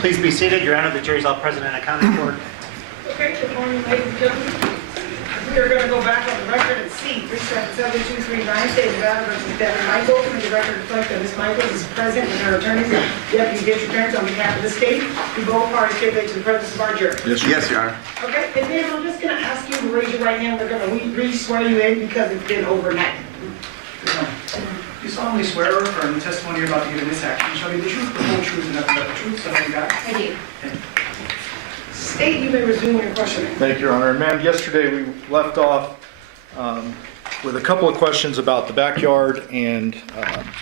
Please be seated. Your Honor, the jury's all present and accounted for. Okay, good morning, ladies and gentlemen. We are going to go back on the record and see 377239 State of Nevada versus Devyn Michaels. And the record reflects that Ms. Michaels is present and her attorneys, Deputy District Attorneys on behalf of the state. We both parties stipulate to the presence of our jury. Yes, Your Honor. Okay, and then I'm just going to ask you to raise your right hand. We're going to re-swear you in because it's been overnight. You solemnly swear or affirm the testimony you're about to give in this action shall be the truth, the whole truth, and nothing but the truth, so help you God. I do. State, you may resume your questioning. Thank you, Your Honor. Ma'am, yesterday we left off with a couple of questions about the backyard and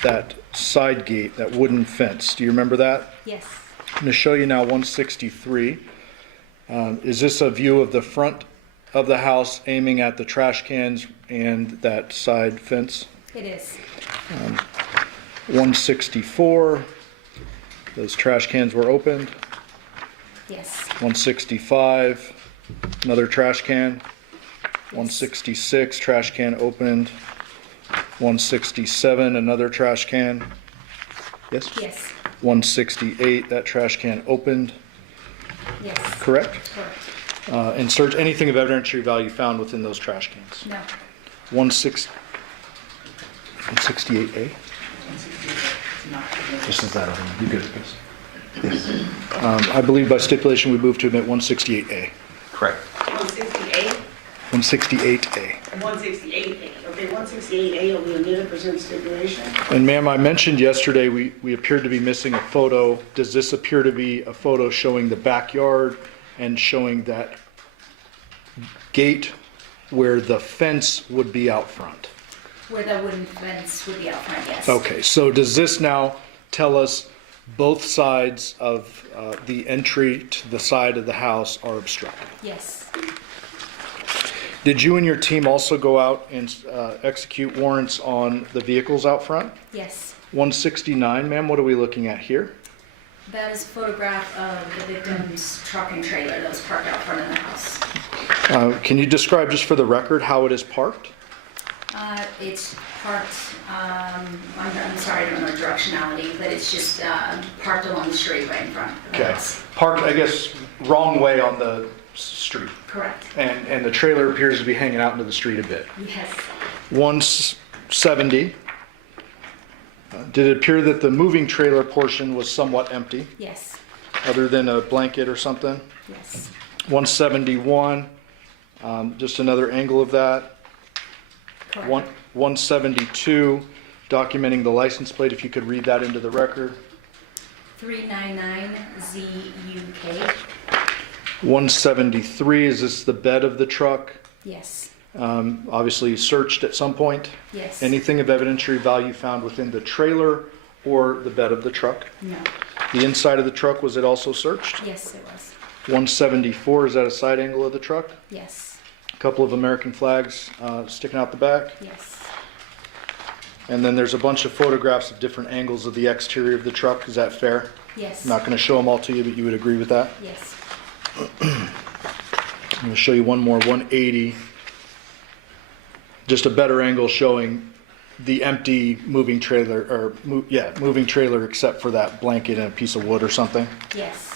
that side gate, that wooden fence. Do you remember that? Yes. I'm going to show you now 163. Is this a view of the front of the house aiming at the trash cans and that side fence? It is. 164, those trash cans were opened. Yes. 165, another trash can. 166, trash can opened. 167, another trash can. Yes? Yes. 168, that trash can opened. Yes. Correct? Correct. And search anything of evidentiary value found within those trash cans. No. 168A? This is that other one. You good at this? I believe by stipulation we move to admit 168A. Correct. 168? 168A. 168A. Okay, 168A will be admitted pursuant to stipulation. And ma'am, I mentioned yesterday we appeared to be missing a photo. Does this appear to be a photo showing the backyard and showing that gate where the fence would be out front? Where the wooden fence would be out front, yes. Okay, so does this now tell us both sides of the entry to the side of the house are obstructed? Yes. Did you and your team also go out and execute warrants on the vehicles out front? Yes. 169, ma'am, what are we looking at here? That is a photograph of the victim's truck and trailer that was parked out front of the house. Can you describe just for the record how it is parked? It's parked, I'm sorry, I don't know directionality, but it's just parked along the street right in front of the Okay, house. parked, I guess, wrong way on the street. Correct. And the trailer appears to be hanging out into the street a bit. Yes. 170. Did it appear that the moving trailer portion was somewhat empty, Yes. other than a blanket or something? Yes. 171, just another angle of that. Correct. 172, documenting the license plate, if you could read that into the record. 399ZUK. 173, is this the bed of the truck? Yes. Obviously searched at some point. Yes. Anything of evidentiary value found within the trailer or the bed of the truck? No. The inside of the truck, was it also searched? Yes, it was. 174, is that a side angle of the truck? Yes. A couple of American flags sticking out the back. Yes. And then there's a bunch of photographs of different angles of the exterior of the truck. Is that fair? Yes. I'm not going to show them all to you, but you would agree with that? Yes. I'm going to show you one more, 180. Just a better angle showing the empty moving trailer, or moving trailer except for that blanket and a piece of wood or something. Yes.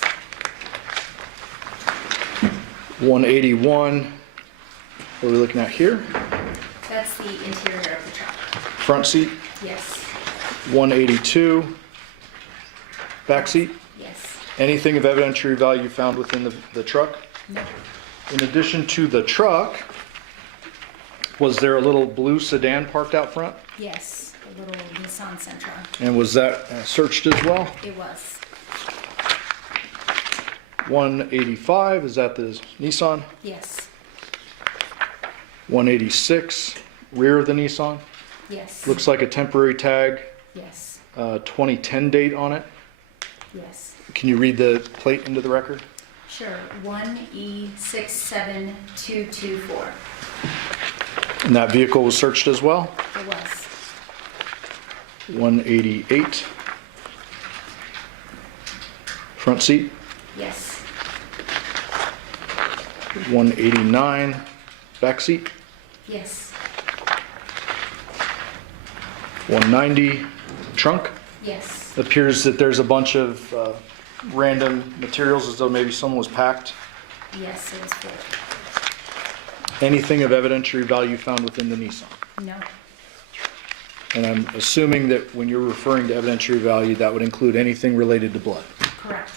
181. What are we looking at here? That's the interior of the truck. Front seat. Yes. 182. Back seat. Yes. Anything of evidentiary value found within the truck? No. In addition to the truck, was there a little blue sedan parked out front? Yes. A little Nissan Sentra. And was that searched as well? It was. 185, is that the Nissan? Yes. 186, rear of the Nissan. Yes. Looks like a temporary tag, Yes. 2010 date on it. Yes. Can you read the plate into the record? Sure. 1E67224. And that vehicle was searched as well? It was. 188. Front seat. Yes. 189. Back seat. Yes. 190. Trunk. Yes. Appears that there's a bunch of random materials as though maybe someone was packed? Yes, it was full. Anything of evidentiary value found within the Nissan? No, And I'm assuming that when you're referring to evidentiary value, that would include anything related to blood. correct.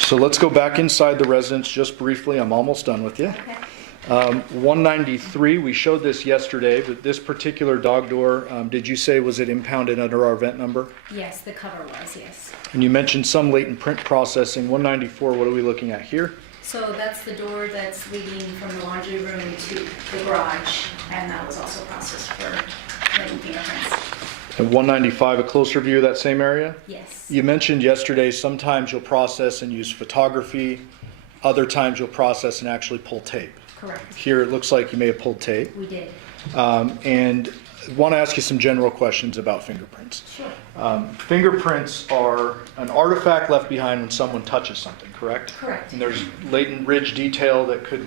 So let's go back inside the residence just briefly. I'm almost done with you. Okay. 193, we showed this yesterday, but this particular dog door, did you say was it impounded under our vent number? Yes, the cover was, yes. And you mentioned some latent print processing. 194, what are we looking at here? So that's the door that's leading from the laundry room to the garage, and that was also processed for latent fingerprints. And 195, a closer view of that same area? Yes, You mentioned yesterday sometimes you'll process and use photography, other times you'll process and actually pull tape. correct. Here it looks like you may have pulled tape. We did. And want to ask you some general questions about fingerprints. Sure. Fingerprints are an artifact left behind when someone touches something, correct? Correct. And there's latent ridge detail that could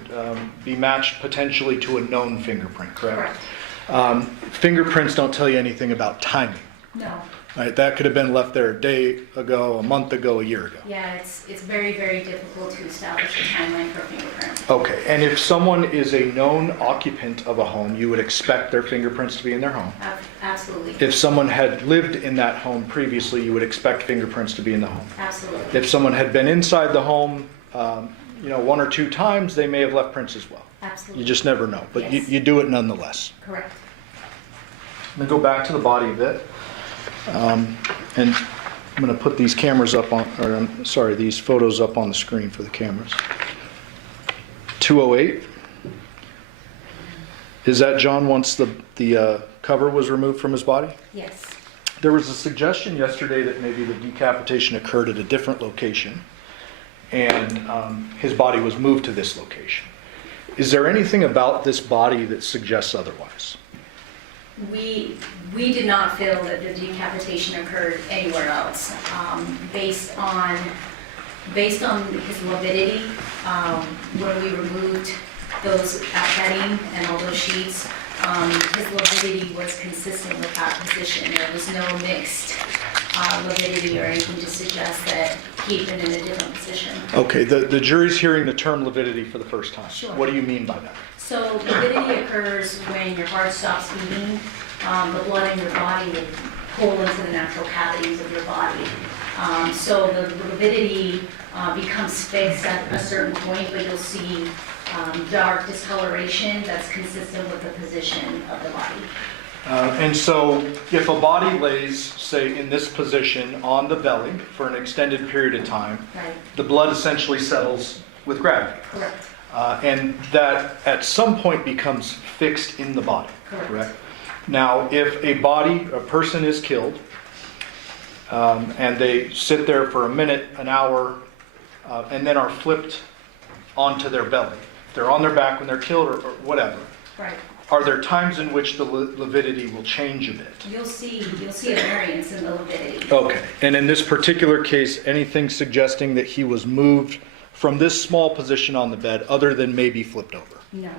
be matched potentially to a known fingerprint, correct? Correct. Fingerprints don't tell you anything about timing, No. right? That could have been left there a day ago, a month ago, a year ago. Yeah, it's very, very difficult to establish a timeline for a fingerprint. Okay, and if someone is a known occupant of a home, you would expect their fingerprints to be in their home. Absolutely. If someone had lived in that home previously, you would expect fingerprints to be in the home. Absolutely. If someone had been inside the home, one or two times, they may have left prints as well. You Absolutely. just never know, but Yes. you do it nonetheless. Correct. I'm gonna go back to the body a bit. And I'm gonna put these cameras up on, or I'm sorry, these photos up on the screen for the cameras. 208. Is that John once the cover was removed from his body? Yes. There was a suggestion yesterday that maybe the decapitation occurred at a different location and his body was moved to this location. Is there anything about this body that suggests otherwise? We did not feel that the decapitation occurred anywhere else. Based on his morbidity, when we removed those bedding and all those sheets, his morbidity was consistent with that position. There was no mixed morbidity or anything to suggest that he'd been in a different position. Okay, the jury's hearing the term lividity for the first time. Sure. What do you mean by that? So morbidity occurs when your heart stops beating, the blood in your body will pull into the natural cavities of your body. So the morbidity becomes fixed at a certain point, but you'll see dark discoloration that's consistent with the position of the body. And so if a body lays, say, in this position on the belly for an extended period of time, Right, the blood essentially settles with gravity. correct, And that at some point becomes fixed in the body, Correct. correct? Now, if a person is killed, and they sit there for a minute, an hour, and then are flipped onto their belly, if they're on their back when they're killed or whatever, right. are there times in which the lividity will change a bit? You'll see a variance in the lividity. Okay, and in this particular case, anything suggesting that he was moved from this small position on the bed other than maybe flipped over? No,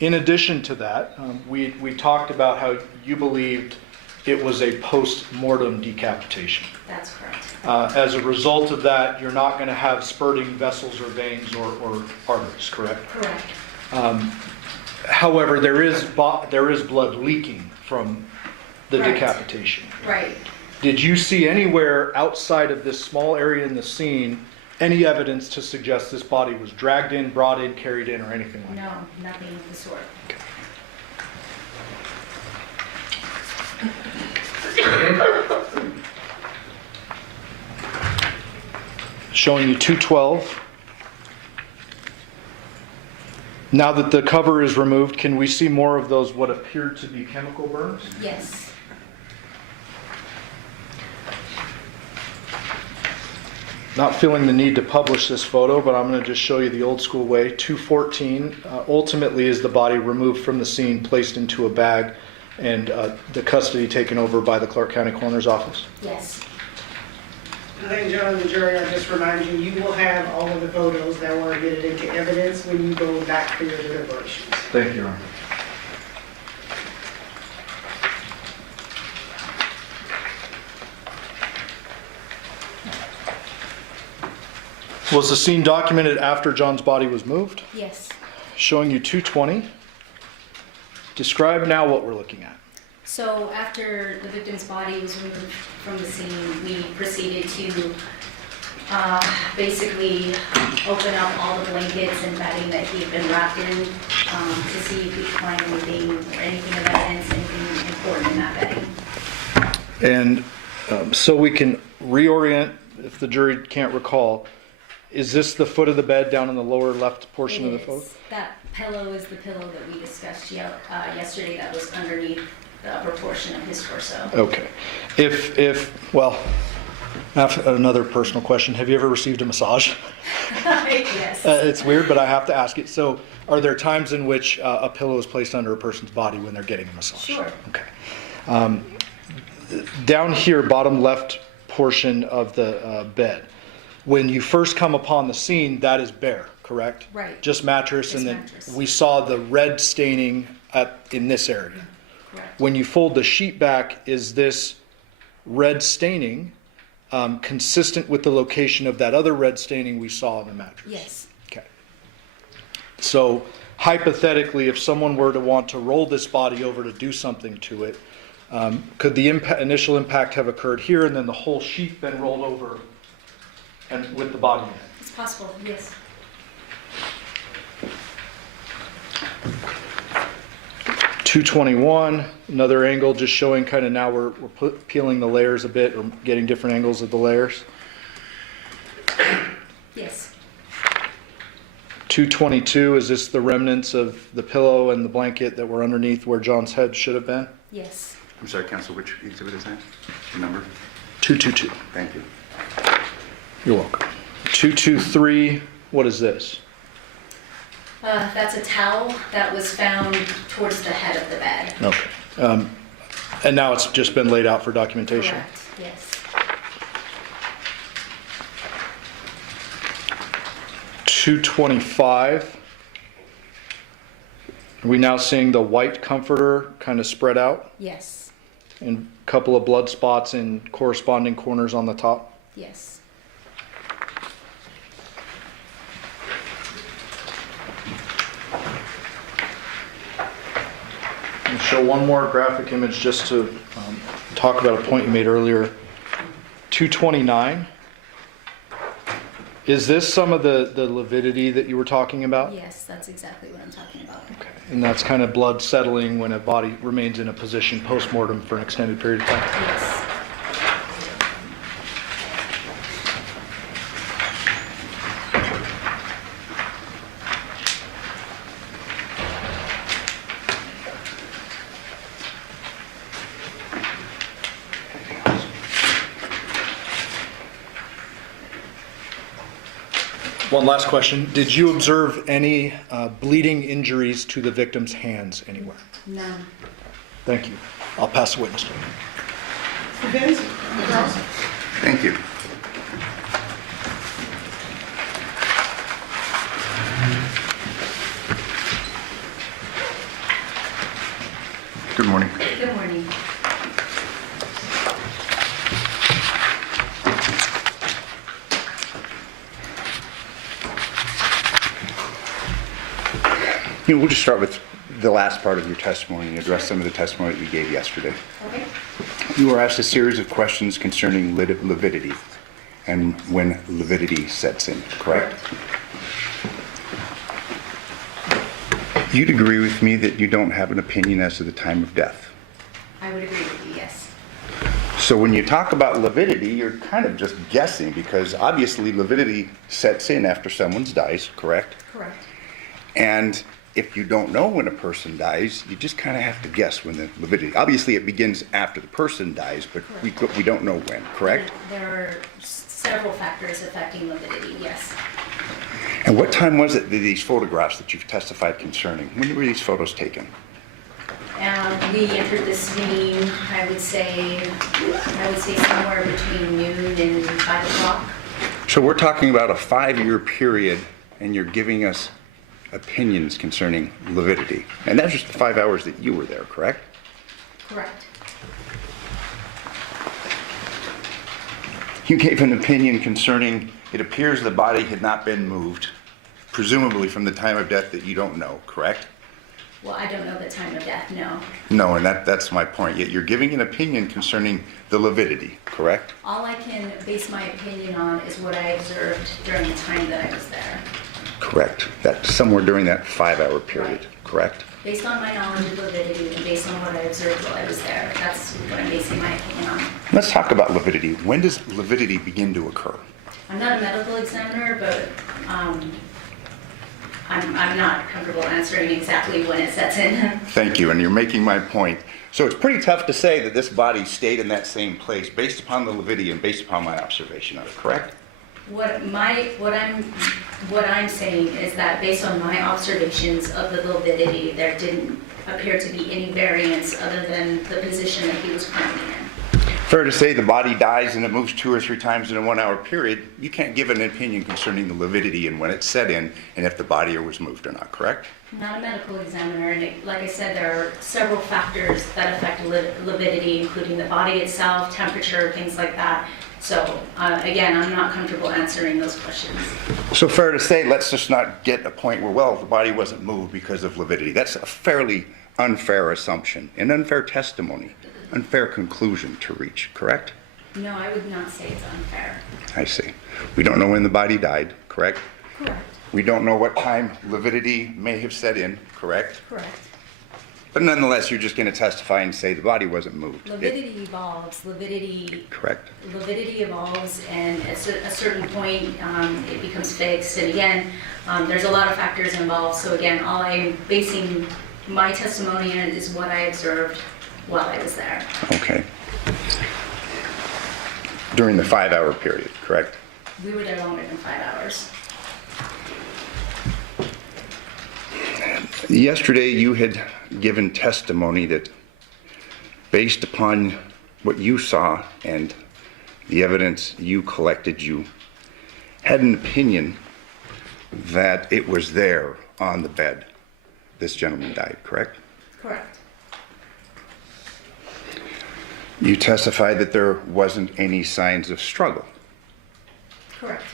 In addition to that, we talked about how you believed it was a post-mortem decapitation. that's correct. As a result of that, you're not going to have spurting vessels or veins or arteries, correct? Correct. However, there is blood leaking from the Right. decapitation. Right. Did you see anywhere outside of this small area in the scene any evidence to suggest this body was dragged in, brought in, carried in, or anything like that? No, nothing of the sort. Showing you 212. Now that the cover is removed, can we see more of those what appeared to be chemical burns? Yes. Not feeling the need to publish this photo, but I'm going to just show you the old school way. 214 ultimately is the body removed from the scene, placed into a bag, and the custody taken over by the Clark County Coroner's Office. Yes. Ladies and gentlemen of the jury, I just remind you, you will have all of the photos that were admitted into evidence when you go back for your deliberations. Thank you, Your Honor. Was the scene documented after John's body was moved? Yes. Showing you 220. Describe now what we're looking at. So after the victim's body was removed from the scene, we proceeded to basically open up all the blankets and bedding that he had been wrapped in to see if we could find anything or anything of evidence, anything important in that bedding. And so we can reorient, if the jury can't recall, is this the foot of the bed down in the lower left portion of the photo? That pillow is the pillow that we discussed yesterday that was underneath the upper portion of his torso. Okay. Well, I have another personal question. Have you ever received a massage? Yes. It's weird, but I have to ask it. So are there times in which a pillow is placed under a person's body when they're getting a massage? Sure. Okay. Down here, bottom left portion of the bed, when you first come upon the scene, that is bare, correct? Right. Just mattress, Just and then mattress. we saw the red staining in this area. Correct. When you fold the sheet back, is this red staining consistent with the location of that other red staining we saw in the mattress? Yes. Okay. So hypothetically, if someone were to want to roll this body over to do something to it, could the initial impact have occurred here and then the whole sheet been rolled over and with the body in it? It's possible, yes. .221, another angle just showing kind of now we're peeling the layers a bit or getting different angles of the layers. Yes. .222, is this the remnants of the pillow and the blanket that were underneath where John's head should have been? Yes. I'm sorry, Counsel, which exhibit is that? The number? .222. Thank you. You're welcome. .223, what is this? That's a towel that was found towards the head of the bed. Okay. And now it's just been laid out for documentation? Correct, yes. .225. Are we now seeing the white comforter kind of spread out Yes, and a couple of blood spots in corresponding corners on the top? yes. I'll show one more graphic image just to talk about a point you made earlier. .229. Is this some of the lividity that you were talking about? Yes, that's exactly what I'm talking about. Okay. And that's kind of blood settling when a body remains in a position post-mortem for an extended period of time? Yes. One last question. Did you observe any bleeding injuries to the victim's hands anywhere? None. Thank you. I'll pass the witness. Mr. Benz, Charles? Thank you. Good morning. Good morning. We'll just start with the last part of your testimony and address some of the testimony that you gave yesterday. Okay. You were asked a series of questions concerning lividity and when lividity sets in, correct? You'd agree with me that you don't have an opinion as to the time of death. I would agree with you, yes. So when you talk about lividity, you're kind of just guessing because obviously lividity sets in after someone dies, correct? Correct. And if you don't know when a person dies, you just kind of have to guess when the lividity. Obviously, it begins after the person dies, but we don't know when, correct? There are several factors affecting lividity, yes. And what time was it that these photographs that you've testified concerning? When were these photos taken? We entered the scene, I would say somewhere between noon and 5 o'clock. So we're talking about a 5-year period, and you're giving us opinions concerning lividity. And that's just the 5 hours that you were there, correct? Correct. You gave an opinion concerning, it appears the body had not been moved, presumably from the time of death that you don't know, correct? Well, I don't know the time of death, no. No, and that's my point. Yet you're giving an opinion concerning the lividity, correct? All I can base my opinion on is what I observed during the time that I was there. Correct. That's somewhere during that 5-hour period, Right. correct? Based on my knowledge of lividity and based on what I observed while I was there, that's what I'm basing my opinion on. Let's talk about lividity. When does lividity begin to occur? I'm not a medical examiner, but I'm not comfortable answering exactly when it sets in. Thank you, and you're making my point. So it's pretty tough to say that this body stayed in that same place based upon the lividity and based upon my observation of it, correct? What I'm saying is that based on my observations of the lividity, there didn't appear to be any variance other than the position that he was currently in. Fair to say the body dies and it moves 2 or 3 times in a 1-hour period. You can't give an opinion concerning the lividity and when it set in and if the body was moved or not, correct? I'm not a medical examiner, and like I said, there are several factors that affect lividity, including the body itself, temperature, things like that. So again, I'm not comfortable answering those questions. So fair to say, let's just not get a point where, well, the body wasn't moved because of lividity. That's a fairly unfair assumption, an unfair testimony, unfair conclusion to reach, correct? No, I would not say it's unfair. I see. We don't know when the body died, correct? Correct. We don't know what time lividity may have set in, correct? Correct. But nonetheless, you're just going to testify and say the body wasn't moved. Lividity evolves. Correct. Lividity evolves, and at a certain point, it becomes fixed. And again, there's a lot of factors involved. So again, all I'm basing my testimony on is what I observed while I was there. Okay. During the 5-hour period, correct? We were there longer than 5 hours. Yesterday, you had given testimony that based upon what you saw and the evidence you collected, you had an opinion that it was there on the bed. This gentleman died, correct? Correct. You testified that there wasn't any signs of struggle. Correct.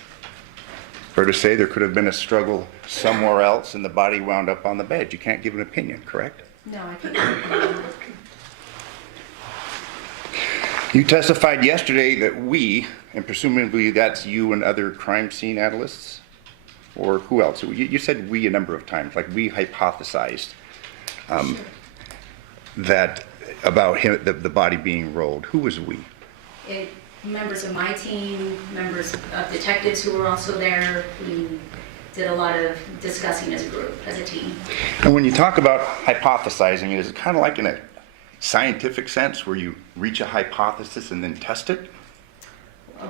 Fair to say there could have been a struggle somewhere else and the body wound up on the bed. You can't give an opinion, correct? No, I can't. You testified yesterday that we, and presumably that's you and other crime scene analysts, or who else? You said we a number of times, like we hypothesized that about him, the body being rolled. Who was we? Members of my team, members of detectives who were also there. We did a lot of discussing as a group, as a team. And when you talk about hypothesizing, is it kind of like in a scientific sense where you reach a hypothesis and then test it?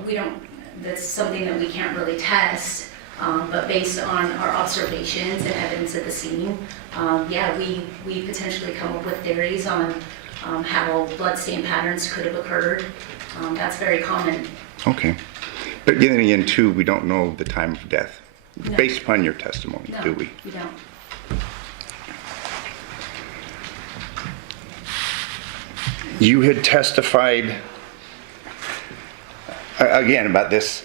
We don't, that's something that we can't really test, but based on our observations and evidence at the scene, yeah, we potentially come up with theories on how blood stain patterns could have occurred. That's very common. Okay. But then again, too, we don't know the time of death, No. based upon your testimony, No, do we? we don't. You had testified, again, about this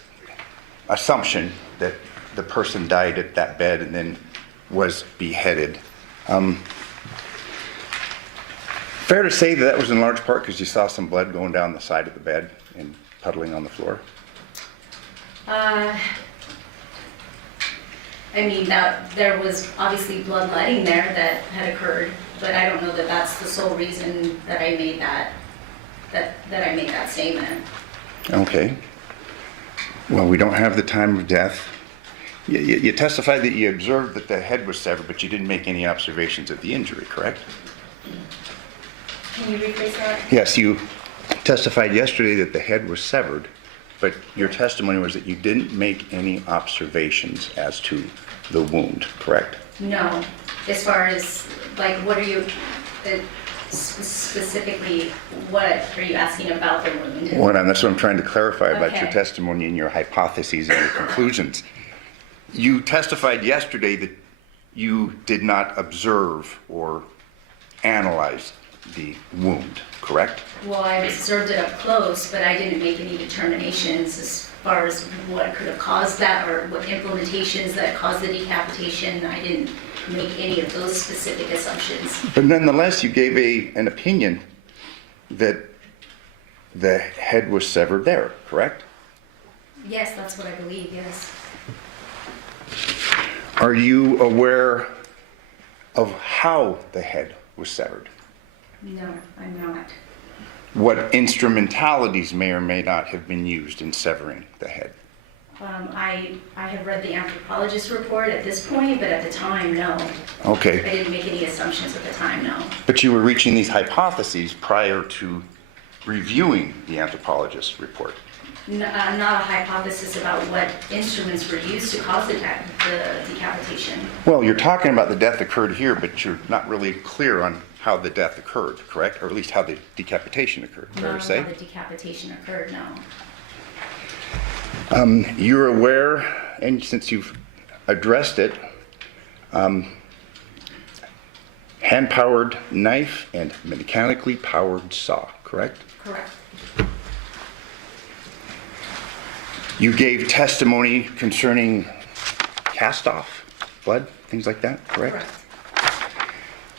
assumption that the person died at that bed and then was beheaded. Fair to say that that was in large part because you saw some blood going down the side of the bed and puddling on the floor? I mean, there was obviously bloodletting there that had occurred, but I don't know that that's the sole reason that I made that statement. Okay. Well, we don't have the time of death. You testified that you observed that the head was severed, but you didn't make any observations of the injury, correct? Can you rephrase that? Yes, you testified yesterday that the head was severed, but your testimony was that you didn't make any observations as to the wound, correct? No. As far as, like, what are you, specifically, what are you asking about the wound? That's what I'm trying to clarify about your Okay. testimony and your hypotheses and your conclusions. You testified yesterday that you did not observe or analyze the wound, correct? Well, I observed it up close, but I didn't make any determinations as far as what could have caused that or what implementations that caused the decapitation. I didn't make any of those specific assumptions. But nonetheless, you gave an opinion that the head was severed there, correct? Yes, that's what I believe, yes. Are you aware of how the head was severed? No, I'm not. What instrumentalities may or may not have been used in severing the head? I have read the anthropologist report at this point, but at the time, no. I Okay, didn't make any assumptions at the time, no. but you were reaching these hypotheses prior to reviewing the anthropologist's report. Not a hypothesis about what instruments were used to cause the decapitation. Well, you're talking about the death occurred here, but you're not really clear on how the death occurred, correct? Or at least how the decapitation occurred, fair to Not say? how the decapitation occurred, no. You're aware, and since you've addressed it, hand-powered knife and mechanically powered saw, correct? Correct. You gave testimony concerning cast-off, blood, things like that, correct?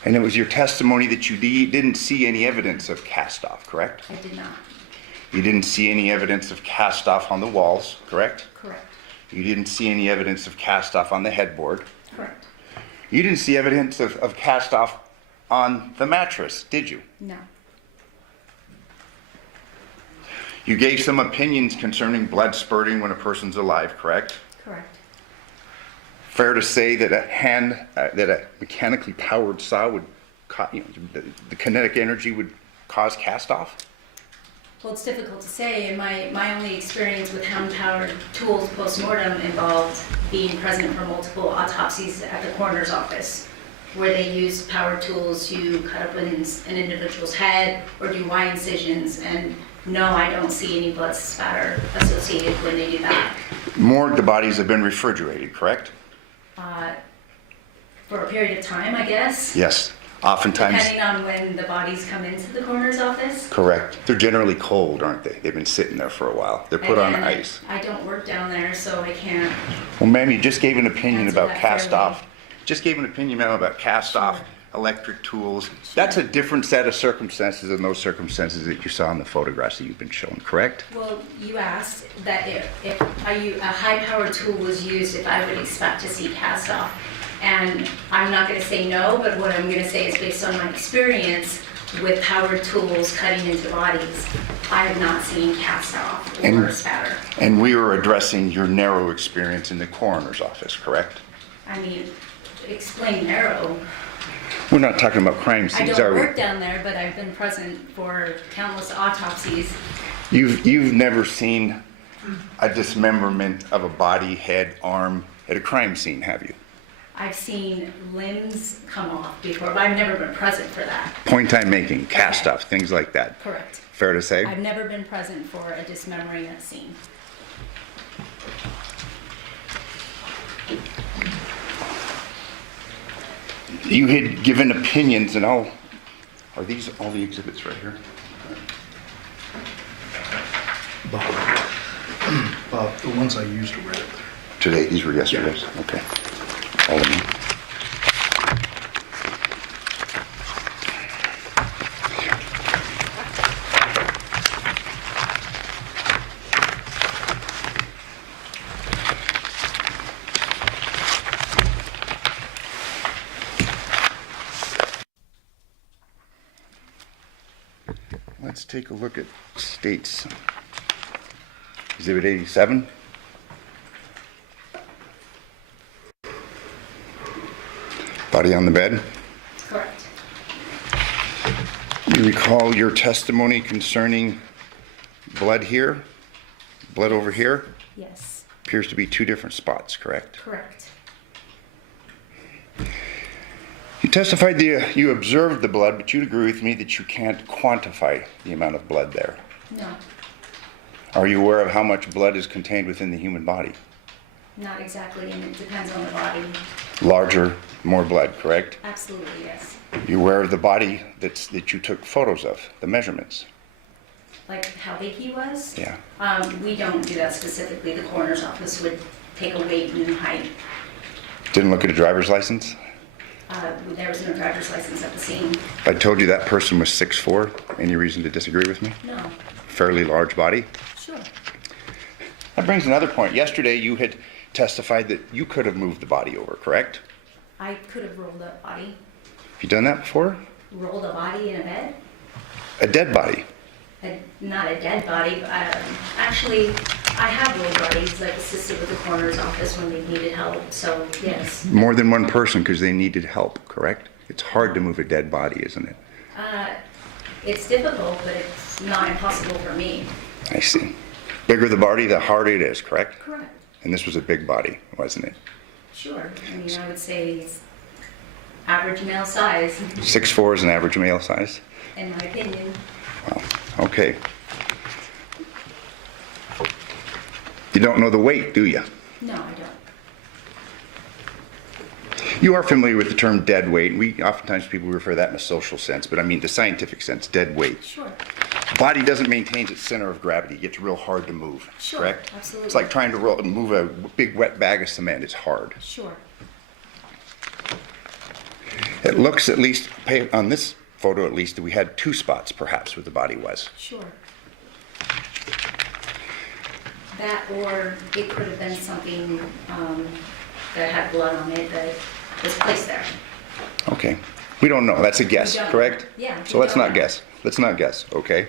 And it was your testimony that you didn't see any evidence of cast-off, correct? I did not. You didn't see any evidence of cast-off on the walls, correct? Correct. You didn't see any evidence of cast-off on the headboard. Correct. You didn't see evidence of cast-off on the mattress, did you? No. You gave some opinions concerning blood spurting when a person's alive, correct? Correct. Fair to say that a mechanically powered saw would, the kinetic energy would cause cast-off? Well, it's difficult to say, and my only experience with hand-powered tools post-mortem involved being present for multiple autopsies at the coroner's office, where they use power tools to cut up an individual's head or do Y incisions, and no, I don't see any blood spatter associated when they do that. Morgue, the bodies have been refrigerated, correct? For a period of time, I guess, Yes, oftentimes, depending on when the bodies come into the coroner's office. correct. They're generally cold, aren't they? They've been sitting there for a while. They're put on Again, ice. I don't work down there, so I can't. Well, ma'am, you just gave an opinion Answer about that cast-off. fairly. Just gave an opinion, ma'am, about cast-off electric tools. That's a different set of circumstances than those circumstances that you saw in the photographs that you've been shown, correct? Well, you asked that if a high-powered tool was used, if I would expect to see cast-off. And I'm not going to say no, but what I'm going to say is based on my experience with powered tools cutting into bodies, I have not seen cast-off or spatter. And we were addressing your narrow experience in the coroner's office, correct? I mean, explain narrow. We're not talking about crime I scenes, don't are we? work down there, but I've been present for countless autopsies. You've never seen a dismemberment of a body, head, arm at a crime scene, have you? I've seen limbs come off before, but I've never been present for that. Point I'm making, cast-off, things like that. Correct. Fair to say? I've never been present for a dismembering at scene. You had given opinions, and are these all the exhibits right here? Bob, the ones I used were right up there. Today, these were yesterday's? Okay. All of them. Let's take a look at states. Exhibit 87. Body on the bed. Correct. You recall your testimony concerning blood here, blood over here? Yes. Appears to be two different spots, correct? Correct. You testified that you observed the blood, but you'd agree with me that you can't quantify the amount of blood there. No, Are you aware of how much blood is contained within the human body? not exactly, and it depends on the body. Larger, more blood, correct? Absolutely, yes. You aware of the body that you took photos of, the measurements? Like how big he was? Yeah. We don't do that specifically. The coroner's office would take a weight and height. Didn't look at a driver's license? There was no driver's license at the scene. I told you that person was 6'4". Any reason to disagree with me? No. Fairly large body. Sure. That brings another point. Yesterday you had testified that you could have moved the body over, correct? I could have rolled a body. Have you done that before? Rolled a body in a bed? A dead body. Not a dead body. Actually, I have rolled bodies. I've assisted with the coroner's office when they needed help. So, yes. More than one person because they needed help, correct? It's hard to move a dead body, isn't it? It's difficult, but it's not impossible for me. I see. Bigger the body, the harder it is, correct? Correct. And this was a big body, wasn't it? Sure. I mean, I would say he's average male size, 6'4" is an average male size? in my opinion. Wow, okay. You don't know the weight, do you? No, I don't. You are familiar with the term dead weight. Oftentimes people refer to that in a social sense, but I mean the scientific sense, dead weight. Sure. Body doesn't maintain its center of gravity. It gets real hard to move, Sure, correct? absolutely. It's like trying to move a big wet bag of cement. It's hard. Sure. It looks, at least, on this photo at least, that we had 2 spots perhaps where the body was. Sure. That, or it could have been something that had blood on it that was placed there. Okay. We don't know. That's a guess, We don't. correct? Yeah, So we let's don't not know. guess. Let's not guess, okay?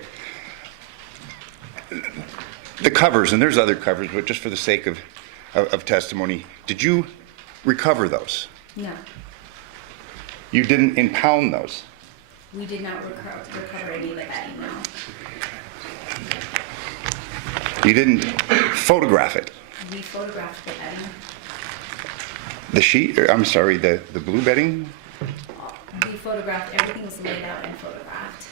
The covers, and there's other covers, but just for the sake of testimony, did you recover those? No, You didn't impound those? we did not recover any of the bedding, no. You didn't photograph it? We photographed the bedding. The sheet, I'm sorry, the blue bedding? We photographed, everything was laid out and photographed.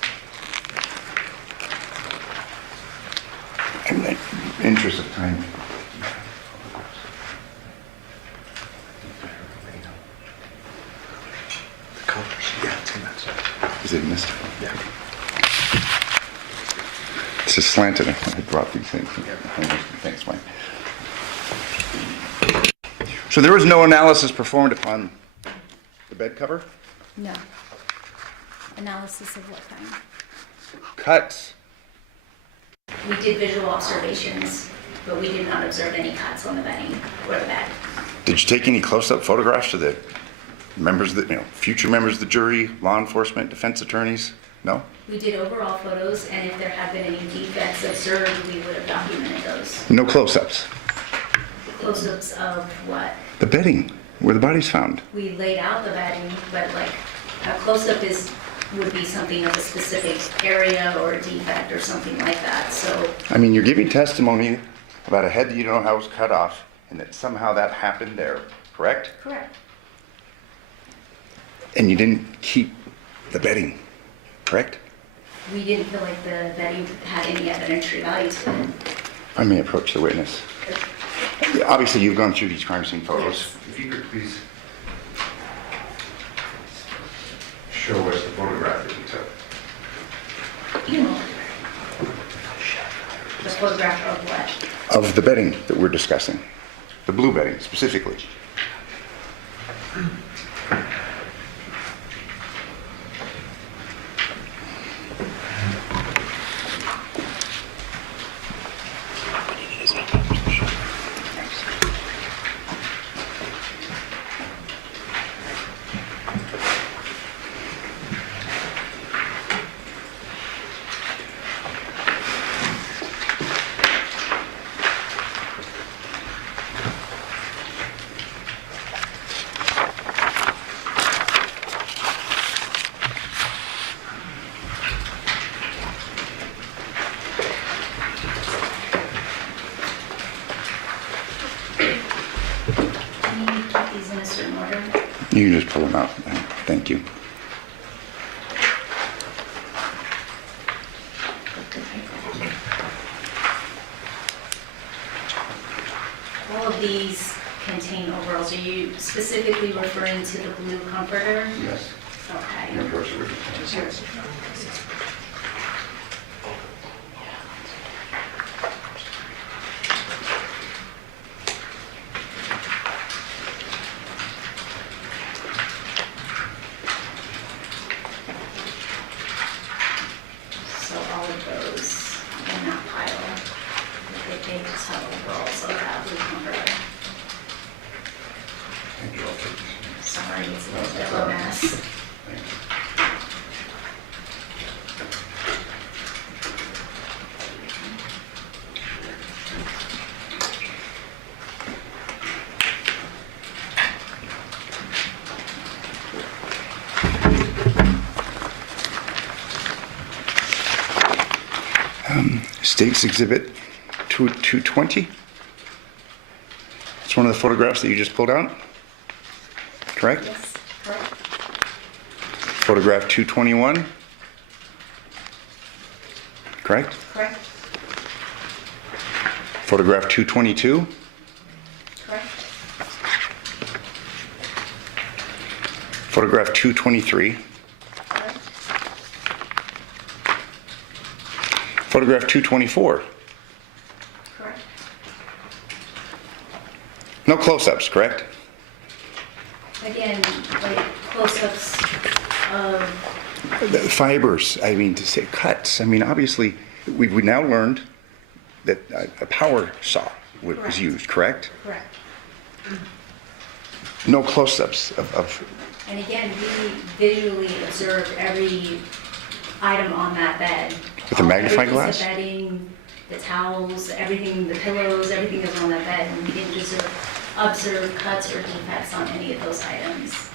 In the interest of time. The colors, yeah, it's in that side. Is it missed? Yeah. It's just slanted. I brought these things. Thanks, Mike. So there was no analysis performed upon the bed cover? No. Analysis of what kind? Cuts? We did visual observations, but we did not observe any cuts on the bedding or the bed. Did you take any close-up photographs of the members of the, future members of the jury, law enforcement, defense attorneys? No? We did overall photos, and if there had been any defects observed, we would have documented those. No close-ups? Close-ups of what? The bedding, where the body's found. We laid out the bedding, but like a close-up would be something of a specific area or a defect or something like that, so. I mean, you're giving testimony about a head that you don't know how was cut off, and that somehow that happened there, correct? Correct. And you didn't keep the bedding, correct? We didn't feel like the bedding had any evidentiary value to it. I may approach the witness. Obviously, you've gone through these crime scene photos. If you could please show us the photograph that you took. You know, the photograph of what? Of the bedding that we're discussing. The blue bedding, specifically. Can you keep these in a certain order? You can just pull them out. Thank you. All of these contain overalls. Are you specifically referring to the blue comforter? Yes. Okay. Of course, Yes. So all of those in that pile, they just have overalls of that blue comforter. Sorry, it's a little bit of a mess. State's Exhibit 220. It's one of the photographs that you just pulled out, correct? Yes, correct. Photograph 221, correct? Correct. Photograph 222, Correct. photograph 223, Correct. photograph 224. Correct. No close-ups, correct? Again, like close-ups of, The fibers, I mean, to say cuts. I mean, obviously, we now learned that a power saw was Correct. used, correct? correct. No close-ups of And again, we visually observed every item on that bed. With a magnifying Every piece glass? of bedding, the towels, everything, the pillows, everything that was on that bed, and we didn't observe cuts or defects on any of those items.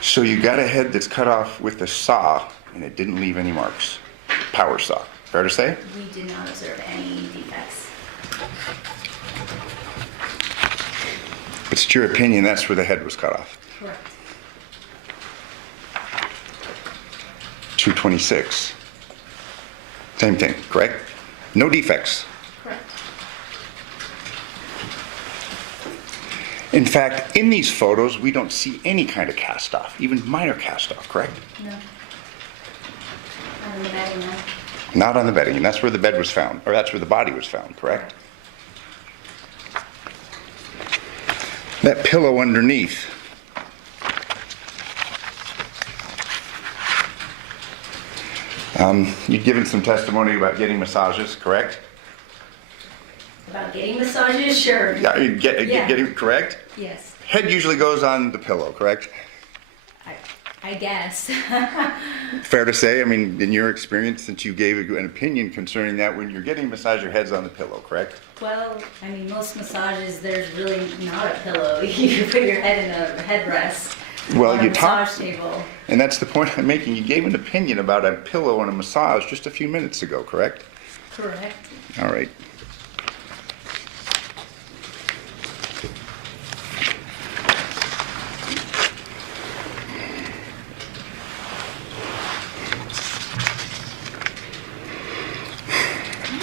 So you got a head that's cut off with a saw, and it didn't leave any marks. Power saw. Fair to say? We did not observe any defects. It's your opinion that's where the head was cut off. Correct. 226. Same thing, correct? No defects. Correct. In fact, in these photos, we don't see any kind of cast off, even minor cast off, correct? No. Not in the bedding, no. Not on the bedding, and that's where the bed was found, or that's where the body was found, correct? That pillow underneath. You'd given some testimony about getting massages, correct? About getting massages, sure. Yeah, Yeah. getting correct? Yes, Head usually goes on the pillow, correct? I guess. Fair to say, I mean, in your experience, since you gave an opinion concerning that, when you're getting a massage, your head's on the pillow, correct? Well, I mean, most massages, there's really not a pillow. You put your head in a headrest. Well, on a you massage talked, table. and that's the point I'm making. You gave an opinion about a pillow and a massage just a few minutes ago, correct? Correct. All right.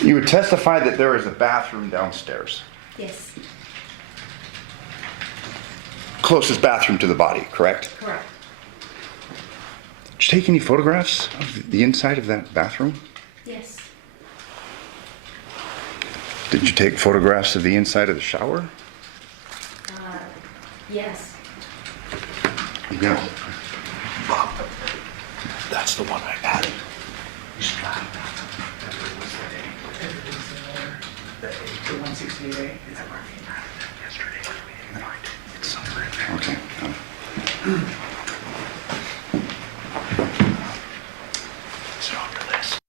You would testify that there is a bathroom downstairs. Yes, Closest bathroom to the body, correct? correct. Did you take any photographs of the inside of that bathroom? Yes, Did you take photographs of the inside of the shower? yes. Yeah. Bob, that's the one I added. The 168A. It's somewhere in there. Okay. Is it on your list?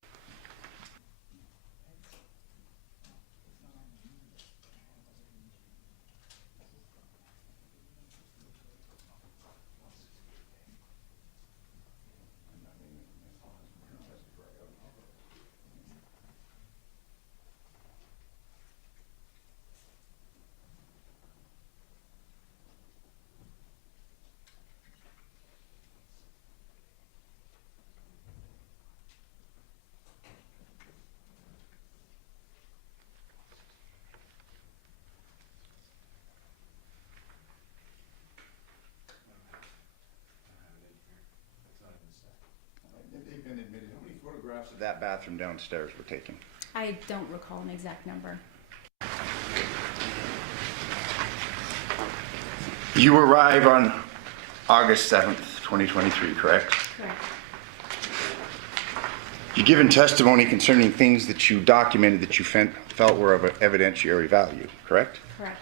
photographs of that bathroom downstairs were taken? I don't recall an exact number. You arrive on August 7th, 2023, correct? Correct. You've given testimony concerning things that you documented that you felt were of evidentiary value, correct? Correct.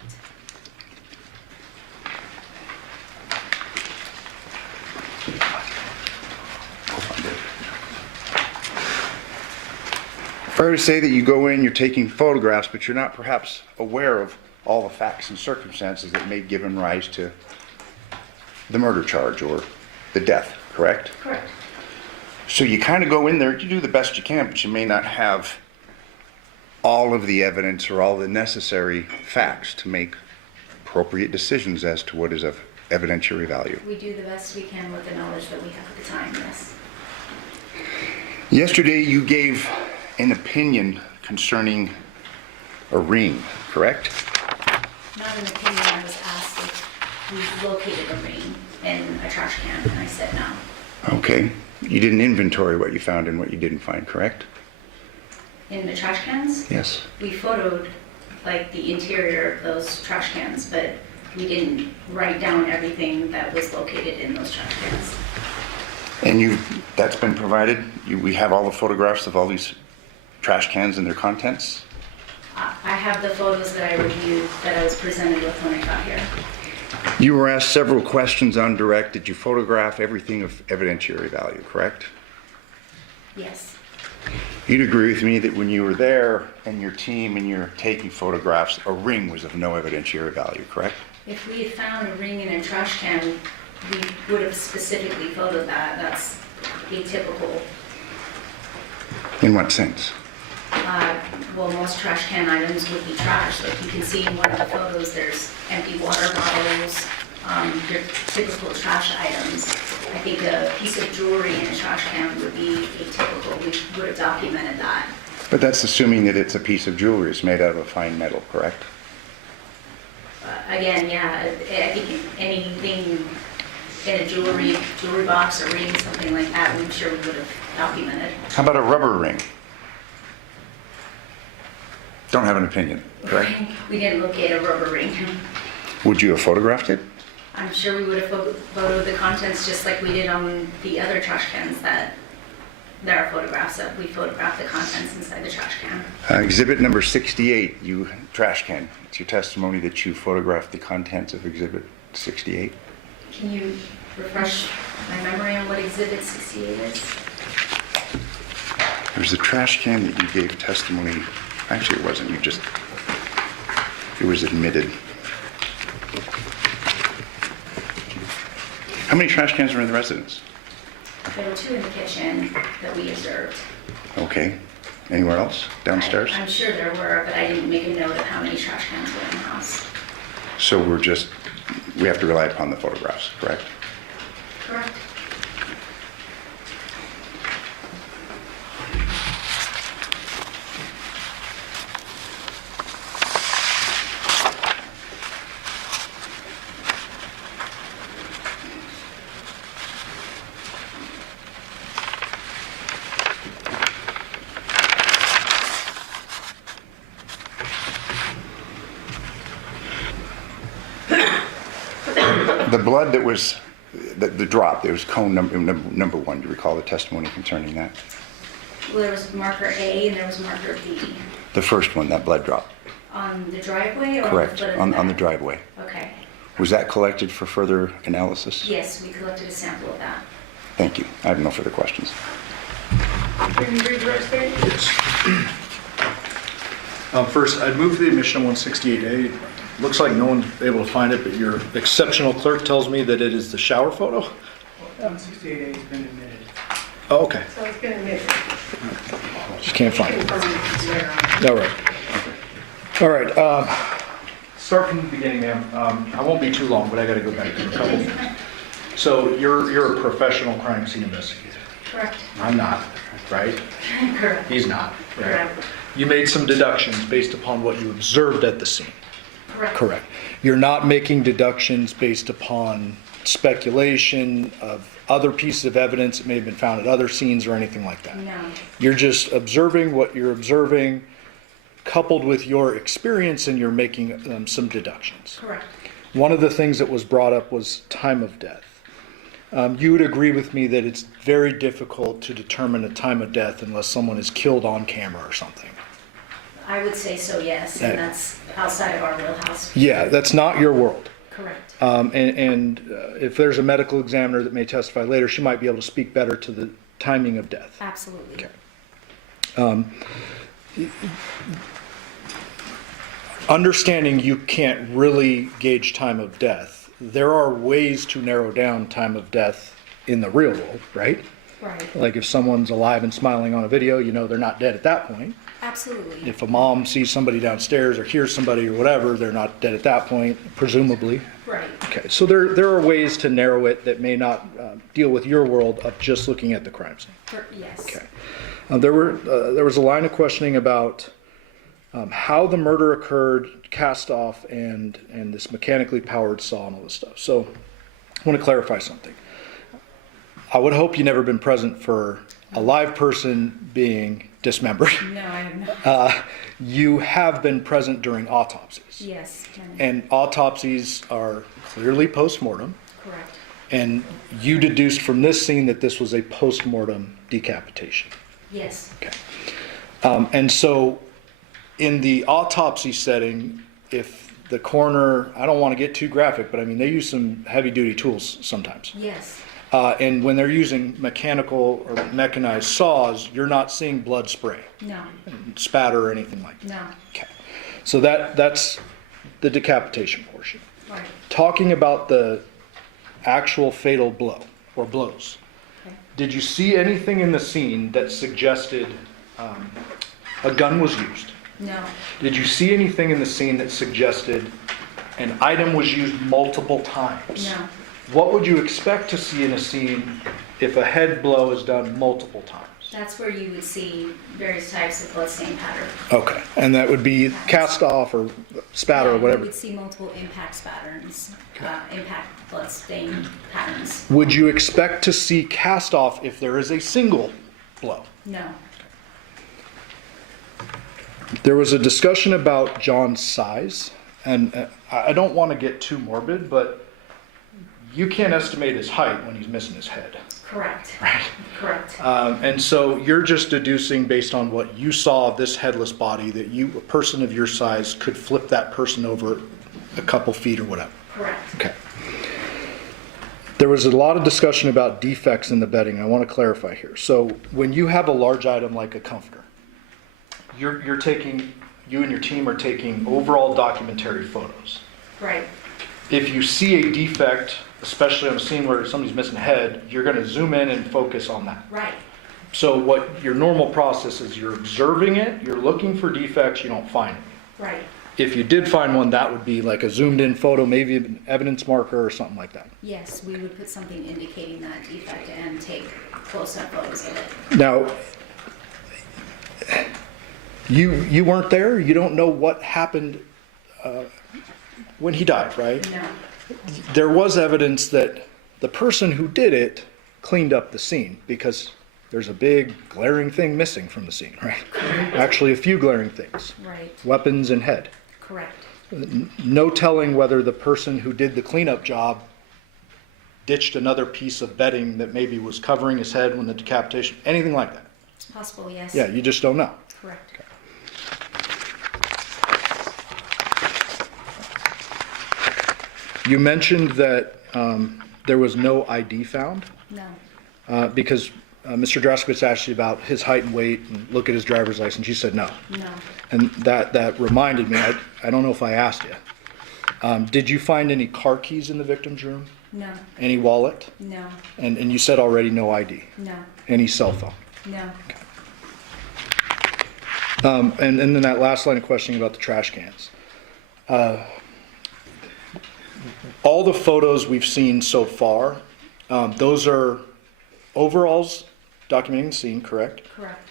Fair to say that you go in, you're taking photographs, but you're not perhaps aware of all the facts and circumstances that may have given rise to the murder charge or the death, correct? Correct. So you kind of go in there, you do the best you can, but you may not have all of the evidence or all the necessary facts to make appropriate decisions as to what is of evidentiary value. We do the best we can with the knowledge that we have at the time, yes. Yesterday you gave an opinion concerning a ring, correct? Not an opinion, I was asked if we located a ring in a trash can, and I said no. Okay. You didn't inventory what you found and what you didn't find, correct? In the trash cans? Yes. We photoed like the interior of those trash cans, but we didn't write down everything that was located in those trash cans. And that's been provided? We have all the photographs of all these trash cans and their contents? I have the photos that I reviewed that I was presented with when I got here. You were asked several questions on direct. Did you photograph everything of evidentiary value, correct? Yes. You'd agree with me that when you were there and your team and you're taking photographs, a ring was of no evidentiary value, correct? If we had found a ring in a trash can, we would have specifically photoed that. That's atypical. In what sense? Well, most trash can items would be trash. Like you can see in one of the photos, there's empty water bottles, your typical trash items. I think a piece of jewelry in a trash can would be atypical. We would have documented that. But that's assuming that it's a piece of jewelry. It's made out of a fine metal, correct? Again, yeah, I think anything in a jewelry box or ring, something like that, I'm sure we would have documented. How about a rubber ring? Don't have an opinion, correct? We didn't locate a rubber ring. Would you have photographed it? I'm sure we would have photoed the contents just like we did on the other trash cans that there are photographs of. We photographed the contents inside the trash can. Exhibit number 68, trash can. It's your testimony that you photographed the contents of exhibit 68. Can you refresh my memory on what exhibit 68 is? There's a trash can that you gave testimony. Actually, it wasn't. It was admitted. How many trash cans were in the residence? There were 2 in the kitchen that we observed. Okay. Anywhere else? Downstairs? I'm sure there were, but I didn't make a note of how many trash cans were in the house. So we have to rely upon the photographs, correct? Correct. The blood that was, the drop, there was cone number 1. Do you recall the testimony concerning that? Well, there was marker A and there was marker B. The first one, that blood drop. On the driveway or Correct, on the foot of on the bed? driveway. Okay. Was that collected for further analysis? Yes, we collected a sample of that. Thank you. I have no further questions. Can you read the rest statement? First, I'd move the admission on 168A. Looks like no one's able to find it, but your exceptional clerk tells me that it is the shower photo? 168A has been admitted. Oh, okay. So it's been admitted. Just can't find it. All right. All right. Start from the beginning, ma'am. I won't be too long, but I got to go back to a couple. So you're a professional crime scene investigator. Correct. I'm not, right? Correct. He's not, right? Correct. You made some deductions based upon what you observed at the scene. Correct. Correct. You're not making deductions based upon speculation of other pieces of evidence that may have been found at other scenes or anything like that. No, You're just observing what you're observing, coupled with your experience, and you're making some deductions. correct. One of the things that was brought up was time of death. You would agree with me that it's very difficult to determine a time of death unless someone is killed on camera or something. I would say so, yes, and that's outside of our wheelhouse. Yeah, that's not your world. Correct. If there's a medical examiner that may testify later, she might be able to speak better to the timing of death. Absolutely. Understanding you can't really gauge time of death, there are ways to narrow down time of death in the real world, right? Right. Like if someone's alive and smiling on a video, you know they're not dead at that point. Absolutely. If a mom sees somebody downstairs or hears somebody or whatever, they're not dead at that point, presumably. Right. Okay, so there are ways to narrow it that may not deal with your world of just looking at the crime scene. Yes. Okay. There was a line of questioning about how the murder occurred, cast off, and this mechanically powered saw and all this stuff. So I want to clarify something. I would hope you've never been present for a live person being dismembered. No, I have not. You have been present during autopsies. Yes. And autopsies are clearly post-mortem. Correct. And you deduced from this scene that this was a post-mortem decapitation. Yes. Okay. And so in the autopsy setting, if the coroner, I don't want to get too graphic, but I mean, they use some heavy-duty tools sometimes. Yes. And when they're using mechanical or mechanized saws, you're not seeing blood spray, No. spatter, or anything like that. No. Okay. So that's the decapitation portion. Right. Talking about the actual fatal blow or blows, Okay. did you see anything in the scene that suggested a gun was used? No. Did you see anything in the scene that suggested an item was used multiple times? No. What would you expect to see in a scene if a head blow is done multiple times? That's where you would see various types of bloodstain pattern. Okay, and that would be cast off or spatter or You whatever. would see multiple impact patterns, impact bloodstain patterns. Would you expect to see cast off if there is a single blow? No. There was a discussion about John's size, and I don't want to get too morbid, but you can't estimate his height when he's missing his head. Correct. Right. Correct. And so you're just deducing based on what you saw of this headless body that a person of your size could flip that person over a couple feet or whatever. Correct. Okay. There was a lot of discussion about defects in the bedding. I want to clarify here. So when you have a large item like a comforter, you're taking, you and your team are taking overall documentary photos. Right. If you see a defect, especially on a scene where somebody's missing a head, you're going to zoom in and focus on that. Right. So what your normal process is, you're observing it, you're looking for defects, you don't find it. Right. If you did find one, that would be like a zoomed in photo, maybe an evidence marker or something like that. Yes, we would put something indicating that defect and take close-up photos of it. Now, you weren't there, you don't know what happened when he died, right? No. There was evidence that the person who did it cleaned up the scene because there's a big glaring thing missing from the scene, right? Actually, a few glaring things. Right. Weapons and head. Correct. No telling whether the person who did the cleanup job ditched another piece of bedding that maybe was covering his head when the decapitation, anything like that. It's possible, yes. Yeah, you just don't know. Correct. You mentioned that there was no ID found No. because Mr. Draskowitz asked you about his height and weight and look at his driver's license. You said no. No. And that reminded me, I don't know if I asked you. Did you find any car keys in the victim's room? No. Any wallet? No. And you said already no ID? No. Any cell phone? No. And then that last line of questioning about the trash cans. All the photos we've seen so far, those are overalls documenting the scene, correct? Correct.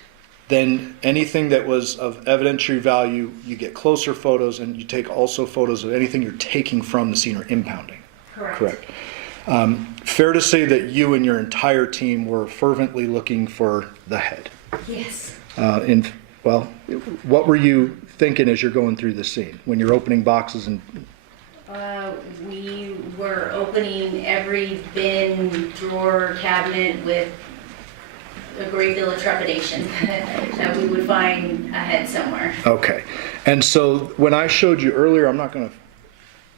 Then anything that was of evidentiary value, you get closer photos and you take also photos of anything you're taking from the scene or impounding. Correct. Correct. Fair to say that you and your entire team were fervently looking for the head. Yes. Well, what were you thinking as you're going through the scene when you're opening boxes and? We were opening every bin, drawer, cabinet with a great deal of trepidation that we would find a head somewhere. Okay, and so when I showed you earlier, I'm not going to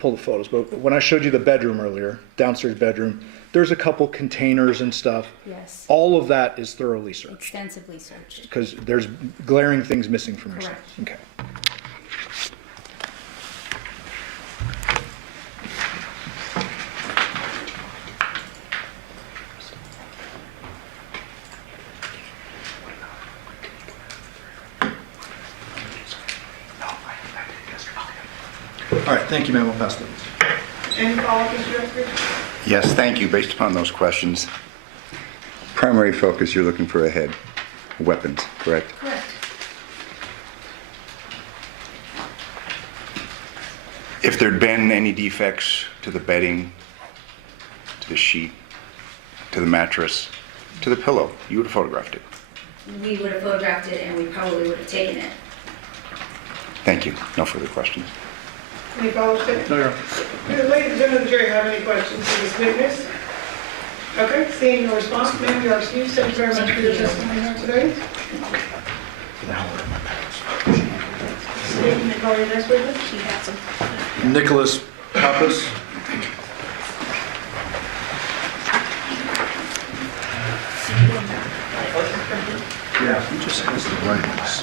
pull the photos, but when I showed you the bedroom earlier, downstairs bedroom, there's a couple containers and stuff. Yes. All of that is thoroughly searched Extensively searched. because there's glaring things missing from your stuff. Correct. Okay. All right, thank you, ma'am. We'll pass those. Any follow-up, Mr. Director? Yes, thank you. Based upon those questions, primary focus, you're looking for a head, weapons, correct? Correct. If there'd been any defects to the bedding, to the sheet, to the mattress, to the pillow, you would have photographed it. We would have photographed it and we probably would have taken it. Thank you. No further questions. Any follow-up? No, Your Honor. Do the ladies and gentlemen of the jury have any questions for this witness? Okay, seeing no response, ma'am, you are excused. Thank you very much for your testimony here today. State and call your next witness. She has them. Nickolas, Papacs. Yeah, he just has the writings.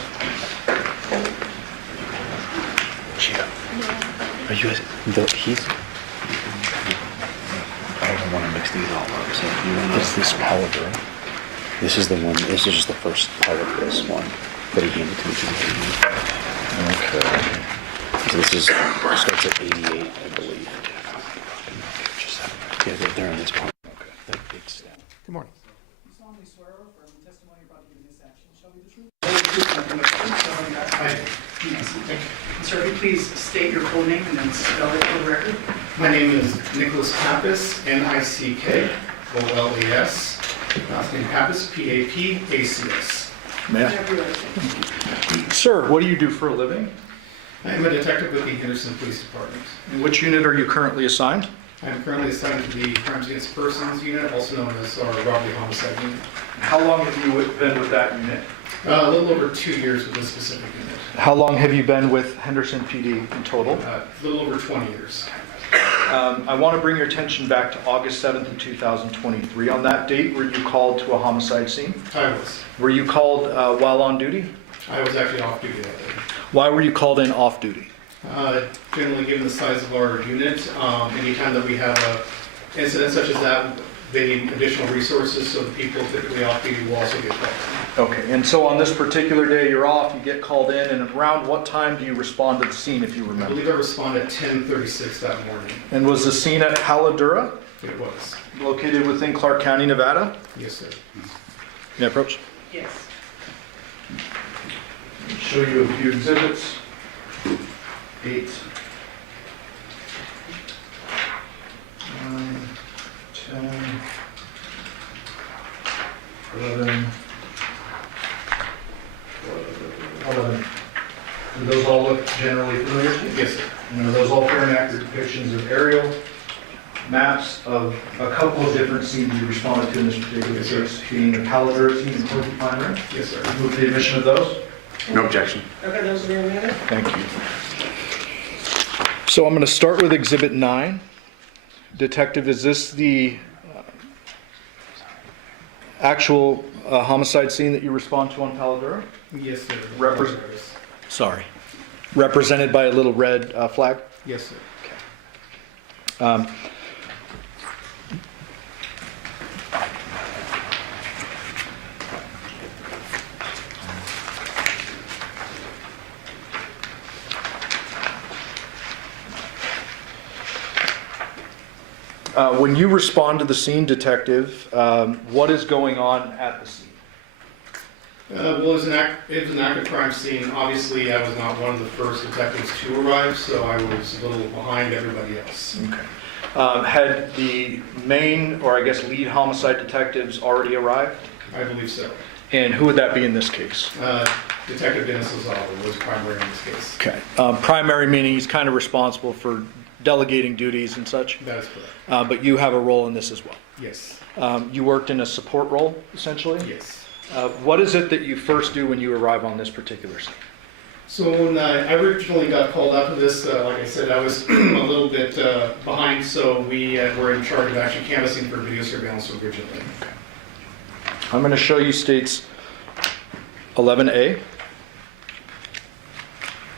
Cheetah. Are you guys, he's... I don't want to mix these all up, so if you want is this powder? This is the one, this is just the first part of this one, but he handed it to me. Okay. So this is, starts at 88, I believe. Yeah, they're in this part. Okay. That big step. Good morning. You solemnly swear or affirm the testimony you're about to give in this action shall be the truth? Sir, if you please state your full name and then spell it for the record. My name is Nickolas Papacs, Nickolas, last name Papacs, Papacs. May I? Sir, what do you do for a living? I am a detective with the Henderson Police Department. In which unit are you currently assigned? I am currently assigned to the Crimes Against Persons Unit, also known as our Robbery Homicide Unit. How long have you been with that unit? A little over 2 years with this specific unit. How long have you been with Henderson PD in total? A little over 20 years. I want to bring your attention back to August 7th of 2023. On that date, were you called to a homicide scene? I was. Were you called while on duty? I was actually off duty that day. Why were you called in off duty? Generally, given the size of our unit, anytime that we have an incident such as that, they need additional resources, so the people typically off duty will also get called. Okay, and so on this particular day you're off, you get called in, and around what time do you respond to the scene, if you I remember? believe I responded at 10:36 that morning. And was the scene at Haladura, It was. located within Clark County, Nevada? Yes, sir. May I approach? Yes. Show you a few exhibits. 8, 9, 10, 11, 11. Do those all look generally familiar to you? Yes, sir. And are those all fair and accurate depictions of aerial maps of a couple of different scenes you responded to in this particular Yes, sir. case, being the Haladura scene and Porcupine Rim? Yes, sir. Move the admission of those? No objection. Okay, those are your minutes. Thank you. So I'm going to start with Exhibit 9. Detective, is this the actual homicide scene that you respond to on Haladura? Yes, sir. Sorry. Represented by a little red flag? Yes, sir. When you respond to the scene, Detective, what is going on at the scene? Well, it was an active crime scene. Obviously, I was not one of the first detectives to arrive, so I was a little behind everybody else. Okay. Had the main, or I guess lead homicide detectives already arrived? I believe so. And who would that be in this case? Detective Dennis Lozado was primary in this case. Okay. Primary meaning he's kind of responsible for delegating duties and such, That is correct. but you have a role in this as well. Yes. You worked in a support role, essentially? Yes. What is it that you first do when you arrive on this particular scene? So when I originally got called out to this, like I said, I was a little bit behind, so we were in charge of actually canvassing for video surveillance originally. I'm going to show you states 11A.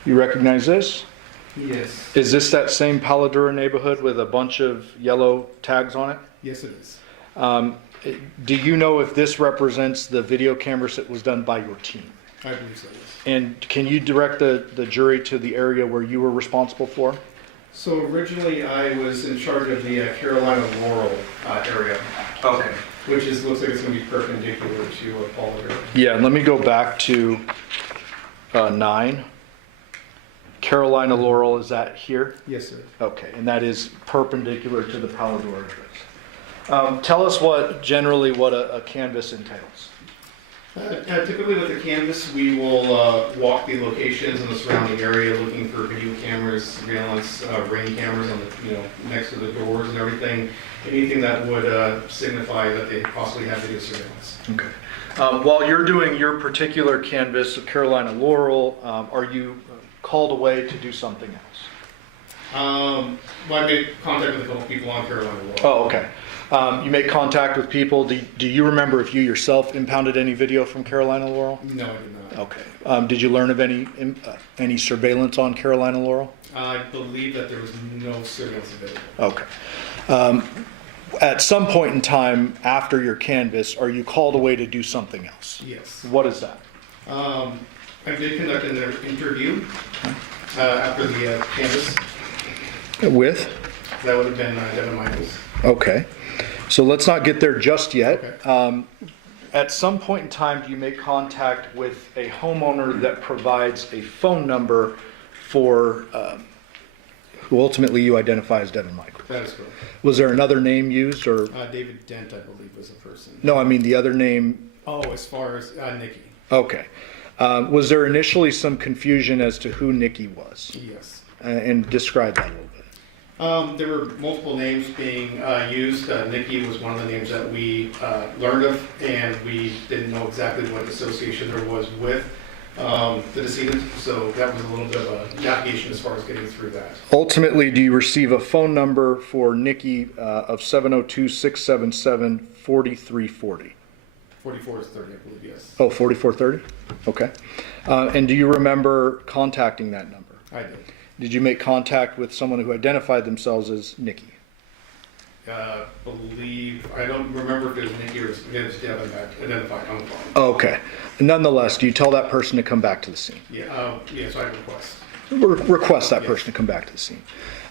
You recognize this? Yes. Is this that same Paladura neighborhood with a bunch of yellow tags on it? Yes, it is. Do you know if this represents the video cameras that was done by your team? I believe so, yes. And can you direct the jury to the area where you were responsible for? So originally I was in charge of the Carolina Laurel area. Okay. Which looks like it's going to be perpendicular to Paul area. Yeah, let me go back to 9. Carolina Laurel, is that here? Yes, sir. Okay, and that is perpendicular to the Paladura address. Tell us generally what a canvas entails. Typically with the canvas, we will walk the locations in the surrounding area looking for video cameras, surveillance, ring cameras on the, next to the doors and everything. Anything that would signify that they possibly have video surveillance. Okay. While you're doing your particular canvas of Carolina Laurel, are you called away to do something else? Well, I made contact with a couple people on Carolina Laurel. Oh, okay. You make contact with people. Do you remember if you yourself impounded any video from Carolina Laurel? No, I did not. Okay. Did you learn of any surveillance on Carolina Laurel? I believe that there was no surveillance available. Okay. At some point in time after your canvas, are you called away to do something else? Yes. What is that? I did conduct an interview after the canvas. With? That would have been Devyn Michaels. Okay. So let's not get there just yet. Okay. At some point in time, do you make contact with a homeowner that provides a phone number for who ultimately you identify as Devyn Michaels? That is correct. Was there another name used, or? David Dent, I believe, was the person. No, I mean the other name. Oh, as far as Nikki. Okay. Was there initially some confusion as to who Nikki was? Yes. And describe that a little bit. There were multiple names being used. Nikki was one of the names that we learned of, and we didn't know exactly what association there was with the decedent, so that was a little bit of a navigation as far as getting through that. Ultimately, do you receive a phone number for Nikki of 702-677-4340? 44 is 30, I believe, yes. Oh, 4430? Okay. And do you remember contacting that number? I did. Did you make contact with someone who identified themselves as Nikki? I don't remember if it was Nikki or if it was Devyn that identified on the phone. Okay. Nonetheless, do you tell that person to come back to the scene? Yeah, yes, I request. Request that Yes. person to come back to the scene.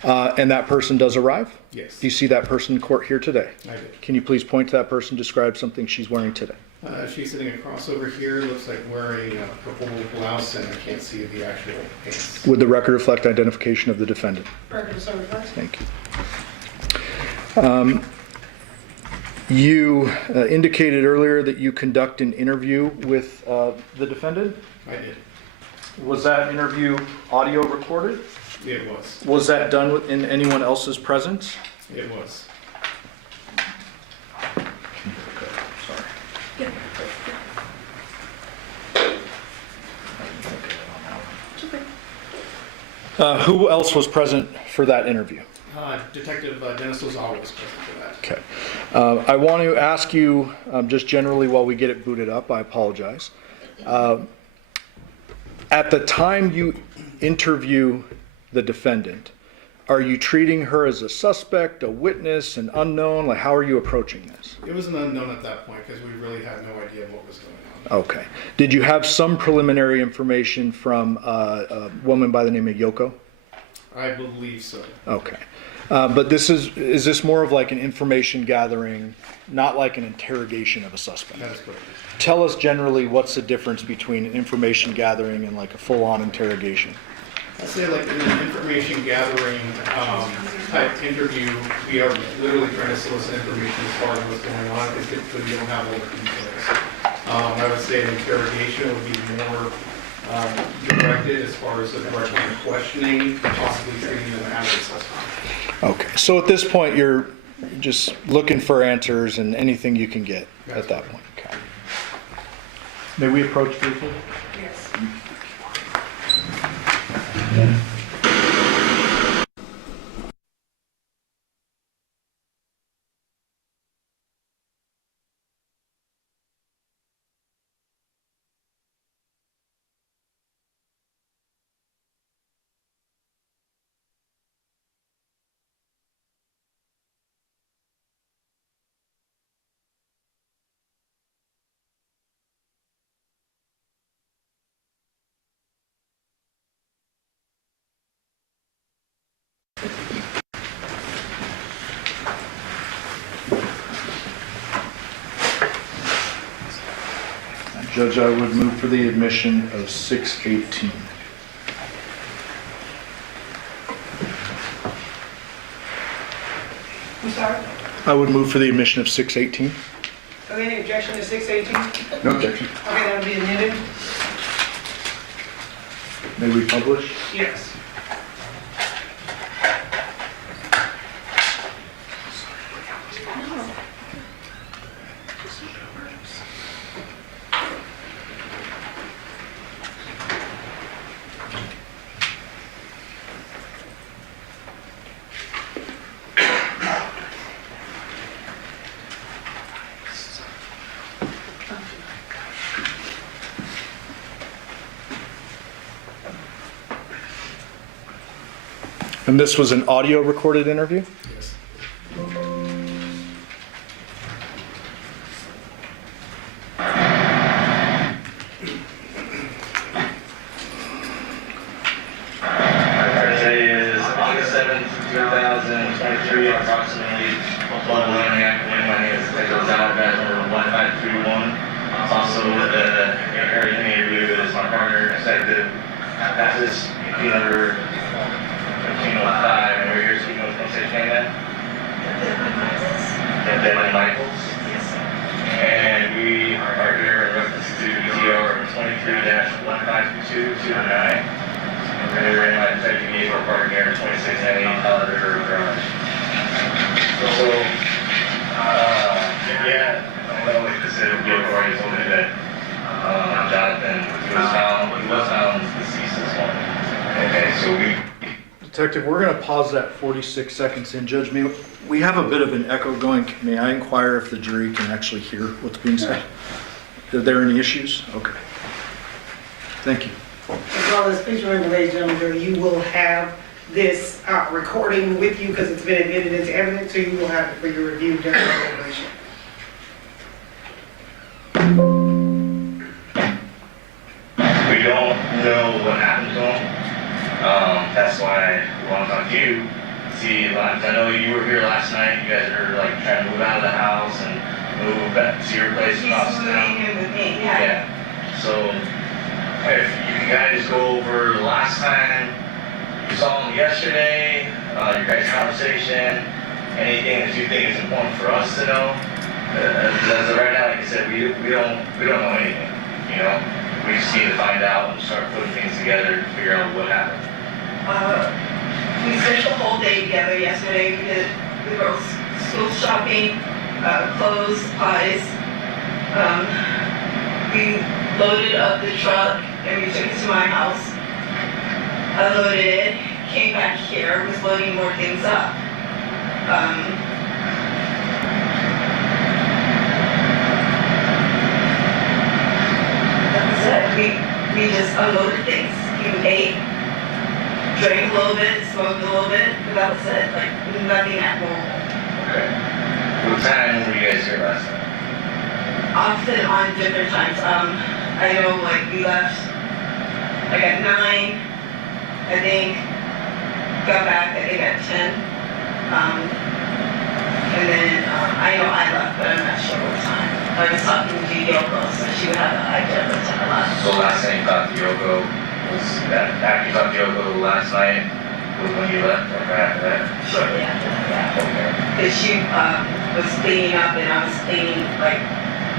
And that person does arrive? Yes. Do you see that person in court here today? I did. Can you please point to that person, describe something she's wearing today? She's sitting across over here, looks like wearing a purple blouse, and I can't see the actual pants. Would the record reflect identification of the defendant? Record of so reflects. Thank you. You indicated earlier that you conduct an interview with the defendant. I did. Was that interview audio recorded? It was. Was that done in anyone else's presence? It was. Who else was present for that interview? Detective Dennis Lozado was present for that. Okay. I want to ask you, just generally while we get it booted up, I apologize. At the time you interview the defendant, are you treating her as a suspect, a witness, an unknown? Like, how are you approaching this? It was an unknown at that point because we really had no idea what was going on. Okay. Did you have some preliminary information from a woman by the name of Yoko? I believe so. Okay. But is this more of like an information gathering, not like an interrogation of a suspect? That is correct. Tell us generally what's the difference between an information gathering and like a full-on interrogation. I'll say like in an information gathering type interview, we are literally trying to solicit information as far as what's going on, because typically we don't have all the details. I would say an interrogation would be more directed as far as the direct line of questioning, possibly treating them as a suspect. Okay, so at this point, you're just looking for answers and anything you can get at that point. Okay. May we approach briefly? Yes. Judge, I would move for the admission of 618. I'm sorry? I would move for the admission of 618. Are there any objection to 618? No objection. Okay, that'll be admitted. May we publish? Yes. And this was an audio recorded interview? Yes. Today is August 7th, 2023, approximately 12:11 a.m. My name is Nickolas, badge number 1531. Also with the everything interview is my partner, Detective Papacs, number 1505, and we're here speaking with what's his name then? Devyn Michaels. And we are here in reference to DR 23-152229. And we're in my detective vehicle park here, 2698 Colorado River Garage. So, yeah, I know like this vehicle already told me that Johnathan was found deceased this morning. Okay, so we. Detective, we're going to pause that 46 seconds in. Judge, we have a bit of an echo going. May I inquire if the jury can actually hear what's being said? Are there any issues? Okay. Thank you. As well as, please remember, ladies and gentlemen, jury, you will have this recording with you because it's been admitted into evidence, so you will have it for your review during the deliberation. We don't know what happened to him. That's why we want to talk to you. See, I know you were here last night. You guys are like trying to move out of the house and move back to your place across town. Yeah. So if you guys go over the last time you saw him yesterday, your guys' conversation, anything that you think is important for us to know. As of right now, like I said, we don't know anything. You know, we just need to find out and start putting things together to figure out what happened. We spent the whole day together yesterday. We did the girls' school shopping, clothes, pies. We loaded up the truck and we took it to my house. I loaded it, came back here, was loading more things up. That was it. We just unloaded things. We ate, drank a little bit, smoked a little bit, but that was it. Like nothing abnormal. Okay. What time were you guys here last night? Often on different times. I know like we left like at 9, I think. Got back I think at 10. And then I know I left, but I'm not sure what time. I was talking to Yoko, so she would have an idea of what time I left. So last time you talked to Yoko Was that after you talked to Yoko last night, was when you left, or right after that? Shortly after that, yeah. Okay. Because she was cleaning up and I was cleaning like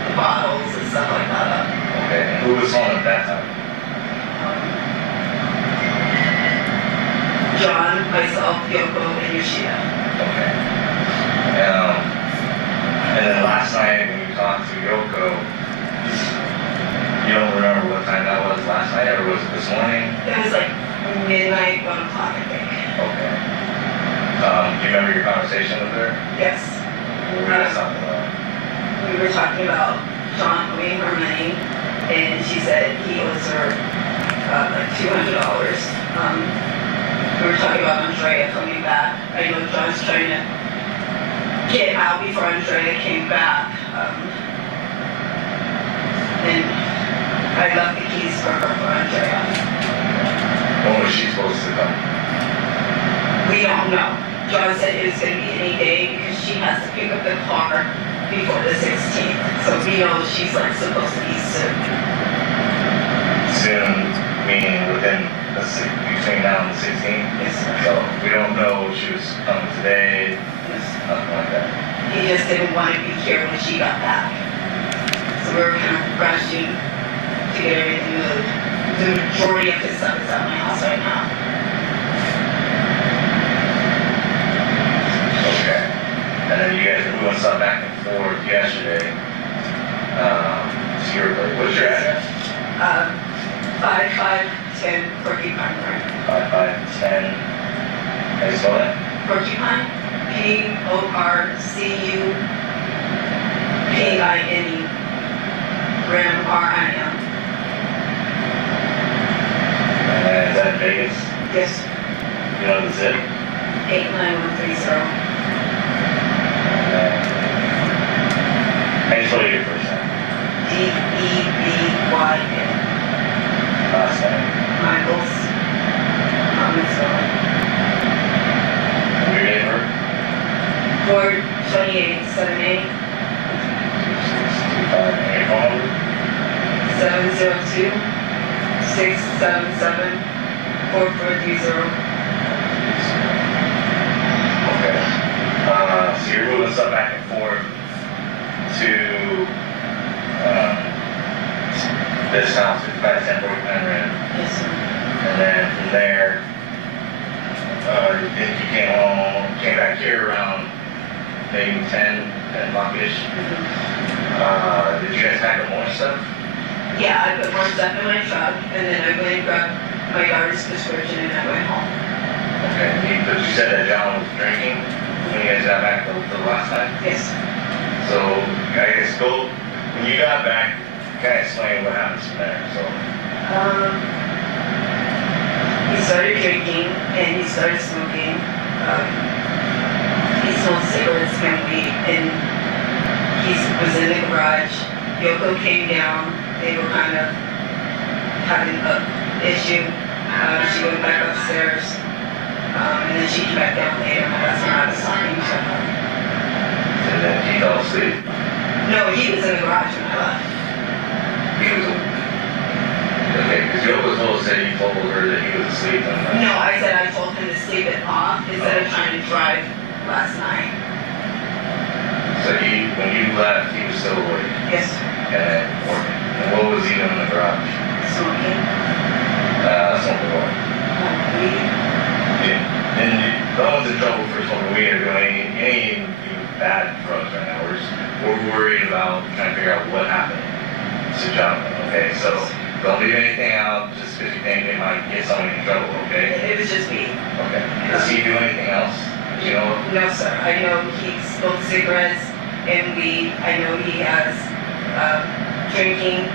the bottles and stuff like that up. Okay, and who was home at that time? John, myself, Yoko, and Yoshida. Okay. And then last night when you talked to Yoko, you don't remember what time that was last night, or was it this morning? It was like midnight, 1 o'clock, I think. Okay. Do you remember your conversation with her? Yes. What were you guys talking about? We were talking about John owing her money, and she said he owes her like $200. We were talking about Andrea coming back. I know John's trying to get out before Andrea came back. And I left the keys for her for Andrea. When was she supposed to come? We don't know. John said it was going to be any day because she has to pick up the car before the 16th. So we know she's like supposed to be soon. Soon, meaning within between now and the 16th? Yes, sir. So we don't know if she was coming today, Yes. nothing like that. He just didn't want to be here when she got back. So we were kind of rushing to get everything moved. The majority of his stuff is at my house right now. Okay. And then you guys were moving stuff back and forth yesterday. So you're, what's your address? 5510 Porcupine Road. 5510. How do you spell that? Porcupine, Porcupine, Ram, R-I-M. And is that in Vegas? Yes, You know the zip? 89130. How do you spell your first name? D-E-B-Y-N. Last name? Michaels. Misspelling. And your date of birth? 42878 And your phone number? 702-677-4430. Okay. So you're moving stuff back and forth to this house, 5510 Porcupine Road. Yes, sir. And then from there, you came back here around maybe 10 o'clock-ish. Did you guys pack up more stuff? Yeah, I put more stuff in my truck, and then I went and grabbed my daughter's prescription, and I went home. Okay. But you said that John was drinking when you guys got back the last time? Yes. So, I guess when you got back, kind of explain what happens from there. So, He started drinking, and he started smoking. He smoked cigarettes and weed, and he was in the garage. Yoko came down. They were kind of having an issue. She went back upstairs, and then she came back down later. That's when I was talking to her. and then he fell asleep. No, he was in the garage when I left. He was, okay, because Yoko was supposed to say you told her that he was asleep. No, I said I told him to sleep it off instead of trying to drive last night. So when you left, he was still awake Yes, and then working. And what was he doing in the garage? smoking. Smoking what? Weed. Yeah. And no one's in trouble for smoking weed or doing any bad drugs right now. We're worried about trying to figure out what happened to Johnathan, okay? So don't leave anything out just because you think they might get somebody in trouble, okay? It was just me. Okay. Does he do anything else? You know? No, sir. I know he smokes cigarettes and weed. I know he has drinking.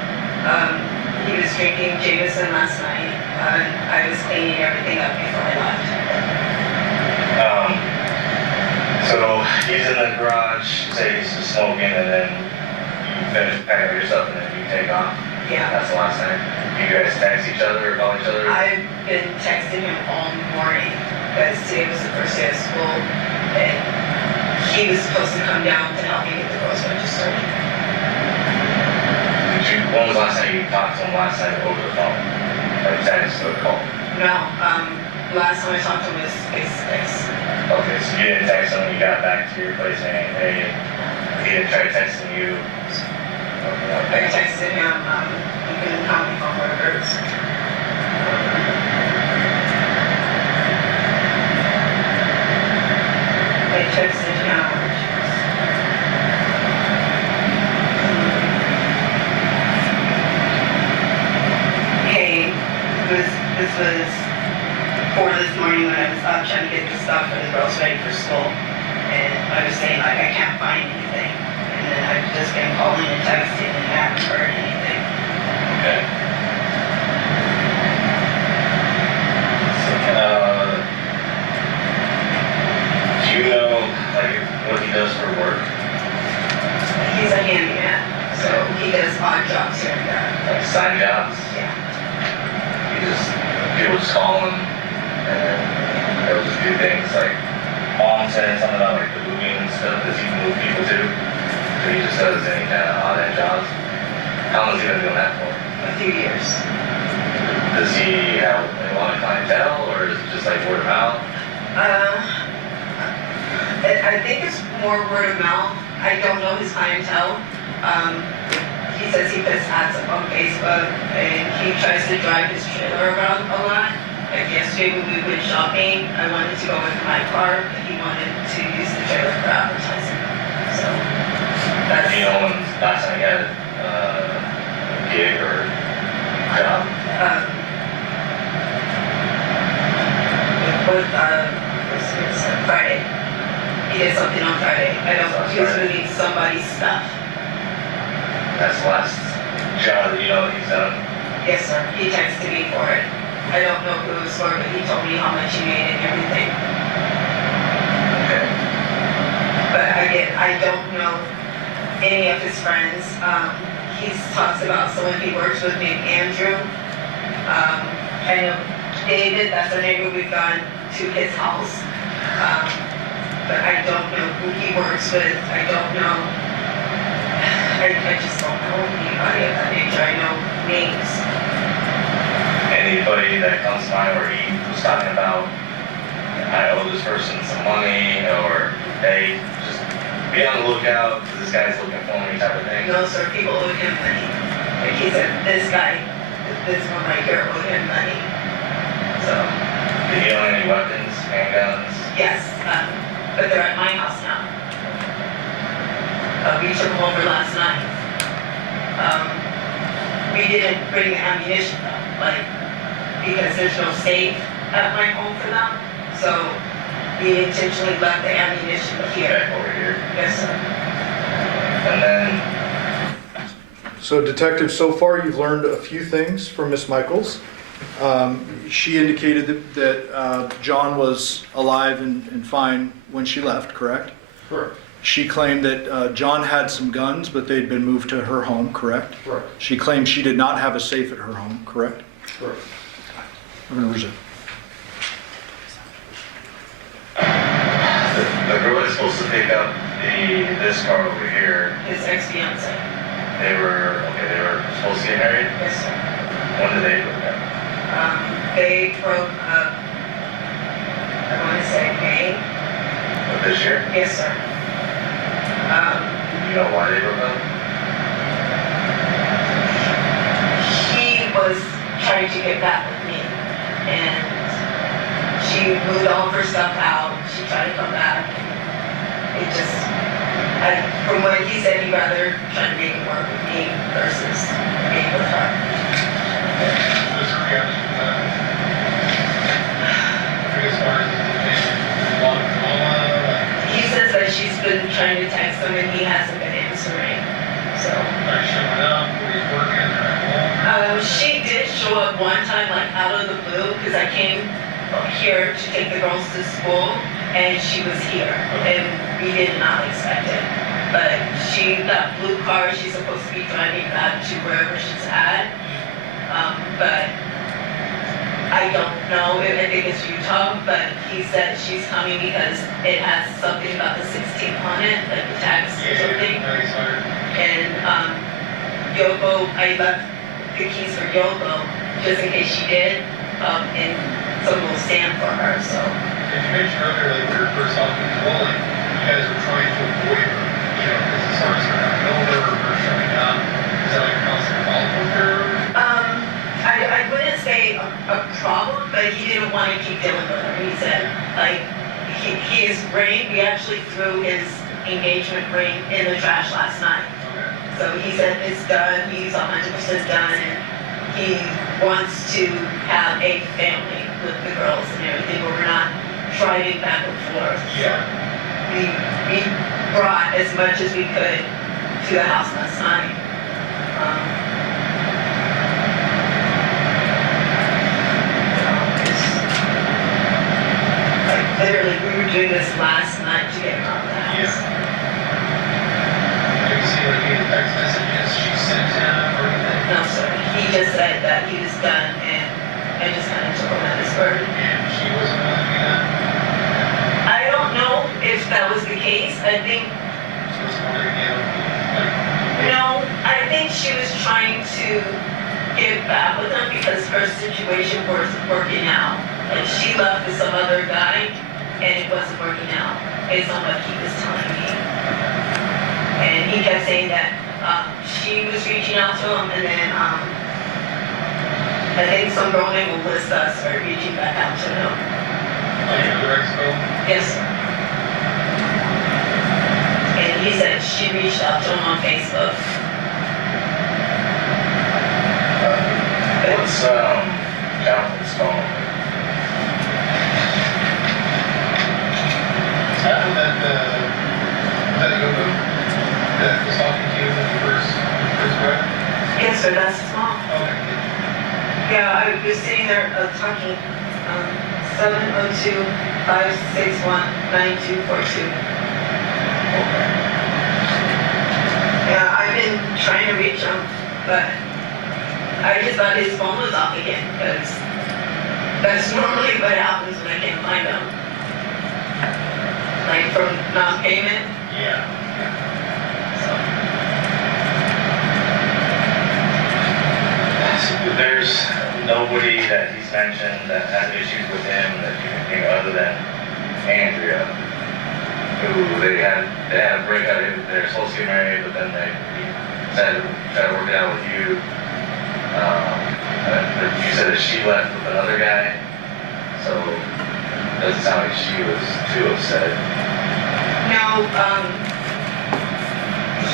He was drinking Jameson last night. I was cleaning everything up before I left. So he's in the garage, say he's just smoking, and then you finish packing up your stuff and then you take off. Yeah. That's the last time. Do you guys text each other or call each other? I've been texting him all morning because today was the first day of school and he was supposed to come down to help me get the grocery register. When was the last time you talked to him last night over the phone? Like text or call? No, last time I talked to him was face-to-face. Okay, so you didn't text him when you got back to your place saying, hey, he didn't try texting you? I texted him, you can call me from workers. I texted him. Hey, this was 4 this morning when I was up trying to get the stuff for the girls ready for school. And I was saying like I can't find anything. And then I've just been calling and texting and haven't heard anything. Okay. Do you know, like, what he does for work? He's a handyman, so he does odd jobs here and there. Like side jobs? Yeah. People just call him and they'll just do things like, Mom said something about like the moving and stuff. Does he move people too? So he just does any kind of odd end jobs? How long has he been doing that for? A few years. Does he have a lot of clientele or is it just like word of mouth? I think it's more word of mouth. I don't know his clientele. He says he puts ads up on Facebook and he tries to drive his trailer around a lot. Like yesterday when we went shopping, I wanted to go with my car, but he wanted to use the trailer for advertising. So that's... Do you know when last time he had a gig or job? Friday. He did something on Friday. I don't know. He was moving somebody's stuff. That's the last job that you know that he's done? Yes, sir. He texted me for it. I don't know who it was for, but he told me how much he made and everything. Okay. But again, I don't know any of his friends. He talks about someone he works with named Andrew. I know David, that's our neighbor. We've gone to his house. But I don't know who he works with. I don't know. I just don't know anybody of that nature. I know names. Anybody that comes to mind where he was talking about, I owe this person some money, or hey, just be on the lookout, this guy's looking for me type of thing? No, sir, people owe him money. Like he said, this guy, this one right here owed him money. So. Did he own any weapons, handguns? Yes, but they're at my house now. We took them over last night. We didn't bring the ammunition though, like, because there's no safe at my home for them. So we intentionally left the ammunition here. Okay, over here. Yes, sir. And then, So Detective, so far you've learned a few things from Miss Michaels. She indicated that John was alive and fine when she left, correct? Correct. She claimed that John had some guns, but they'd been moved to her home, correct? Correct. She claimed she did not have a safe at her home, correct? Correct. I'm going to resume. the girl that's supposed to pick up this car over here, His ex-fiance. they were supposed to get married? Yes, sir. When did they break up? They broke up, I want to say May. Of this year? Yes, sir. You know why they broke up? He was trying to get back with me, and she moved all of her stuff out. She tried to come back. It just, from what he said, he'd rather try to make it work with me versus being with her. He says that she's been trying to text him and he hasn't been answering. So. She did show up one time, like out of the blue, because I came here to take the girls to school, and she was here, and we did not expect it. But that blue car, she's supposed to be driving back to wherever she's at. But I don't know, I think it's Utah, but he said she's coming because it has something about the 16 on it, like the tags or something. And Yoko, I left the keys for Yoko just in case she did, and someone will stand for her, so. As you mentioned earlier, like when we were first off the dwelling, you guys were trying to avoid her, because the stars are coming over or showing up. Is that like a constant follow with her? I wouldn't say a problem, but he didn't want to keep dealing with her. He said, like, his ring, we actually threw his engagement ring in the trash last night. So he said it's done, he's 100% done, and he wants to have a family with the girls and everything, but we're not driving back and forth. Yeah. We brought as much as we could to the house last night. Like, literally, we were doing this last night to get her out of the house. Have you seen like any text messages she sent him or anything? No, sir. He just said that he was done, and I just kind of took him at his word. And she wasn't willing to do that? I don't know if that was the case. I think, She wasn't willing to like, no, I think she was trying to get back with him because her situation wasn't working out. Like, she left with some other guy, and it wasn't working out, based on what he was telling me. And he kept saying that she was reaching out to him, and then I think some girl named Melissa started reaching back out to him. like another expo? Yes, sir. And he said she reached out to him on Facebook. What's Jonathan's phone? That Yoko that was talking to you when you first read? Yes, sir, that's his mom. Okay. Yeah, I was sitting there talking, 702-561-9242. Yeah, I've been trying to reach him, but I just thought his phone was off again, because that's normally what happens when I can't find him. Like from non-payment, Yeah. so. There's nobody that he's mentioned that has issues with him that you can think other than Andrea, who they had a breakup. They're supposed to get married, but then they decided to try to work it out with you. You said that she left with another guy, so it doesn't sound like she was too upset. No,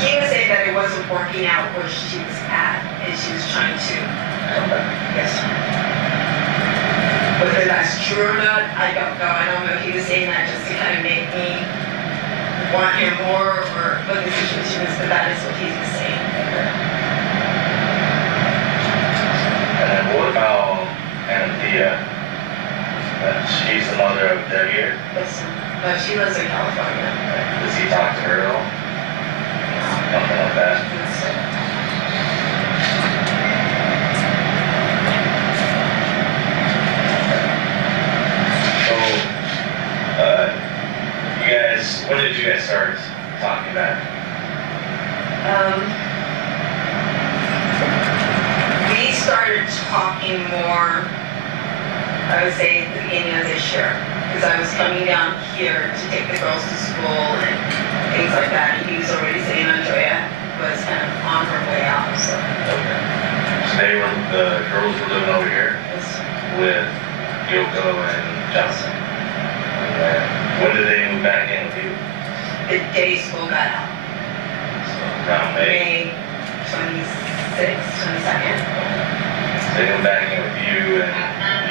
he was saying that it wasn't working out where she was at, and she was trying to, yes. Whether that's true or not, I don't know. I don't know if he was saying that just to kind of make me want him more, or what the situation is, but that is what he was saying. And then what about Anthea? She's the mother of Deviere. Yes, but she lives in California. Does he talk to her at all? Nothing like that. So, you guys, when did you guys start talking back? We started talking more, I would say, at the beginning of this year, because I was coming down here to take the girls to school and things like that, and he was already saying Andrea was kind of on her way out, so. Okay. So the girls were living over here with Yoko and Johnson. And when did they move back in with you? The day school got out, So around May. May 26th, 22nd. So they moved back in with you, and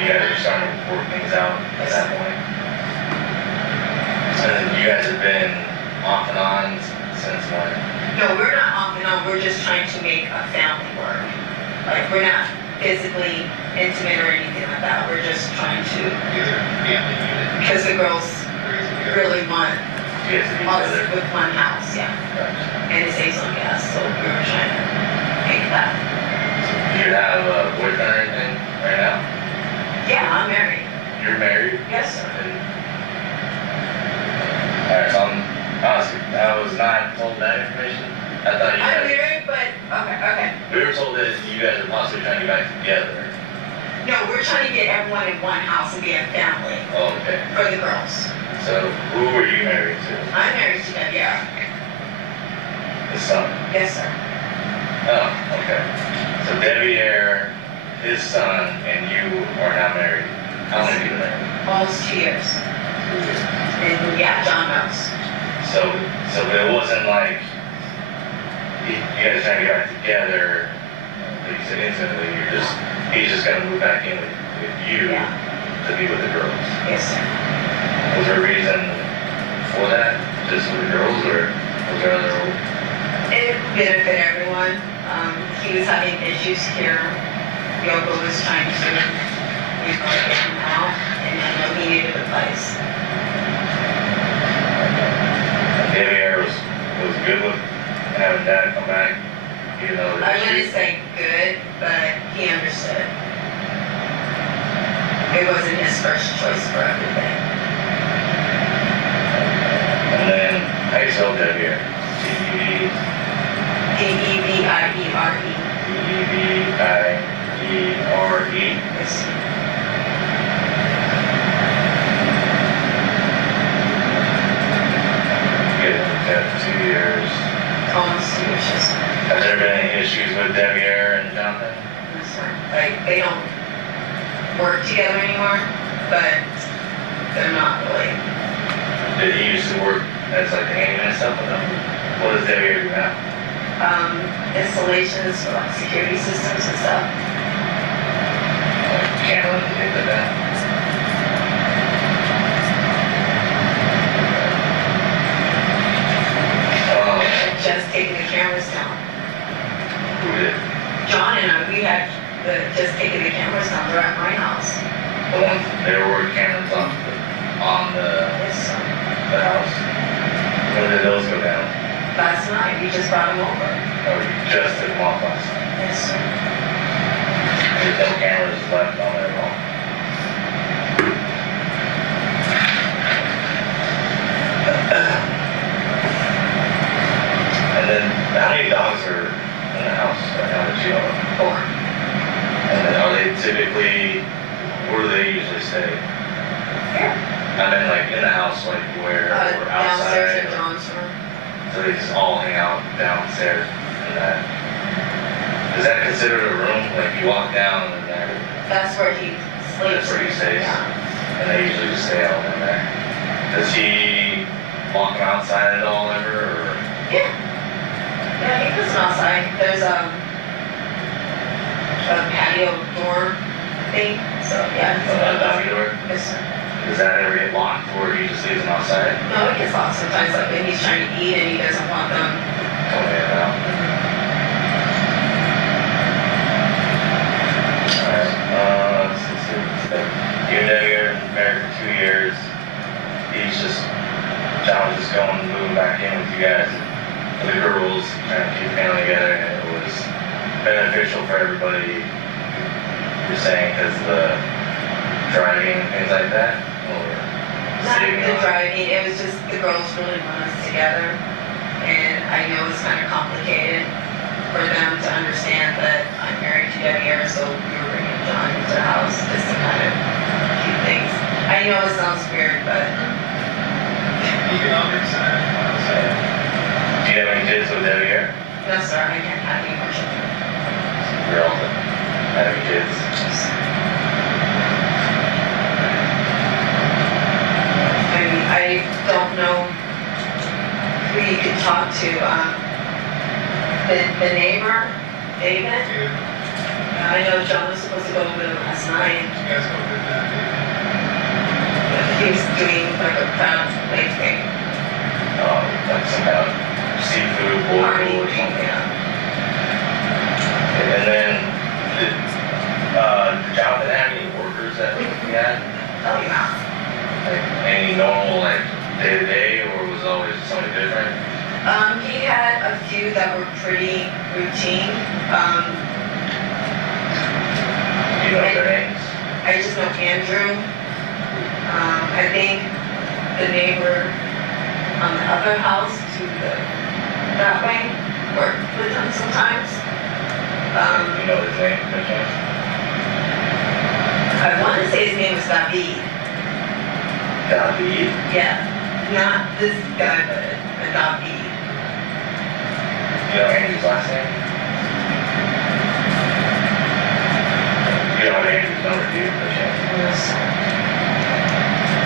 you guys are starting to work things out at that point. And then you guys have been off and on since when? No, we're not off and on, we're just trying to make a family work. Like, we're not physically intimate or anything like that, we're just trying to, Either family unit, because the girls raise together. really want You guys to be us together? with one house, yeah. And it saves on gas, so we were trying to make that. Do you have a boyfriend or anything right now? Yeah, I'm married. You're married? Yes, sir. Alright, so honestly, I was not told that information. I thought you I'm guys, married, but, okay. we were told that you guys are possibly trying to get back together. No, we're trying to get everyone in one house and be a family Oh, okay. for the girls. So who were you married to? I'm married to Deviere. The son? Yes, sir. Oh, okay. So Deviere, his son, and you are now married. How long have you been married? Almost 2 years. And yeah, John knows. So it wasn't like you guys trying to get back together, like you said, intimately. He's just gonna move back in with you Yeah. to be with the girls. Yes, sir. Was there a reason for that? Just with the girls, or was there other? It benefit everyone. He was having issues here. Yoko was trying to get him out, and he needed a place. Deviere was good with having dad come back, even though I wouldn't say good, but he understood. It wasn't his first choice for everything. And then how you spell Deviere? D-E-V. Deviere. D-E-V-I-E-R-E. Yes. Good, 2 years. Almost 2 years. Yes, sir. Has there been any issues with Deviere and Johnathan? Yes, sir. Like, they don't work together anymore, but they're not really. Did he used to work as like a handyman and stuff with them? What does Deviere do now? Installations for like security systems and stuff. Like cameras and things like that? Just taking the cameras down. Who did? John and I, we had just taken the cameras down. They're at my house. The ones, there were cameras on the Yes, sir. house? When did those go down? Last night, we just brought them over. Or you just took them off last night? Yes, sir. There's no cameras left on there at all? And then, how many dogs are in the house right now that you own? 4. And then are they typically, where do they usually stay? Here. I mean, like in the house, like where, or Downstairs outside? in John's room. So they just all hang out downstairs in that. Is that considered a room? Like you walk down and there, That's where he sleeps. that's where he stays? Yeah. And they usually just stay out in there. Does he walk outside at all ever, or? Yeah. Yeah, he goes outside. There's a patio door thing, so yeah. A doggy door? Yes, sir. Does that ever get locked, or he just leaves them outside? No, it gets locked sometimes, like when he's trying to eat and he doesn't want them. Coming in and out? Alright, let's see. You and Deviere married for 2 years. John was just going, moving back in with you guys. The girls, trying to keep the family together, and it was beneficial for everybody. You're saying because the driving and things like that? Or Not saving the on? driving, it was just the girls really want us together. And I know it's kind of complicated for them to understand that I'm married to Deviere, so we were bringing John into the house just to kind of keep things. I know it sounds weird, but Economics, Do you have any kids with Deviere? no, sir, I can't have any more children. You're all having kids? I don't know who you could talk to. The neighbor, David. I know John was supposed to go over there last night. He was doing like a crowd play thing. Like some kind of seafood boil or something. Yeah. And then, did Johnathan have any workers that he had? Oh, yeah. Like any normal, like day-to-day, or was it always something different? He had a few that were pretty routine. Do you know their names? I just know Andrew. I think the neighbor on the other house to that way worked with them sometimes. You know his name, by chance? want to say his name was David. David? Yeah, not this guy, but a David. You know Andrew's last name? You don't have Andrew's number, do you?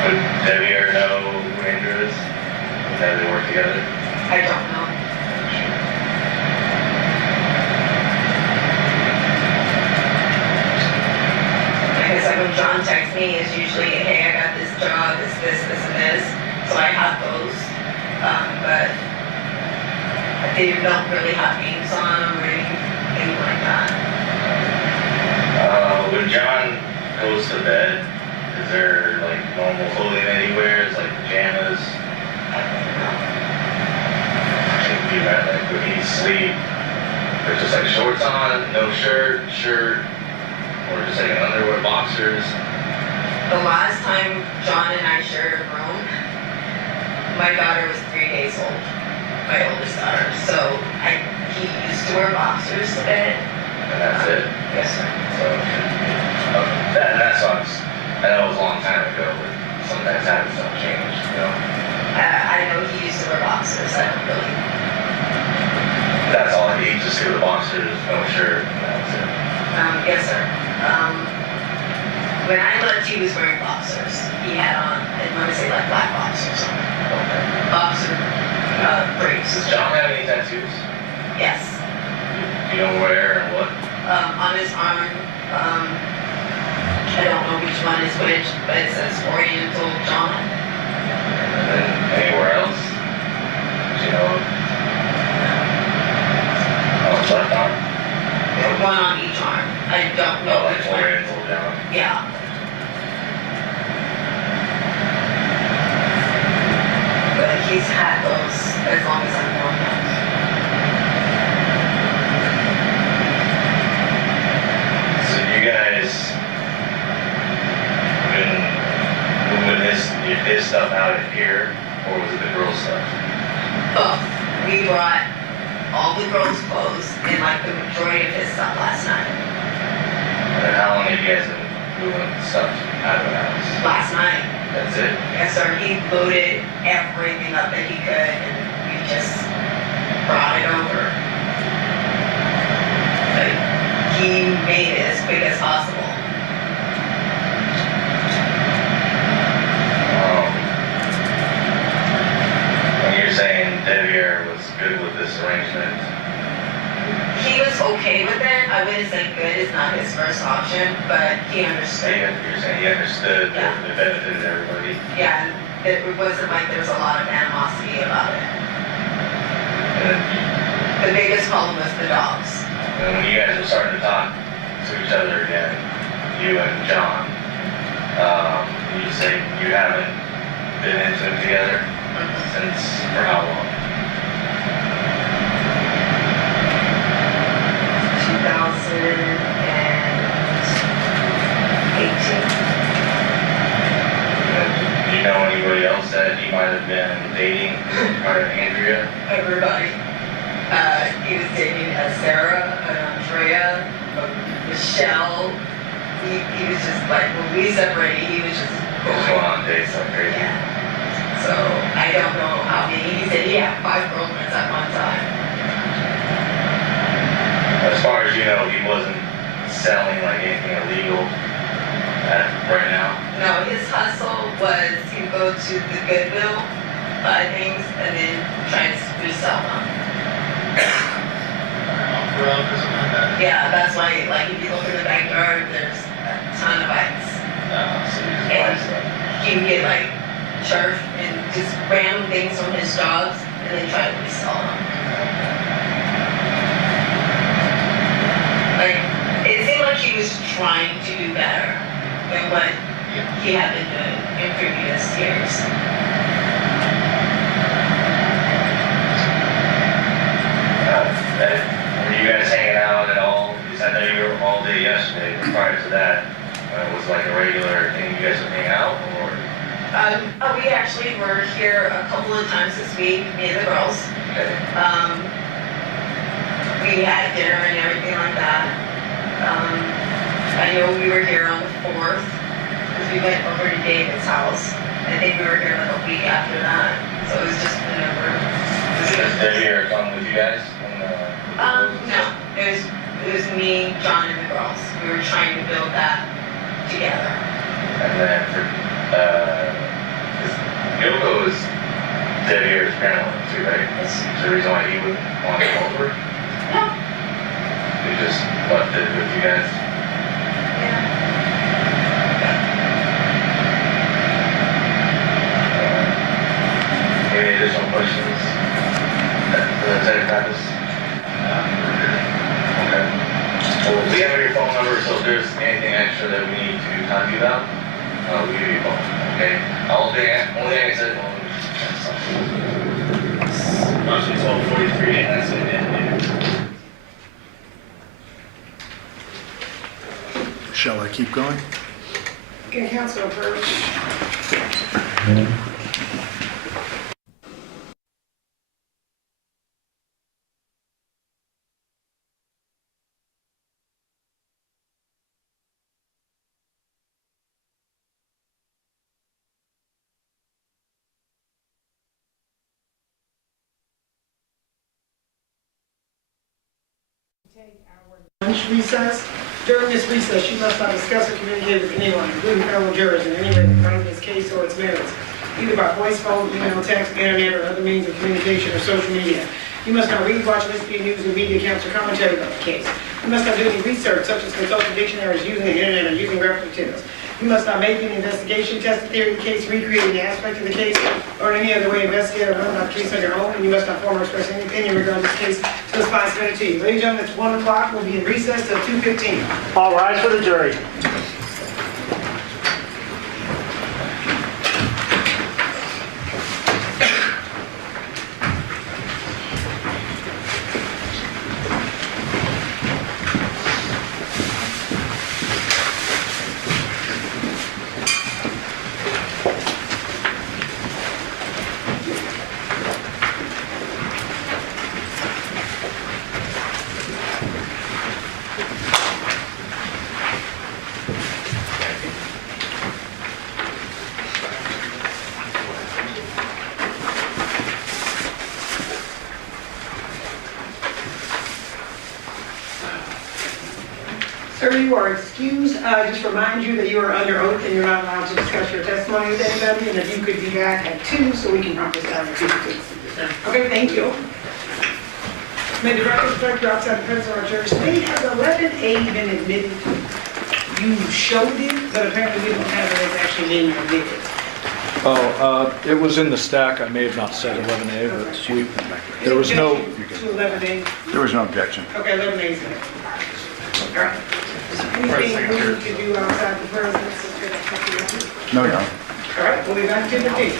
Would Deviere know who Andrew is? Have they work together? I don't know. Because like when John texts me, it's usually, hey, I got this job, this, and this. So I have those. But they don't really have names on them or anything like that. When John goes to bed, is there like normal clothing that he wears, like pajamas? I don't know. I think he read like when he sleep, there's just like shorts on, no shirt, or just like underwear, boxers. The last time John and I shared a room, my daughter was 3 days old, my oldest daughter. So he used to wear boxers to bed. And that's it? Yes, sir. So, that sucks. I know it was a long time ago, but sometimes habits don't change, you know? I know he used to wear boxers. I don't really. That's all he just do the boxers, no shirt, and that was it. Yes, sir. When I left, he was wearing boxers. He had on, I want to say like black boxers. Okay. Boxer briefs. Does John have any tattoos? Yes. Do you know where and what? On his arm, I don't know which one is which, but it says Oriental John. And then anywhere else? Do you know? Oh, it's left arm? One on each arm. I don't know Oh, which like one. Oriental down. Yeah. But he's had those as long as I've known him. So you guys been moving his stuff out of here, or was it the girl stuff? Both. We brought all the girls' clothes and like the majority of his stuff last night. And how long have you guys been moving stuff out of the house? Last night. That's it? Yes, sir. He loaded everything up that he could and we just brought it over. But he made it as quick as possible. When you're saying Deviere was good with this arrangement, He was okay with it. I wouldn't say good is not his first option, but he understood. you're saying he understood that it benefited everybody. Yeah, it wasn't like there was a lot of animosity about it. And The biggest problem was the dogs. when you guys were starting to talk to each other again, you and John, you say you haven't been intimate together since for how long? 2018. Do you know anybody else that he might have been dating prior to Andrea? Everybody. He was dating Sarah, Andrea, Michelle. He was just like, when we separated, he was just Going on dates like crazy. Yeah. So I don't know how many. He said he had 5 girlfriends at one time. As far as you know, he wasn't selling like anything illegal right now. No, his hustle was he would go to the Goodwill, buy things, and then try to resell them. Off-road or something like that? Yeah, that's why, like, if you look in the backyard, there's a ton of bikes. So he just buys stuff. He would get, like, turf and just random things from his jobs, and then try to resell them. Like, it seemed like he was trying to do better than what he had been doing in previous years. Were you guys hanging out at all? Because I know you were all day yesterday, but prior to that, was it like a regular thing you guys would hang out, or? We actually were here a couple of times this week, me and the girls. Okay. We had dinner and everything like that. I know we were here on the 4th, we went over to David's house. I think we were here like a week after that, so it was just whenever. Does Deviere come with you guys? No, it was me, John, and the girls. We were trying to build that together. And then for, Yoko is Deviere's parent too, right? Yes. Is there a reason why he would want to come over? No. He just left it with you guys? Any additional questions? Does that practice? Okay. Well, we have your phone number, so if there's anything extra that we need to talk to you about, we'll give you a call. Okay? Only thing I said, Motion 1243, and that's it. Shall I keep going? Okay, council approach. Take our lunch recess. During this recess, you must not discuss or communicate with anyone, including fellow jurors, in any way regarding this case or its merits, either by voice, phone, email, text, internet, or other means of communication or social media. You must not read, watch, listen to news or media accounts or commentary about the case. You must not do any research, such as consulting dictionaries, using the internet, or using reference materials. You must not make any investigation, test the theory of the case, recreate any aspect of the case, or in any other way investigate or learn about the case on your own, and you must not form or express any opinion regarding this case until it's finally submitted to you. Ladies and gentlemen, it's 1 o'clock. We'll be in recess till 2:15. All rise for the jury. Sir, you are excused. Just remind you that you are under oath and you're not allowed to discuss your testimony with anybody, and if you could be back at 2 so we can properly start the people. Okay, thank you. May the record reflect you're outside the presence of our jury. State, has 11A been admitted? You showed it, but apparently we don't have it as actually being admitted. It was in the stack. I may have not said 11A, but there was no. To 11A? There was no objection. Okay, 11A is there. All right. Anything we need to do outside the presence? No, Your Honor. All right, we'll be back to the team.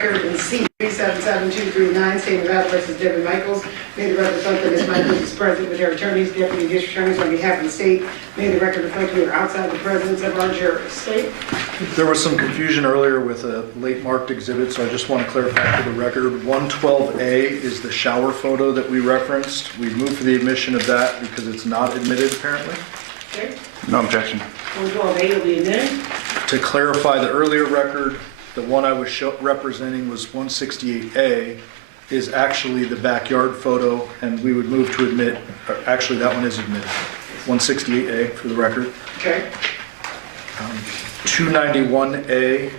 Record in C 377239, State of Nevada versus Devyn Michaels. May the record reflect that Ms. Michaels is present with her attorneys, deputy district attorneys on behalf of the state. May the record reflect we are outside the presence of our jurors. State. There was some confusion earlier with a late marked exhibit, so I just want to clarify for the record. 112A is the shower photo that we referenced. We moved for the admission of that because it's not admitted apparently. Okay. No objection. 112A will be admitted. To clarify the earlier record, the one I was representing was 168A is actually the backyard photo, and we would move to admit, actually that one is admitted. 168A for the record. Okay. 291A.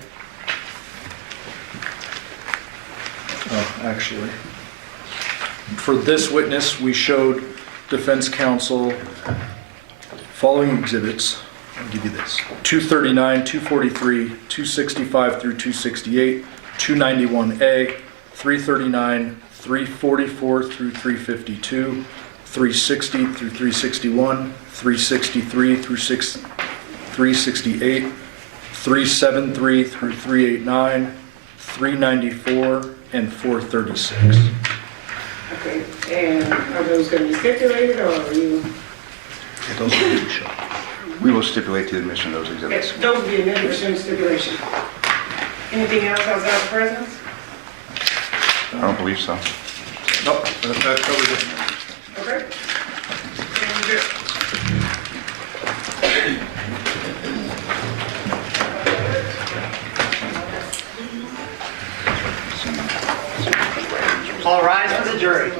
Oh, actually. For this witness, we showed defense counsel following exhibits. I'll give you this. 239, 243, 265 through 268, 291A, 339, 344 through 352, 360 through 361, 363 through 368, 373 through 389, 394, and 436. Okay. And are those going to be stipulated, or are you? Those are the two shown. We will stipulate the admission of those exhibits. Yes, those will be admitted pursuant to stipulation. Anything else outside the presence? I don't believe so. Nope, that covers it. Okay. All rise for the jury.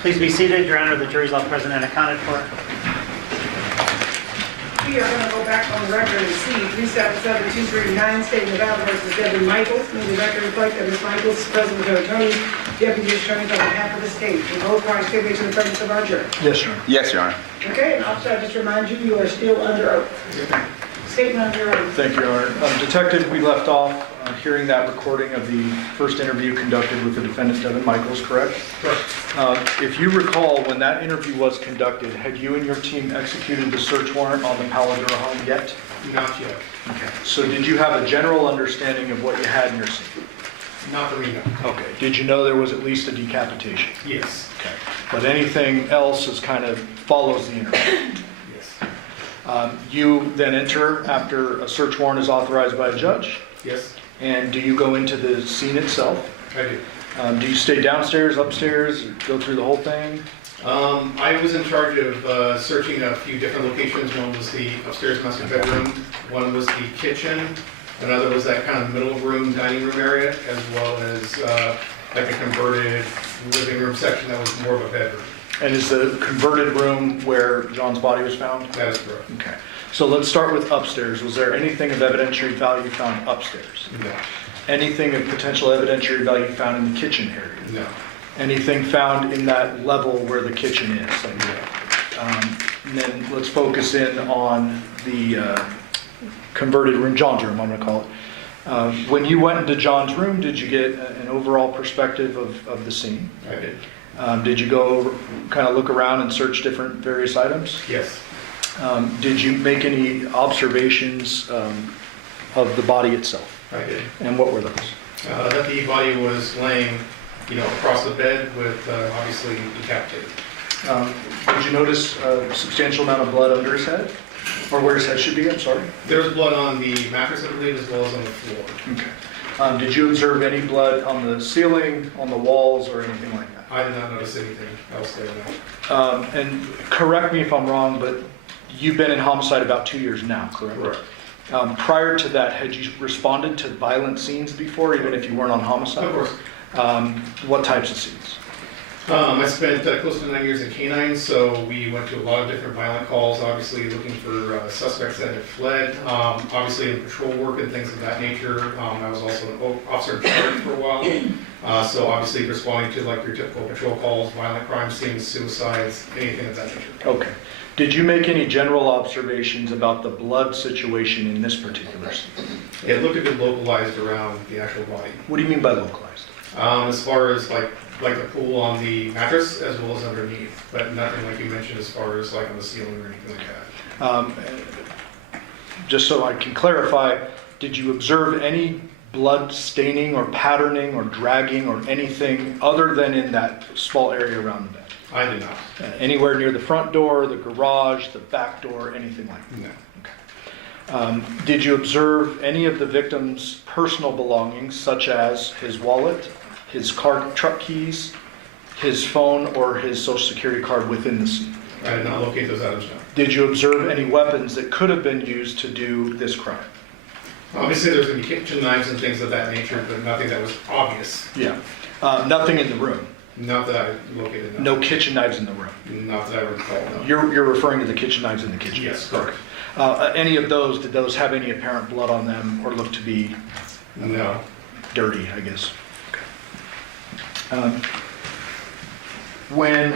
Please be seated. Your Honor, the jury's all present and accounted for. We are going to go back on the record and see 377239, State of Nevada versus Devyn Michaels. May the record reflect that Ms. Michaels is present with her attorney, deputy attorney on behalf of the state. We both are stipulated to the presence of our jury. Yes, Your Honor. Yes, Your Honor. Okay, and officer, I just remind you, you are still under oath. Statement under oath. Thank you, Your Honor. Detective, we left off hearing that recording of the first interview conducted with the defendant, Devyn Michaels, correct? Correct. If you recall, when that interview was conducted, had you and your team executed the search warrant on the Paladura home yet? Not yet. Okay. So did you have a general understanding of what you had in your scene? Not that we know. Okay. Did you know there was at least a decapitation? Yes. Okay. But anything else is kind of follows the interview? Yes. You then enter after a search warrant is authorized by a judge? Yes. And do you go into the scene itself? I do. Do you stay downstairs, upstairs, go through the whole thing? I was in charge of searching a few different locations. One was the upstairs master bedroom, one was the kitchen, another was that kind of middle room, dining room area, as well as like a converted living room section that was more of a bedroom. And is the converted room where John's body was found? That is correct. Okay. So let's start with upstairs. Was there anything of evidentiary value found upstairs? No. Anything of potential evidentiary value found in the kitchen area? No. Anything found in that level where the kitchen is? And then let's focus in on the converted room, John's room, I'm going to call it. When you went into John's room, did you get an overall perspective of the scene? I did. Did you go kind of look around and search different various items? Yes. Did you make any observations of the body itself? I did. And what were those? That the body was laying, across the bed with obviously decapitated. Did you notice a substantial amount of blood under his head? Or where his head should be, I'm sorry? There was blood on the mattress, I believe, as well as on the floor. Okay. Did you observe any blood on the ceiling, on the walls, or anything like that? I did not notice anything else there, no. And correct me if I'm wrong, but you've been in homicide about 2 years now, correct? Correct. Prior to that, had you responded to violent scenes before, even if you weren't on homicide? Of course. What types of scenes? I spent close to 9 years in canines, so we went to a lot of different violent calls, obviously looking for suspects that had fled, obviously in patrol work and things of that nature. I was also an officer in charge for a while, so obviously responding to like your typical patrol calls, violent crime scenes, suicides, anything of that nature. Okay. Did you make any general observations about the blood situation in this particular scene? It looked a bit localized around the actual body. What do you mean by localized? As far as like the pool on the mattress as well as underneath, but nothing like you mentioned as far as like on the ceiling or anything like that. Just so I can clarify, did you observe any blood staining or patterning or dragging or anything other than in that small area around the bed? I did not. Anywhere near the front door, the garage, the back door, anything like that? No. Okay. Did you observe any of the victim's personal belongings, such as his wallet, his truck keys, his phone, or his social security card within the scene? I did not locate those items, no. Did you observe any weapons that could have been used to do this crime? Obviously, there's going to be kitchen knives and things of that nature, but nothing that was obvious. Yeah. Nothing in the room? Not that I located, No kitchen knives in the room? Not that I recall, no. You're referring to the kitchen knives in the kitchen? Yes, correct. Any of those, did those have any apparent blood on them or look to be No. dirty, I guess? Okay. When,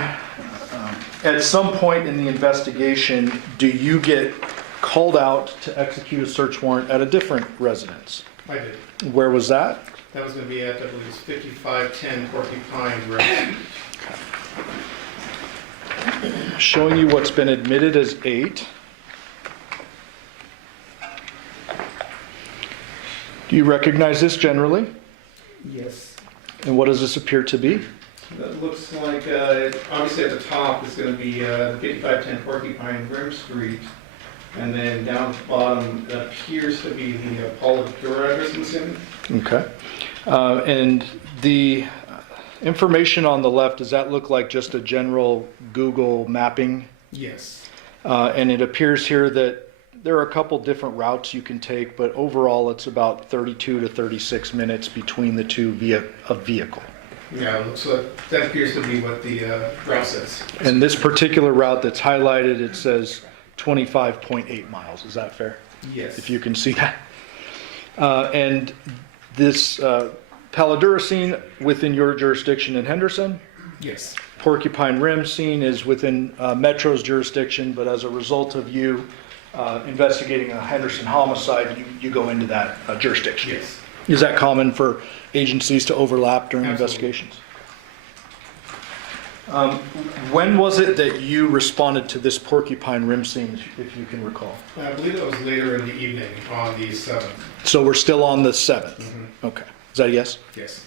at some point in the investigation, do you get called out to execute a search warrant at a different residence? I did. Where was that? That was going to be at, I believe it's 5510 Porcupine Road. Showing you what's been admitted as 8. Do you recognize this generally? Yes. And what does this appear to be? That looks like, obviously at the top is going to be 5510 Porcupine Rim Street. And then down at the bottom, it appears to be the Paula Victoria address, I'm assuming. Okay. And the information on the left, does that look like just a general Google mapping? Yes. And it appears here that there are a couple different routes you can take, but overall it's about 32 to 36 minutes between the two via a vehicle. Yeah, it looks like that appears to be what the route says. And this particular route that's highlighted, it says 25.8 miles. Is that fair? Yes. If you can see that. And this Paladura scene within your jurisdiction in Henderson? Yes. Porcupine Rim scene is within Metro's jurisdiction, but as a result of you investigating a Henderson homicide, you go into that jurisdiction. Yes. Is that common for agencies to overlap during Absolutely. investigations? When was it that you responded to this Porcupine Rim scene, if you can recall? I believe it was later in the evening on the 7th. So we're still on the 7th? Mm-hmm. Okay. Is that a yes? Yes.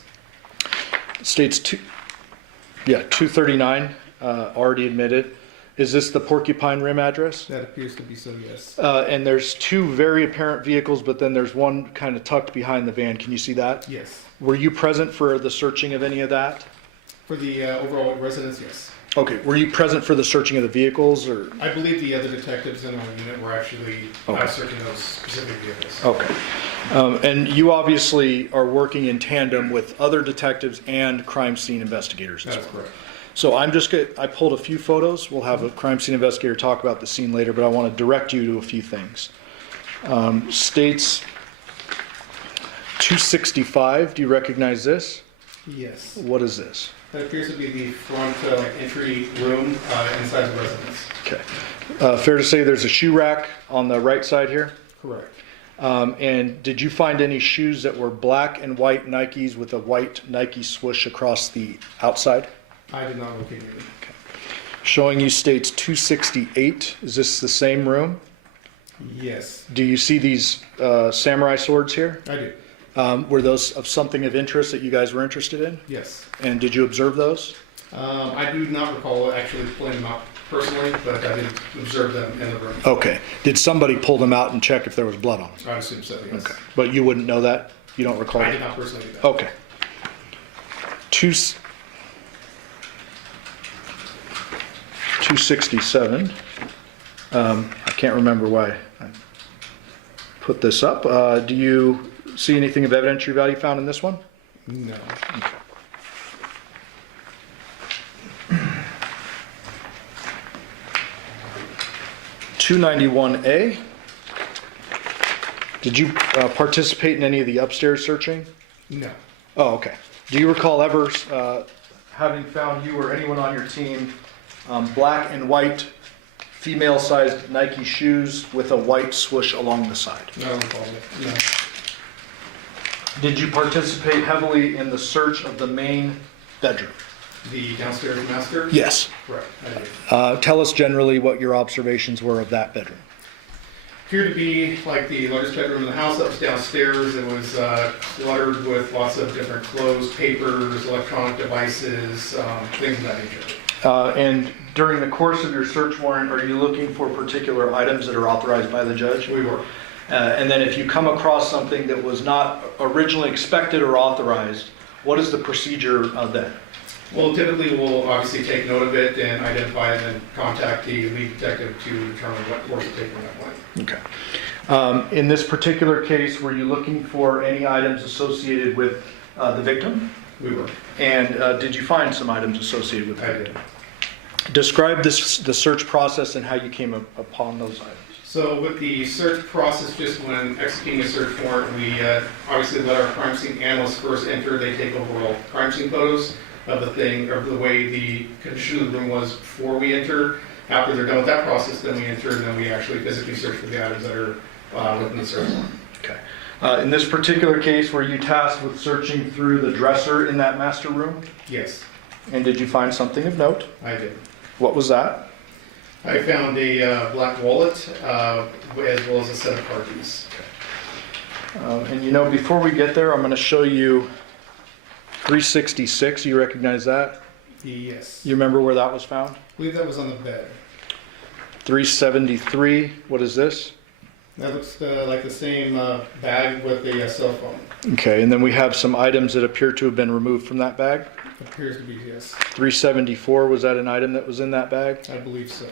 States 239, already admitted. Is this the Porcupine Rim address? That appears to be so, yes. And there's two very apparent vehicles, but then there's one kind of tucked behind the van. Can you see that? Yes. Were you present for the searching of any of that? For the overall residence, yes. Okay. Were you present for the searching of the vehicles, or? I believe the other detectives in our unit were actually Okay. searching those specific vehicles. Okay. And you obviously are working in tandem with other detectives and crime scene investigators as That's well. correct. So I pulled a few photos. We'll have a crime scene investigator talk about the scene later, but I want to direct you to a few things. States 265, do you recognize this? Yes. What is this? That appears to be the front entry room inside the residence. Okay. Fair to say there's a shoe rack on the right side here? Correct. And did you find any shoes that were black and white Nikes with a white Nike swoosh across the outside? I did not locate any. Okay. Showing you states 268. Is this the same room? Yes, Do you see these samurai swords here? I do. Were those of something of interest that you guys were interested in? Yes. And did you observe those? I do not recall actually pulling them out personally, but I did observe them in the room. Okay. Did somebody pull them out and check if there was blood on them? I assume so, yes. Okay. But you wouldn't know that? You don't recall? I did not personally do that. Okay. 267. I can't remember why I put this up. Do you see anything of evidentiary value found in this one? No. 291A. Did you participate in any of the upstairs searching? No. Oh, okay. Do you recall ever having found you or anyone on your team black and white female-sized Nike shoes with a white swoosh along the side? No, I don't recall it. No. Did you participate heavily in the search of the main bedroom? The downstairs master? Yes. Correct, I did. Tell us generally what your observations were of that bedroom. Appeared to be like the largest bedroom in the house. That was downstairs. It was cluttered with lots of different clothes, papers, electronic devices, things of that nature. And during the course of your search warrant, are you looking for particular items that are authorized by the judge? We were. And then if you come across something that was not originally expected or authorized, what is the procedure then? Well, typically we'll obviously take note of it and identify it and contact the lead detective to determine what course to take on that point. Okay. In this particular case, were you looking for any items associated with the victim? We were. And did you find some items associated with the I victim? did. Describe the search process and how you came upon those items. So with the search process, just when executing a search warrant, we obviously let our crime scene analysts first enter. They take overall crime scene photos of the thing, or the way the condition of the room was before we enter. After they're done with that process, then we enter, and then we actually physically search for the items that are within the search warrant. Okay. In this particular case, were you tasked with searching through the dresser in that master room? Yes, And did you find something of note? I did. What was that? I found a black wallet, as well as a set of car keys. And you know, before we get there, I'm going to show you 366. You recognize that? Yes. You remember where that was found? I believe that was on the bed. 373. What is this? That looks like the same bag with a cell phone. Okay, and then we have some items that appear to have been removed from that bag. Appears to be, yes. 374, was that an item that was in that bag? I believe so.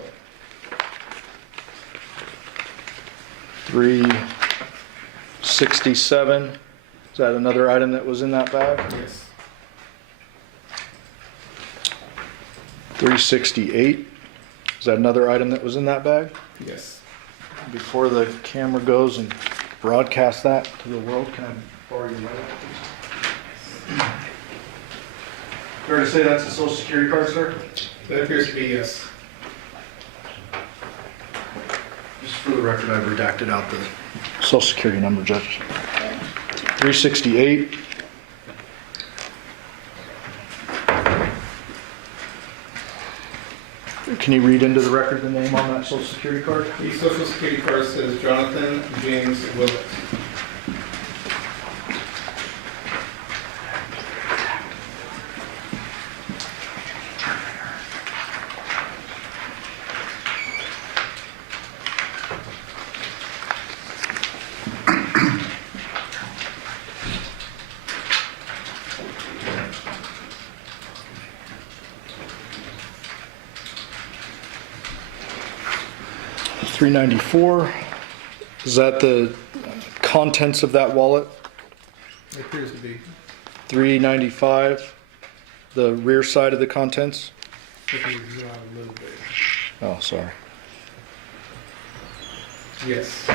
367, is that another item that was in that bag? Yes. 368, is that another item that was in that bag? Yes. Before the camera goes and broadcasts that to the world, can I borrow your light, please? Fair to say that's a social security card, sir? That appears to be yes. Just for the record, I've redacted out the social security number, Judge. 368. Can you read into the record the name on that social security card? The social security card says Johnathan James Willette. $394. Is that the contents of that wallet? It appears to be. $395. The rear side of the contents? If you zoom out a little bit. Oh, sorry. Yes.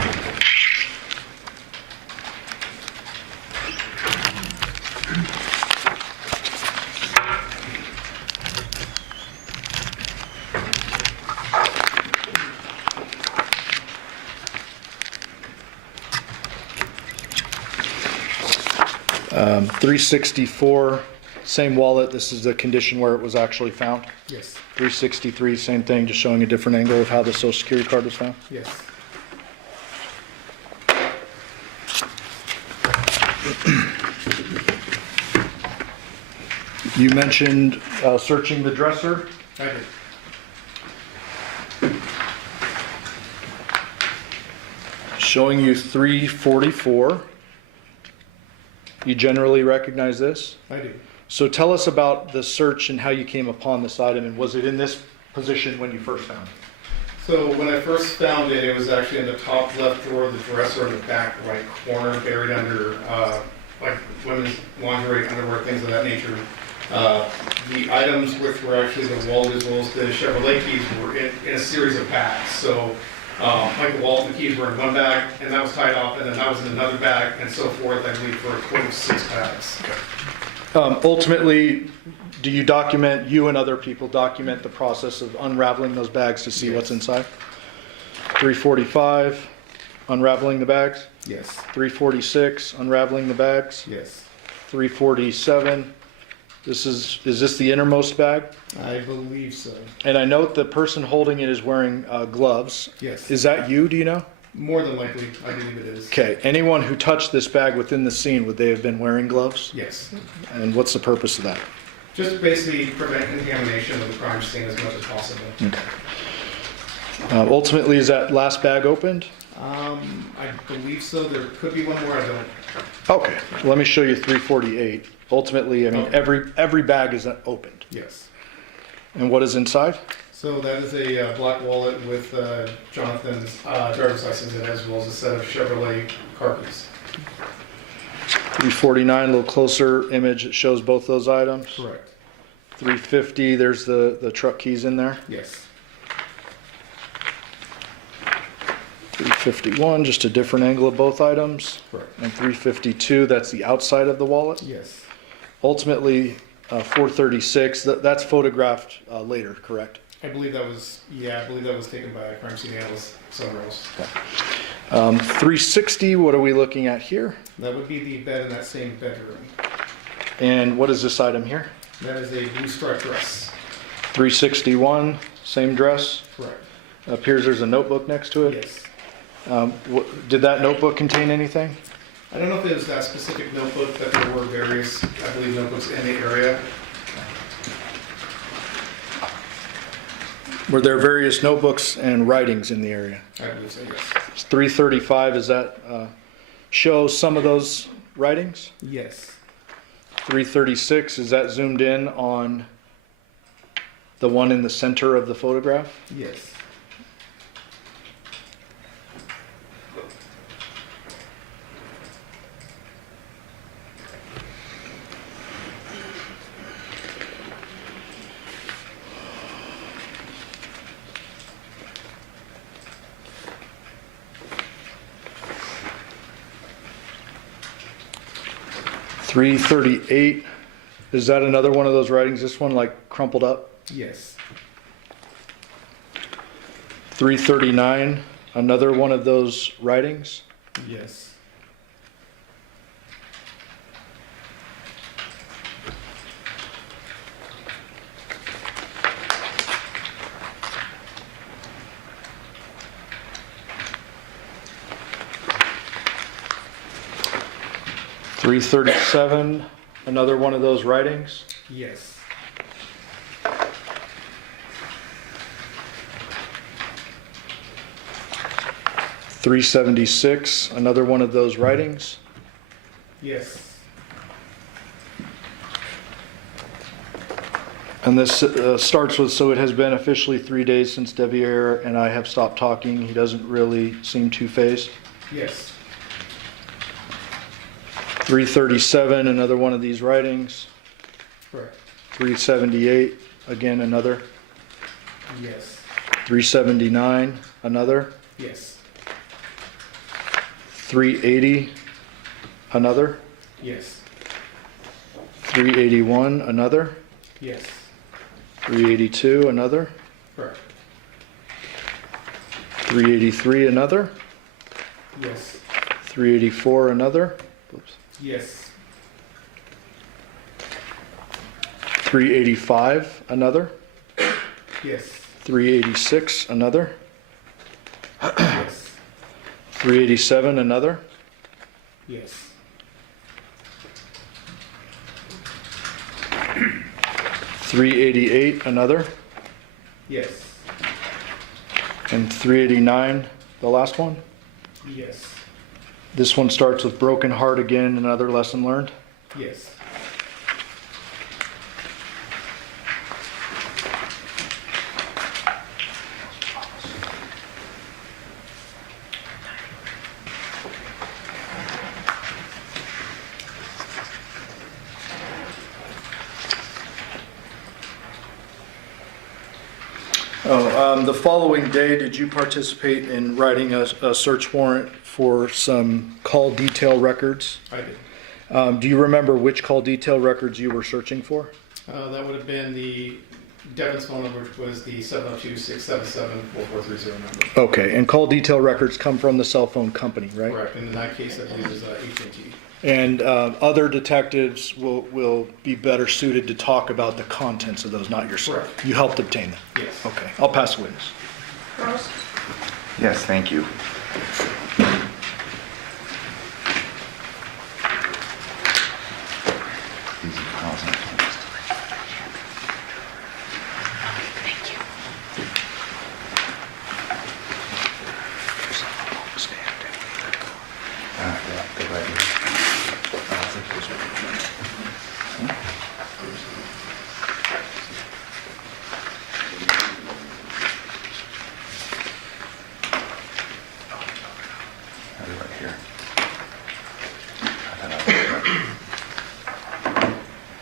Um, 364, same wallet. This is the condition where it was actually found. Yes. 363, same thing, just showing a different angle of how the social security card was found. Yes. You mentioned searching the dresser. I did. Showing you 344. You generally recognize this? I do. So tell us about the search and how you came upon this item, and was it in this position when you first found it? So when I first found it, it was actually in the top left drawer of the dresser in the back right corner, buried under like women's lingerie, underwear, things of that nature. The items which were actually the wallet as well as the Chevrolet keys were in a series of packs. So Like the wallet and the keys were in one bag, and that was tied off, and then that was in another bag, and so forth, I believe, for a total of 6 bags. Ultimately, do you document, you and other people document the process of unraveling those bags to see what's inside? 345, unraveling the bags? Yes. 346, unraveling the bags? Yes. 347, is this the innermost bag? I believe so. And I note the person holding it is wearing gloves. Yes. Is that you, do you know? More than likely, I believe it is. Okay, anyone who touched this bag within the scene, would they have been wearing gloves? Yes. And what's the purpose of that? Just basically prevent contamination of the crime scene as much as possible. Ultimately, is that last bag opened? I believe so. There could be one more. I don't. Okay, let me show you 348. Ultimately, I mean, every bag is opened. Yes. And what is inside? So that is a black wallet with Johnathan's driver's license in it, as well as a set of Chevrolet car keys. 349, a little closer image, it shows both those items. Correct. 350, there's the truck keys in there. Yes. 351, just a different angle of both items. Correct. And 352, that's the outside of the wallet. Yes. Ultimately, 436, that's photographed later, correct? I believe that was taken by a crime scene analyst somewhere else. 360, what are we looking at here? That would be the bed in that same bedroom. And what is this item here? That is a blue striped dress. 361, same dress. Correct. Appears there's a notebook next to it. Yes. Did that notebook contain anything? I don't know if it was that specific notebook, but there were various, I believe, notebooks in the area. Were there various notebooks and writings in the area? I believe so, yes. 335, does that show some of those writings? Yes. 336, is that zoomed in on the one in the center of the photograph? Yes. .338, is that another one of those writings? This one like crumpled up? Yes. 339, another one of those writings? Yes. .337, another one of those writings? Yes. .376, another one of those writings? Yes. And this starts with, so it has been officially 3 days since Deviere and I have stopped talking. He doesn't really seem too phased. Yes. 337, another one of these writings. Correct. 378, again another. Yes. 379, another. Yes. 380, another. Yes. 381, another. Yes. 382, another. Correct. 383, another. Yes. 384, another. Oops. Yes. 385, another. Yes. 386, another. Yes. 387, another. Yes. 388, another. Yes. And 389, the last one. Yes. This one starts with broken heart again, another lesson learned. Yes. The following day, did you participate in writing a search warrant for some call detail records? I did. Do you remember which call detail records you were searching for? That would have been the Devyn's phone number, which was the 702-677-4430 number. Okay, and call detail records come from the cell phone company, right? Correct. And in that case, I believe it was AT&T. And other detectives will be better suited to talk about the contents of those, not yourself. Correct. You helped obtain them? Yes. Okay, I'll pass the witness. Carlos? Yes, thank you.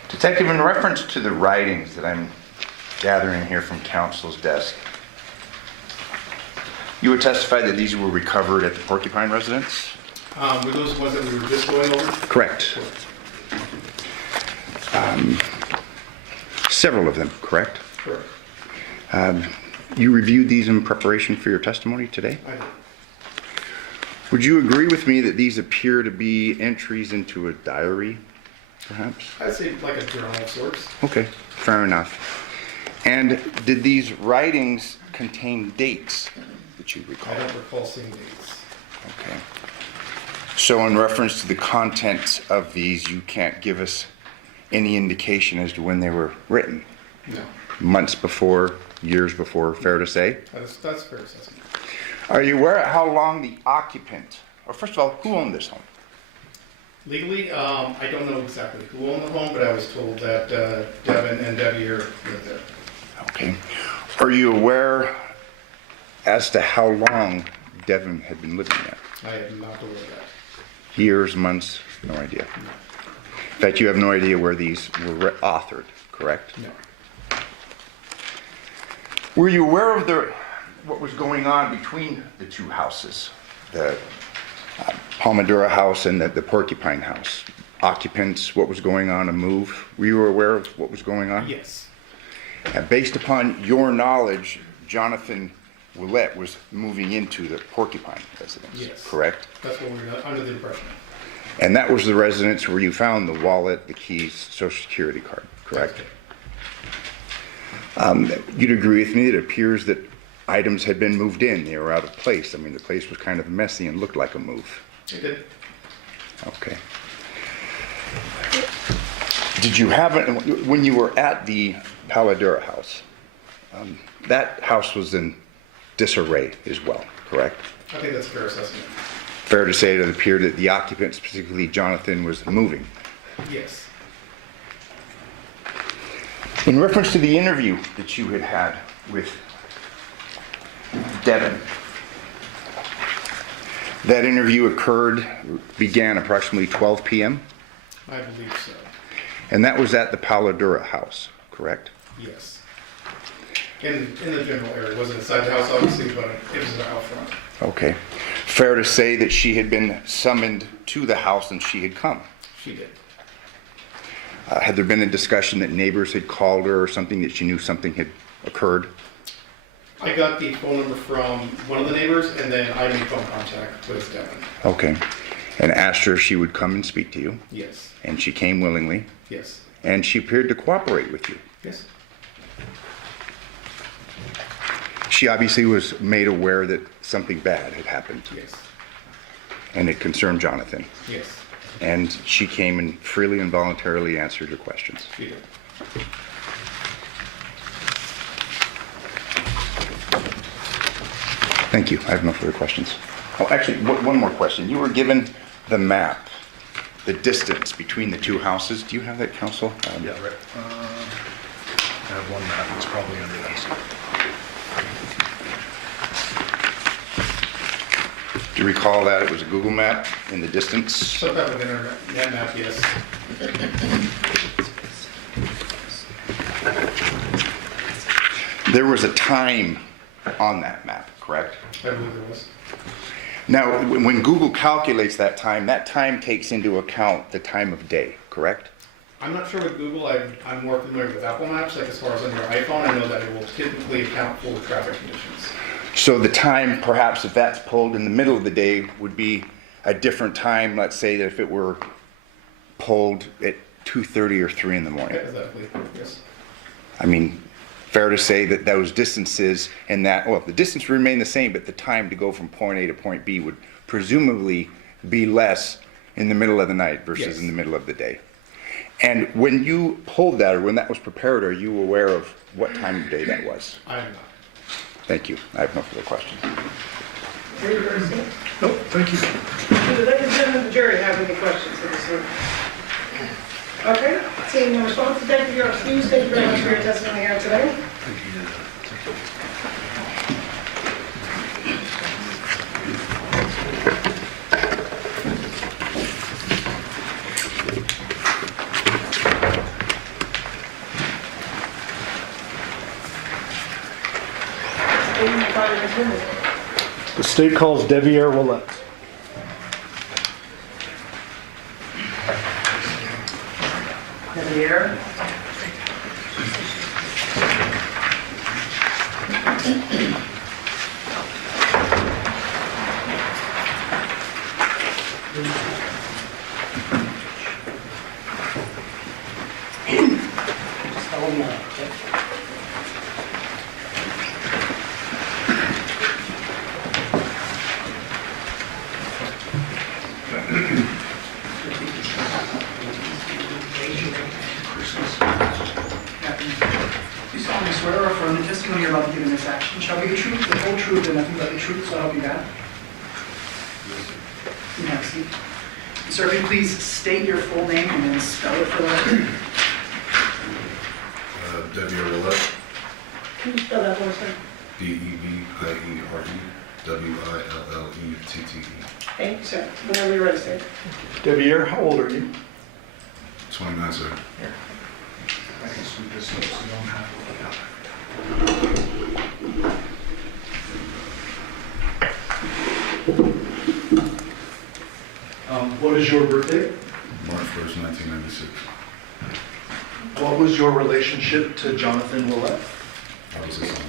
Detective, in reference to the writings that I'm gathering here from counsel's desk, you would testify that these were recovered at the Porcupine residence? Were those ones that we were just going over? Correct. Several of them, correct? Correct. You reviewed these in preparation for your testimony today? I did. Would you agree with me that these appear to be entries into a diary, perhaps? I'd say like a journal of sorts. Okay, fair enough. And did these writings contain dates that you recall? I don't recall seeing dates. Okay. So in reference to the contents of these, you can't give us any indication as to when they were written? No. Months before, years before, fair to say? That's fair assessment. Are you aware of how long the occupant, or first of all, who owned this home? Legally, I don't know exactly who owned the home, but I was told that Devyn and Deviere lived there. Okay. Are you aware as to how long Devyn had been living there? I am not aware of that. Years, months, no idea. In fact, you have no idea where these were authored, correct? No. Were you aware of what was going on between the two houses, the Palmadura house and the Porcupine house? Occupants, what was going on, a move? Were you aware of what was going on? Yes. And based upon your knowledge, Johnathan Willette was moving into the Porcupine residence, Yes. correct? That's what we were under the impression. And that was the residence where you found the wallet, the keys, social security card, correct? You'd agree with me that it appears that items had been moved in, they were out of place. I mean, the place was kind of messy and looked like a move. It did. Okay. Did you have, when you were at the Palmadura house, that house was in disarray as well, correct? I think that's a fair assessment. Fair to say that it appeared that the occupant, specifically Johnathan, was moving. Yes. In reference to the interview that you had had with Devyn, that interview began approximately 12 p.m.? I believe so. And that was at the Palmadura house, correct? Yes. In the general area. It wasn't inside the house, obviously, but it was out front. Okay. Fair to say that she had been summoned to the house and she had come? She did. Had there been a discussion that neighbors had called her or something, that she knew something had occurred? I got the phone number from one of the neighbors, and then I made phone contact with Devyn. Okay. And asked her if she would come and speak to you? Yes. And she came willingly? Yes. And she appeared to cooperate with you? Yes. She obviously was made aware that something bad had happened. Yes. And it concerned Johnathan. Yes. And she came and freely and voluntarily answered your questions. She did. Thank you. I have no further questions. Oh, actually, one more question. You were given the map, the distance between the two houses. Do you have that, counsel? Yeah, right. I have one map. It's probably under this. Do you recall that it was a Google map in the distance? So that would have been that map, yes. There was a time on that map, correct? I believe there was. Now, when Google calculates that time takes into account the time of day, correct? I'm not sure with Google, I'm more familiar with Apple Maps, like as far as on your iPhone, I know that it will typically account for traffic conditions. So the time, perhaps if that's pulled in the middle of the day, would be a different time, let's say that if it were pulled at 2:30 or 3 in the morning. Exactly, yes. I mean, fair to say that those distances and that, well, the distance would remain the same, but the time to go from point A to point B would presumably be less in the middle of the night versus Yes. in the middle of the day. And when you pulled that, or when that was prepared, are you aware of what time of day that was? I am not. Thank you. I have no further questions. Are you ready to say? Nope, thank you. Do the ladies and gentlemen of the jury have any questions for this witness? Okay, seeing no response, the deputy, you're excused. Thank you very much for your testimony here today. The state calls Deviere Willette. Deviere. You solemnly swear or affirm the testimony you're about to give in this action shall be the truth, the whole truth, and nothing but the truth, so help you God? You have a seat. Sir, if you please state your full name and then spell it for the record. Deviere Willette, Can you spell that for us, sir? Deviere. Thank you, sir. Whenever you're ready, sir. Deviere, how old are you? 29, sir. I guess we just don't have what is your birthday? March 1st, 1996. What was your relationship to Johnathan Willette? I was his son.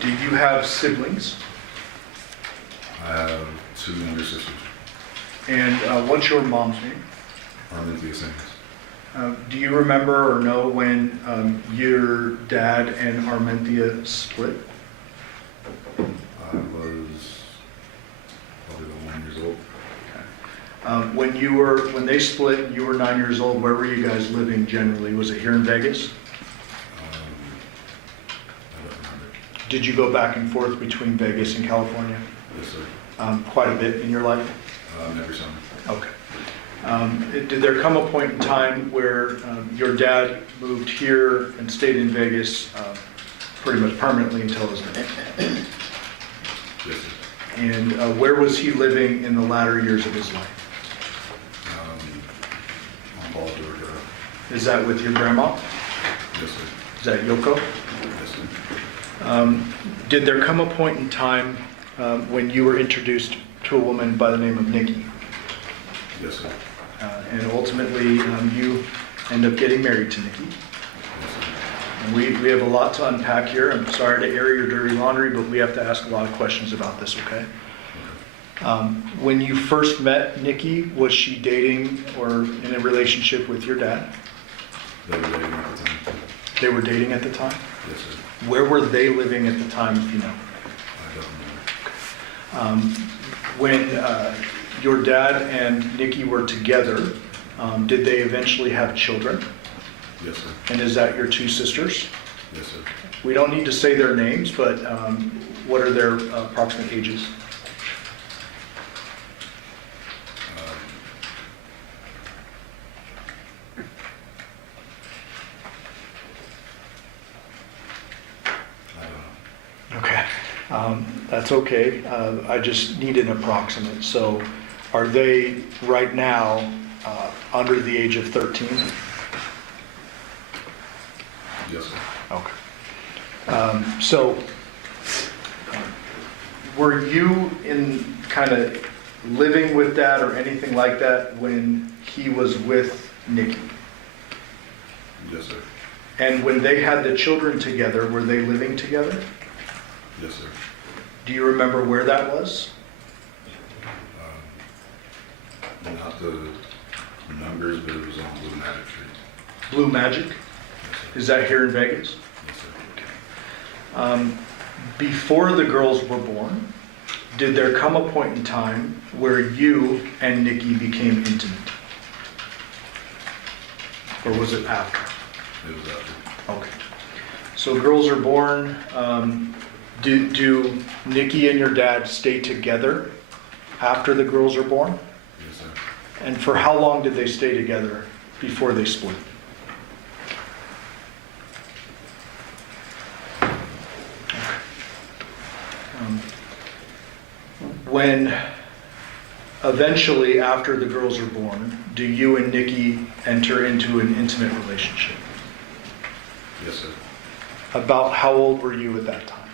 Do you have siblings? I have 2 younger sisters. And what's your mom's name? Arminthia Sanders. Do you remember or know when your dad and Arminthia split? I was probably about 9 years old. When they split and you were 9 years old, where were you guys living generally? Was it here in Vegas? I don't remember. Did you go back and forth between Vegas and California? Yes, sir. Quite a bit in your life? Every summer. Okay. Did there come a point in time where your dad moved here and stayed in Vegas pretty much permanently until his death? Yes, sir. And where was he living in the latter years of his life? On Paul, Georgia. Is that with your grandma? Yes, sir. Is that Yoko? Yes, sir. Did there come a point in time when you were introduced to a woman by the name of Nikki? Yes, sir. And ultimately, you end up getting married to Nikki. Yes, sir. And we have a lot to unpack here. I'm sorry to air your dirty laundry, but we have to ask a lot of questions about this, okay? When you first met Nikki, was she dating or in a relationship with your dad? They were dating at the time. They were dating at the time? Yes, sir. Where were they living at the time, if you know? I don't remember. When your dad and Nikki were together, did they eventually have children? Yes, sir. And is that your 2 sisters? Yes, sir. We don't need to say their names, but what are their approximate ages? I don't know. Okay, that's okay. I just need an approximate. So are they right now under the age of 13? Yes, sir. Okay. So, were you in kind of living with Dad or anything like that when he was with Nikki? Yes, sir. And when they had the children together, were they living together? Yes, sir. Do you remember where that was? Not the numbers, but it was on Blue Magic Street. Blue Magic? Yes, sir. Is that here in Vegas? Yes, sir. Before the girls were born, did there come a point in time where you and Nikki became intimate? Or was it after? It was after. Okay. So girls are born. Do Nikki and your dad stay together after the girls are born? Yes, sir. And for how long did they stay together before they split? When eventually, after the girls are born, do you and Nikki enter into an intimate relationship? Yes, sir. About how old were you at that time?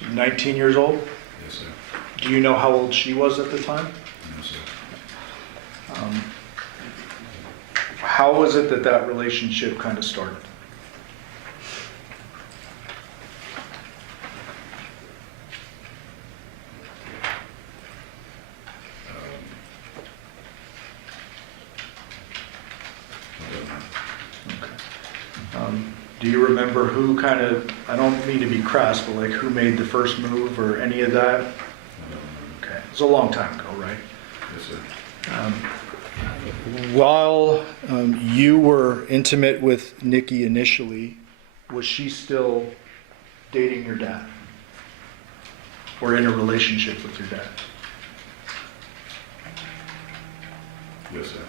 19. 19 years old? Yes, sir. Do you know how old she was at the time? No, sir. How was it that that relationship kind of started? Do you remember who kind of, I don't mean to be crass, but like who made the first move or any of that? Okay, it was a long time ago, right? Yes, sir. While you were intimate with Nikki initially, was she still dating your dad? Or in a relationship with your dad? Yes, sir.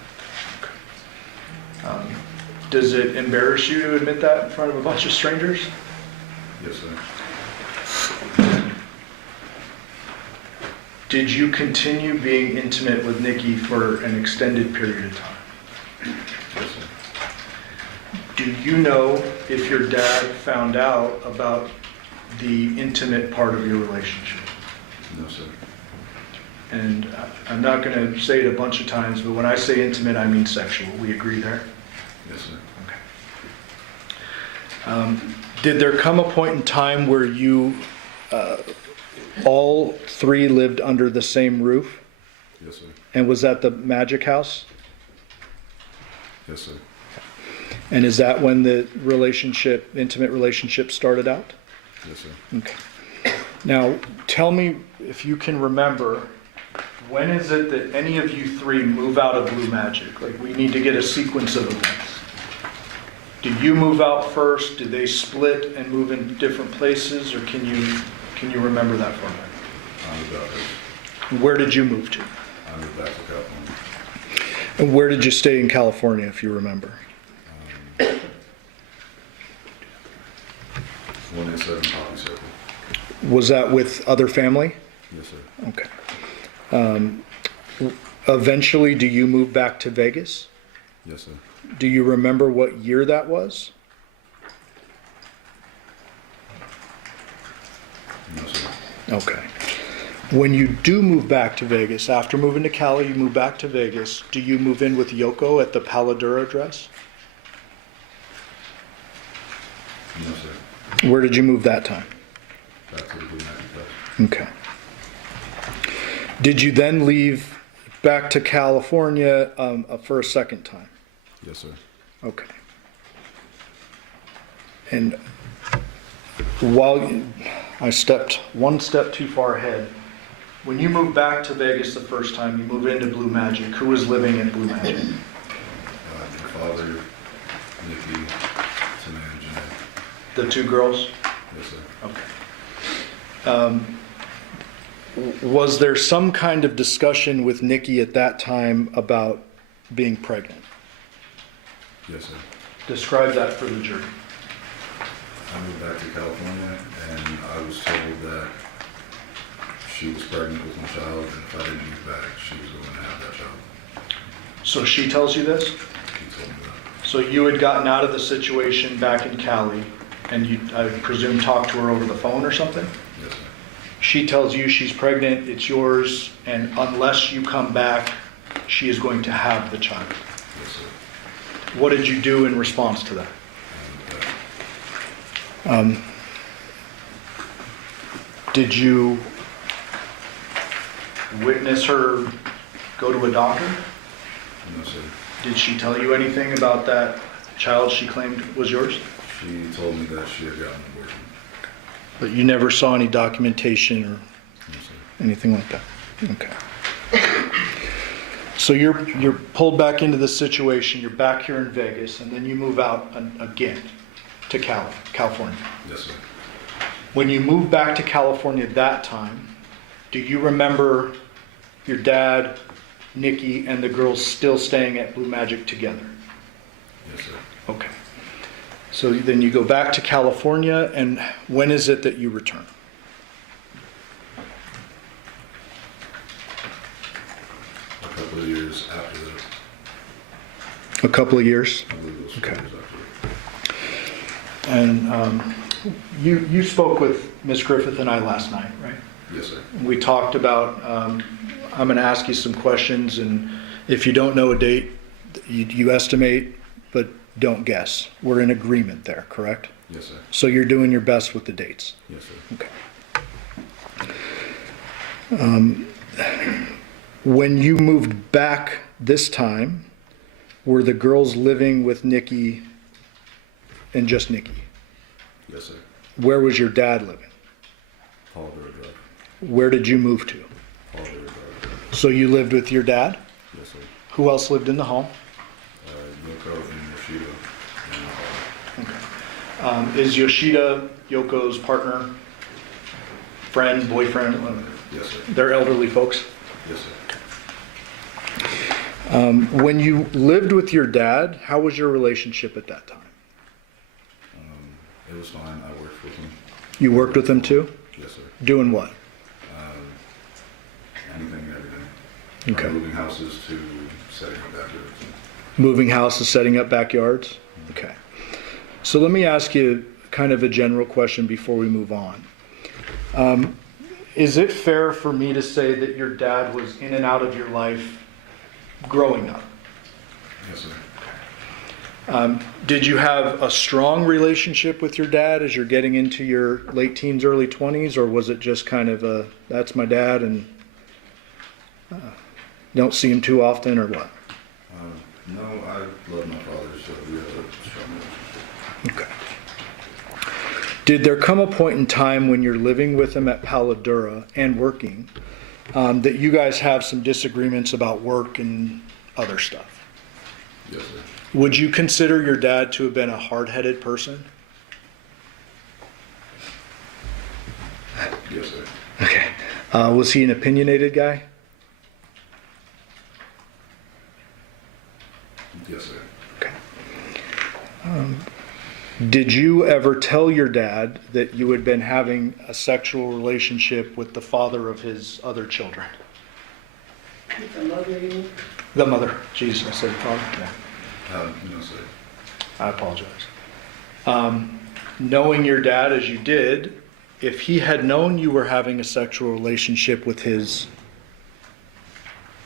Does it embarrass you to admit that in front of a bunch of strangers? Yes, sir. Did you continue being intimate with Nikki for an extended period of time? Yes, sir. Do you know if your dad found out about the intimate part of your relationship? No, sir. And I'm not going to say it a bunch of times, but when I say intimate, I mean sexual. We agree there? Yes, sir. Okay. Did there come a point in time where you all three lived under the same roof? Yes, sir. And was that the Magic House? Yes, sir. And is that when the relationship, intimate relationship started out? Yes, sir. Okay. Now, tell me if you can remember, when is it that any of you three move out of Blue Magic? Like, we need to get a sequence of events. Did you move out first? Did they split and move in different places? Or can you remember that for me? I moved out first. Where did you move to? I moved back to California. And where did you stay in California, if you remember? 187 Poppy Circle. Was that with other family? Yes, sir. Okay. Eventually, do you move back to Vegas? Yes, sir. Do you remember what year that was? No, sir. Okay. When you do move back to Vegas, after moving to Cali, you move back to Vegas, do you move in with Yoko at the Paladura address? No, sir. Where did you move that time? Back to the Blue Magic House. Okay. Did you then leave back to California for a second time? Yes, sir. Okay. And while I stepped one step too far ahead, when you moved back to Vegas the first time, you moved into Blue Magic. Who was living in Blue Magic? My father, Nikki, Samantha, and Jeanette. The two girls? Yes, sir. Okay. Was there some kind of discussion with Nikki at that time about being pregnant? Yes, sir. Describe that for the jury. I moved back to California, and I was told that she was pregnant with my child, and if I didn't move back, she was going to have that child. So she tells you this? She told me that. So you had gotten out of the situation back in Cali, and you, I presume, talked to her over the phone or something? Yes, sir. She tells you she's pregnant, it's yours, and unless you come back, she is going to have the child. Yes, sir. What did you do in response to that? Did you witness her go to a doctor? No, sir. Did she tell you anything about that child she claimed was yours? She told me that she had gotten an abortion. But you never saw any documentation or No, sir. anything like that? Okay. So you're pulled back into this situation, you're back here in Vegas, and then you move out again to California. Yes, sir. When you moved back to California that time, do you remember your dad, Nikki, and the girls still staying at Blue Magic together? Yes, sir. Okay. So then you go back to California, and when is it that you return? A couple of years after that. A couple of years? I believe it was 4 Okay. years after. And you spoke with Ms. Griffith and I last night, right? Yes, sir. We talked about, I'm going to ask you some questions, and if you don't know a date, you estimate, but don't guess. We're in agreement there, correct? Yes, sir. So you're doing your best with the dates? Yes, sir. Okay. When you moved back this time, were the girls living with Nikki and just Nikki? Yes, sir. Where was your dad living? Paul Drive. Where did you move to? Paul Drive. So you lived with your dad? Yes, sir. Who else lived in the home? Yoko and Yoshida. Okay. Is Yoshida Yoko's partner, friend, boyfriend? Yes, sir. They're elderly folks. Yes, sir. When you lived with your dad, how was your relationship at that time? It was fine. I worked with him. You worked with him too? Yes, sir. Doing what? Anything and everything. Okay. From moving houses to setting up backyards. Moving houses, setting up backyards? Okay. So let me ask you kind of a general question before we move on. Is it fair for me to say that your dad was in and out of your life growing up? Yes, sir. Did you have a strong relationship with your dad as you're getting into your late teens, early 20s, or was it just kind of a, that's my dad and don't see him too often, or what? No, I love my father, so we have a strong relationship. Okay. Did there come a point in time when you're living with him at Paladura and working that you guys have some disagreements about work and other stuff? Yes, sir. Would you consider your dad to have been a hard-headed person? Yes, sir. Okay. Was he an opinionated guy? Yes, sir. Okay. Did you ever tell your dad that you had been having a sexual relationship with the father of his other children? The mother, you mean? The mother. Jesus, I said father. Yeah. No, sir. I apologize. Knowing your dad as you did, if he had known you were having a sexual relationship with his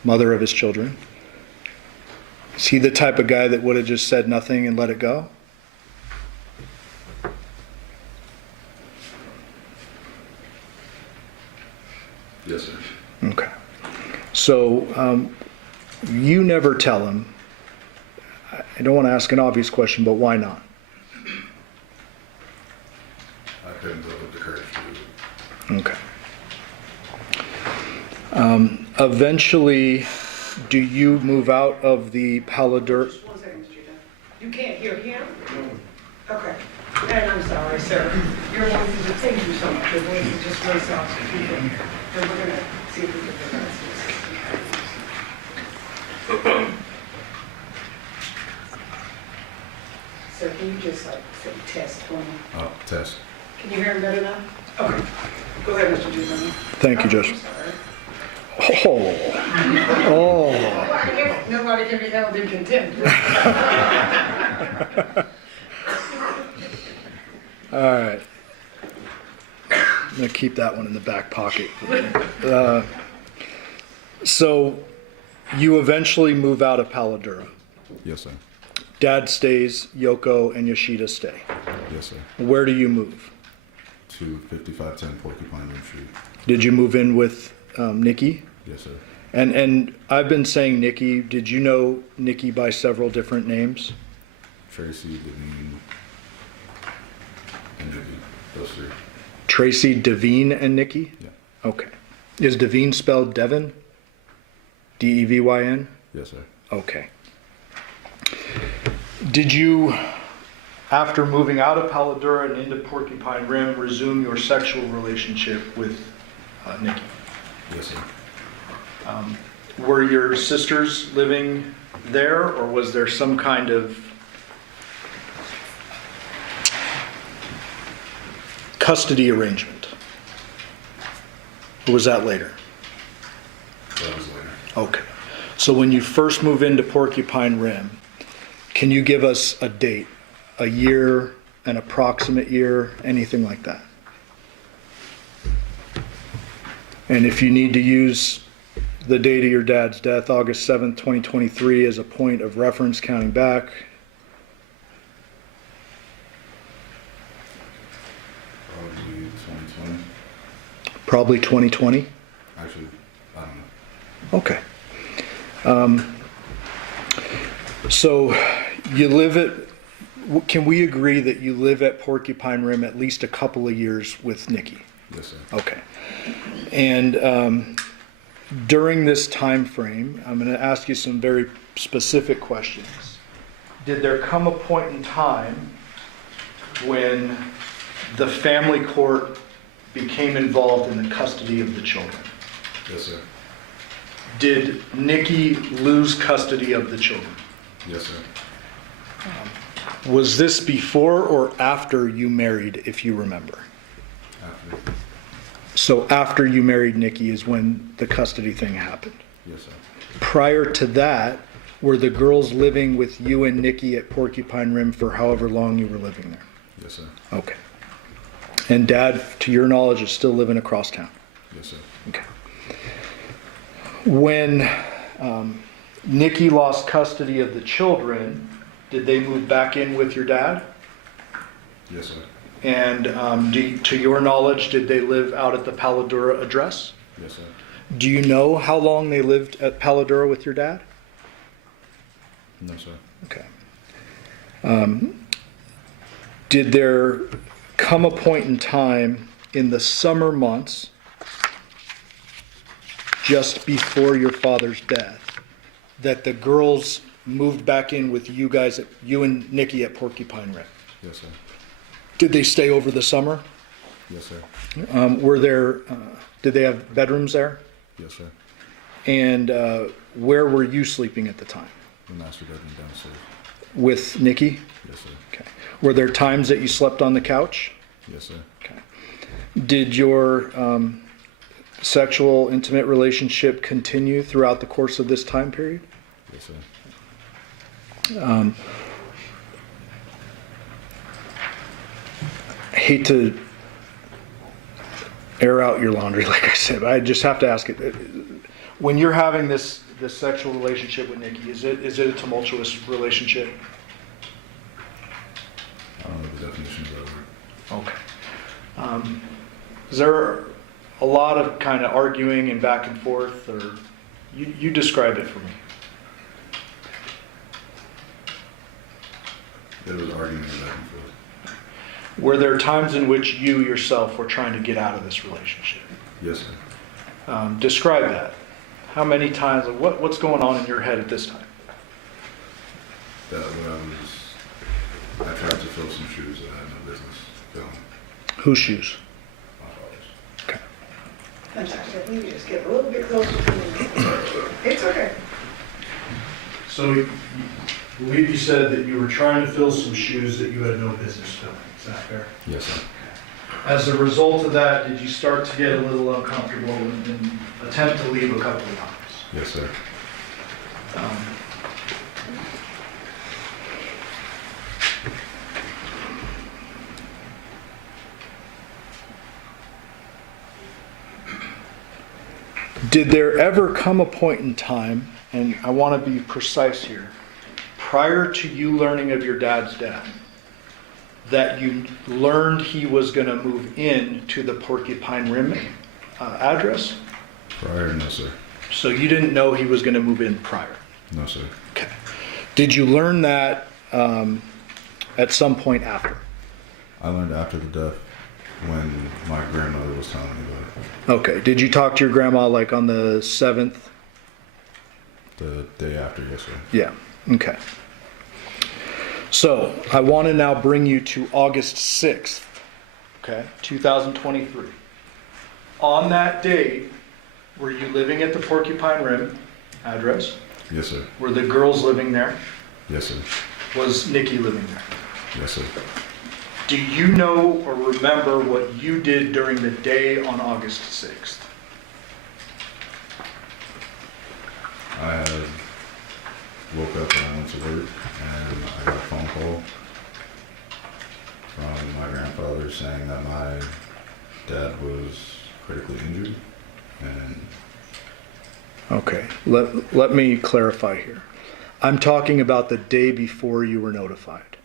mother of his children, is he the type of guy that would have just said nothing and let it go? Yes, sir. Okay. So you never tell him. I don't want to ask an obvious question, but why not? I couldn't build up the courage to do it. Okay. Eventually, do you move out of the Paladura? Just 1 second, Mr. Chairman. You can't hear him? Okay. And I'm sorry, sir. Your voice is just, thank you so much. Your voice is just really soft. So keep it. And we're going to see if we can figure out this. Sir, can you just like say test for me? Oh, test. Can you hear him better now? Okay. Go ahead, Mr. Chairman. Thank you, Judge. I'm sorry. Oh. I can hear Nobody can be held in contempt. All right. I'm gonna keep that one in the back pocket. So you eventually move out of Paladura. Yes, sir. Dad stays, Yoko and Yoshida stay. Yes, sir. Where do you move? To 5510 Porcupine Rim Street. Did you move in with Nikki? Yes, sir. And I've been saying Nikki. Did you know Nikki by several different names? Tracy, Devyn, and Nikki. Those three. Tracy, Devyn, and Nikki? Yeah. Okay. Is Devyn spelled Devyn? D-E-V-Y-N? Yes, sir. Okay. Did you, after moving out of Paladura and into Porcupine Rim, resume your sexual relationship with Nikki? Yes, sir. Were your sisters living there, or was there some kind of custody arrangement? Or was that later? That was later. Okay. So when you first move into Porcupine Rim, can you give us a date, a year, an approximate year, anything like that? And if you need to use the date of your dad's death, August 7th, 2023, as a point of reference counting back. Probably 2020. Probably 2020? Actually, I don't know. Okay. So you live at, can we agree that you live at Porcupine Rim at least a couple of years with Nikki? Yes, sir. Okay. And during this time frame, I'm going to ask you some very specific questions. Did there come a point in time when the family court became involved in the custody of the children? Yes, sir. Did Nikki lose custody of the children? Yes, sir. Was this before or after you married, if you remember? After. So after you married Nikki is when the custody thing happened. Yes, sir. Prior to that, were the girls living with you and Nikki at Porcupine Rim for however long you were living there? Yes, sir. Okay. And Dad, to your knowledge, is still living across town? Yes, sir. Okay. When Nikki lost custody of the children, did they move back in with your dad? Yes, sir. And to your knowledge, did they live out at the Paladura address? Yes, sir. Do you know how long they lived at Paladura with your dad? No, sir. Okay. Did there come a point in time in the summer months, just before your father's death, that the girls moved back in with you guys, you and Nikki at Porcupine Rim? Yes, sir. Did they stay over the summer? Yes, sir. Did they have bedrooms there? Yes, sir. And where were you sleeping at the time? The master bedroom downstairs. With Nikki? Yes, sir. Okay. Were there times that you slept on the couch? Yes, sir. Okay. Did your sexual intimate relationship continue throughout the course of this time period? Yes, sir. I hate to air out your laundry, like I said, but I just have to ask it. When you're having this sexual relationship with Nikki, is it a tumultuous relationship? I don't know the definition of that word. Okay. Is there a lot of kind of arguing and back and forth, or you describe it for me? There was arguing back and forth. Were there times in which you yourself were trying to get out of this relationship? Yes, sir. Describe that. How many times? What's going on in your head at this time? That when I tried to fill some shoes that I had no business filling. Whose shoes? My father's. Okay. Fantastic. We can just get a little bit closer to me. It's okay. So I believe you said that you were trying to fill some shoes that you had no business filling. Is that fair? Yes, sir. As a result of that, did you start to get a little uncomfortable and attempt to leave a couple of times? Yes, sir. Did there ever come a point in time, and I want to be precise here, prior to you learning of your dad's death, that you learned he was going to move in to the Porcupine Rim address? Prior, no, sir. So you didn't know he was going to move in prior? No, sir. Okay. Did you learn that at some point after? I learned after the death when my grandmother was telling me about it. Okay. Did you talk to your grandma like on the 7th? The day after, yes, sir. Yeah. Okay. So I want to now bring you to August 6th, okay, 2023. On that date, were you living at the Porcupine Rim address? Yes, sir. Were the girls living there? Yes, sir. Was Nikki living there? Yes, sir. Do you know or remember what you did during the day on August 6th? I had woke up and I went to work and I got a phone call from my grandfather saying that my dad was critically injured and Okay, let me clarify here. I'm talking about the day before you were notified.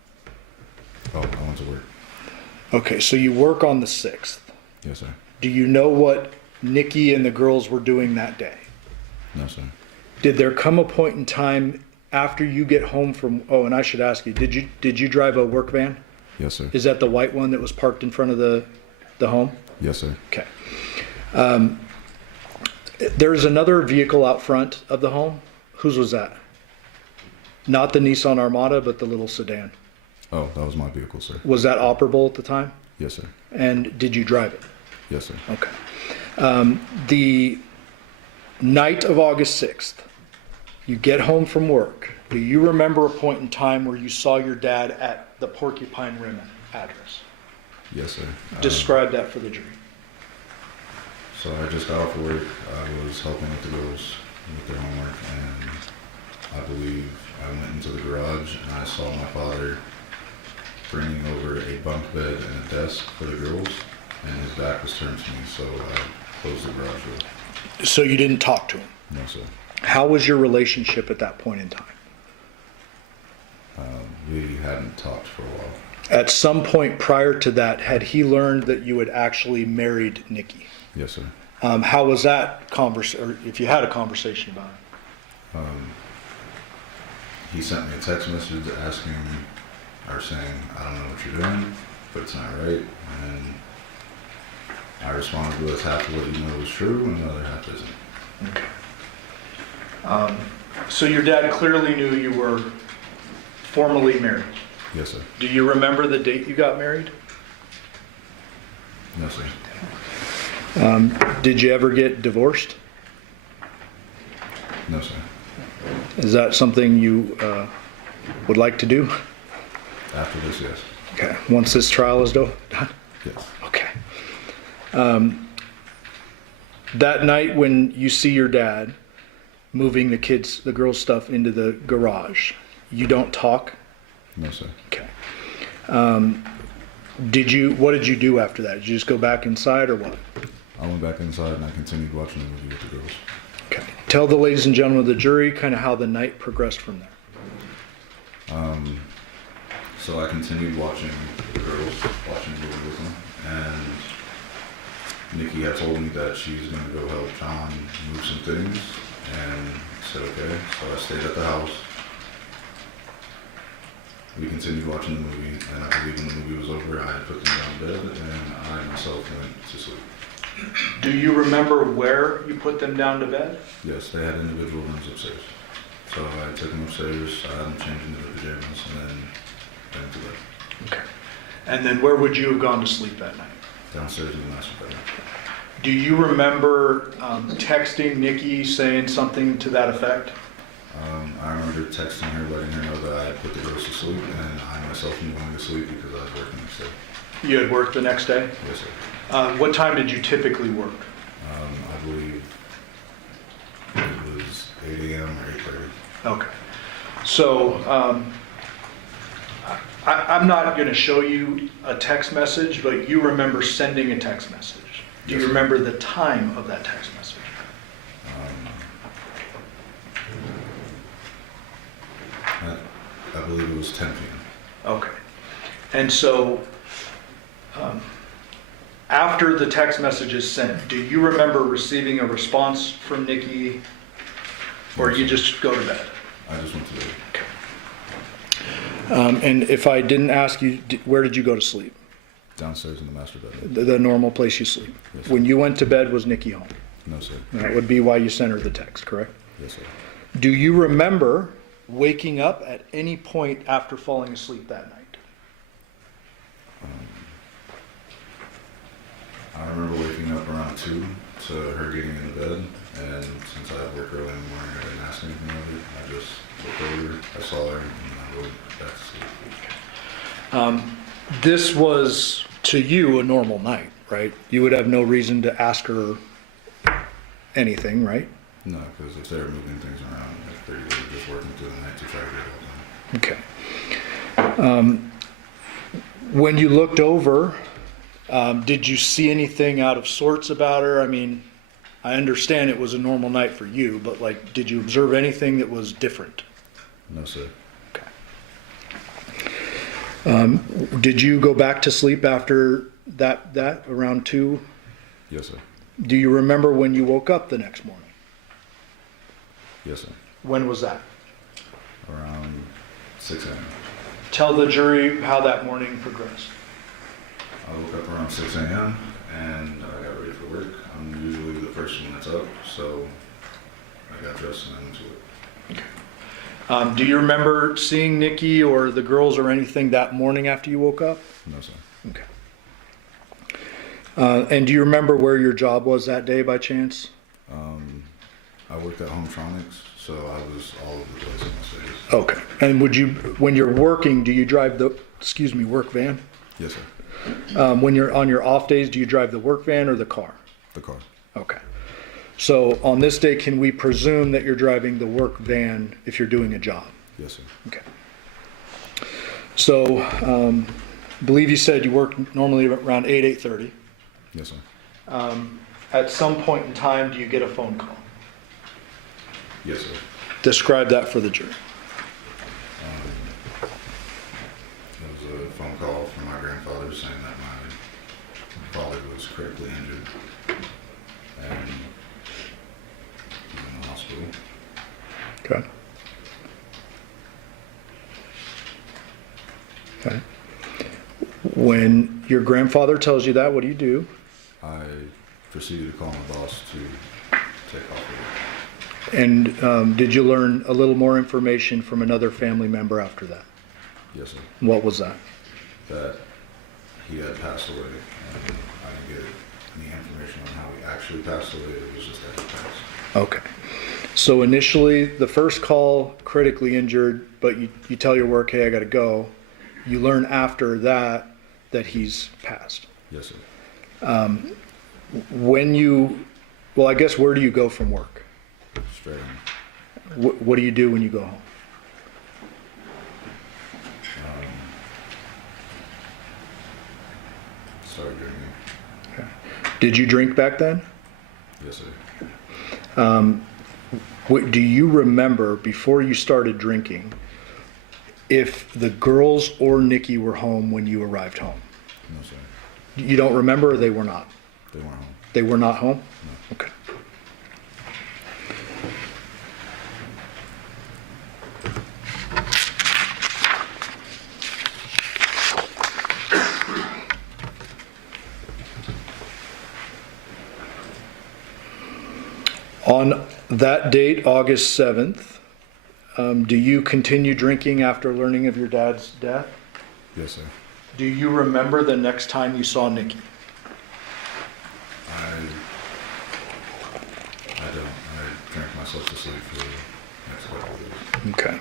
I went to work. Okay, so you work on the 6th. Yes, sir. Do you know what Nikki and the girls were doing that day? No, sir. Did there come a point in time after you get home from, oh, and I should ask you, did you drive a work van? Yes, sir. Is that the white one that was parked in front of the home? Yes, sir. Okay. There's another vehicle out front of the home. Whose was that? Not the Nissan Armada, but the little sedan. Oh, that was my vehicle, sir. Was that operable at the time? Yes, sir. And did you drive it? Yes, sir. Okay. The night of August 6th, you get home from work. Do you remember a point in time where you saw your dad at the Porcupine Rim address? Yes, sir. Describe that for the jury. So I just got off work. I was helping with the girls with their homework, and I believe I went into the garage and I saw my father bringing over a bunk bed and a desk for the girls, and his back was turned to me, so I closed the garage door. So you didn't talk to him? No, sir. How was your relationship at that point in time? We hadn't talked for a while. At some point prior to that, had he learned that you had actually married Nikki? Yes, sir. How was that conversation, or if you had a conversation about it? He sent me a text message asking, or saying, I don't know what you're doing, but it's not right. And I responded with half of what you know is true and the other half isn't. Okay. So your dad clearly knew you were formally married. Yes, sir. Do you remember the date you got married? No, sir. Did you ever get divorced? No, sir. Is that something you would like to do? After this, yes. Okay. Once this trial is done? Yes. Okay. That night when you see your dad moving the girls' stuff into the garage, you don't talk? No, sir. Okay. What did you do after that? Did you just go back inside or what? I went back inside and I continued watching the movie with the girls. Okay. Tell the ladies and gentlemen of the jury kind of how the night progressed from there. So I continued watching the girls, watching the movie with them, and Nikki had told me that she was going to go help John move some things, and I said okay, so I stayed at the house. We continued watching the movie, and I believe when the movie was over, I had put them down to bed, and I myself went to sleep. Do you remember where you put them down to bed? Yes, they had individual rooms upstairs. So I took them upstairs, I had them change into their pajamas, and then went to bed. Okay. And then where would you have gone to sleep that night? Downstairs in the master bedroom. Do you remember texting Nikki saying something to that effect? I remember texting her, letting her know that I had put the girls to sleep, and I myself am going to sleep because I was working next day. You had work the next day? Yes, sir. What time did you typically work? I believe it was 8 a.m. or Okay. So, I'm not going to show you a text message, but you remember sending a text message. Do you Yes. remember the time of that text message? I believe it was 10 p.m. Okay. And so, after the text message is sent, do you remember receiving a response from Nikki, or you just go to bed? I just went to bed. And if I didn't ask you, where did you go to sleep? Downstairs in the master bedroom. The normal place you sleep? Yes, sir. When you went to bed, was Nikki home? No, sir. That would be why you sent her the text, correct? Yes, sir. Do you remember waking up at any point after falling asleep that night? I remember waking up around 2 to her getting into bed, and since I had work early in the morning, I didn't ask anything of it. I just looked over, I saw her, and I went back to sleep. This was, to you, a normal night, right? You would have no reason to ask her anything, right? No, because if they were moving things around, if they were just working through the night to try to get it all done. Okay. When you looked over, did you see anything out of sorts about her? I mean, I understand it was a normal night for you, but like, did you observe anything that was different? No, sir. Okay. Did you go back to sleep after that around 2? Yes, sir. Do you remember when you woke up the next morning? Yes, sir. When was that? Around 6 a.m. Tell the jury how that morning progressed. I woke up around 6 a.m. and I got ready for work. I'm usually the first one that's up, so I got dressed and I went to work. Do you remember seeing Nikki or the girls or anything that morning after you woke up? No, sir. Okay. And do you remember where your job was that day by chance? I worked at Hometronics, so I was all over the place in most days. Okay. And when you're working, do you drive the, work van? Yes, sir. When you're on your off days, do you drive the work van or the car? The car. Okay. So on this day, can we presume that you're driving the work van if you're doing a job? Yes, sir. Okay. So, I believe you said you work normally around 8:30. Yes, sir. At some point in time, do you get a phone call? Yes, sir. Describe that for the jury. There was a phone call from my grandfather saying that my father was critically injured and he's in the hospital. Okay. Okay. When your grandfather tells you that, what do you do? I proceeded to call my boss to take off of it. And did you learn a little more information from another family member after that? Yes, sir. What was that? That he had passed away, and I didn't get any information on how he actually passed away. It was just that he passed. Okay. So initially, the first call, critically injured, but you tell your work, hey, I got to go. You learn after that he's passed. Yes, sir. Well, I guess where do you go from work? Straight on. What do you do when you go home? Started drinking. Okay. Did you drink back then? Yes, sir. Do you remember, before you started drinking, if the girls or Nikki were home when you arrived home? No, sir. You don't remember, or they were not? They weren't home. They were not home? No. Okay. On that date, August 7th, do you continue drinking after learning of your dad's death? Yes, sir. Do you remember the next time you saw Nikki? I don't. I drank myself to sleep for the next couple of days. Okay.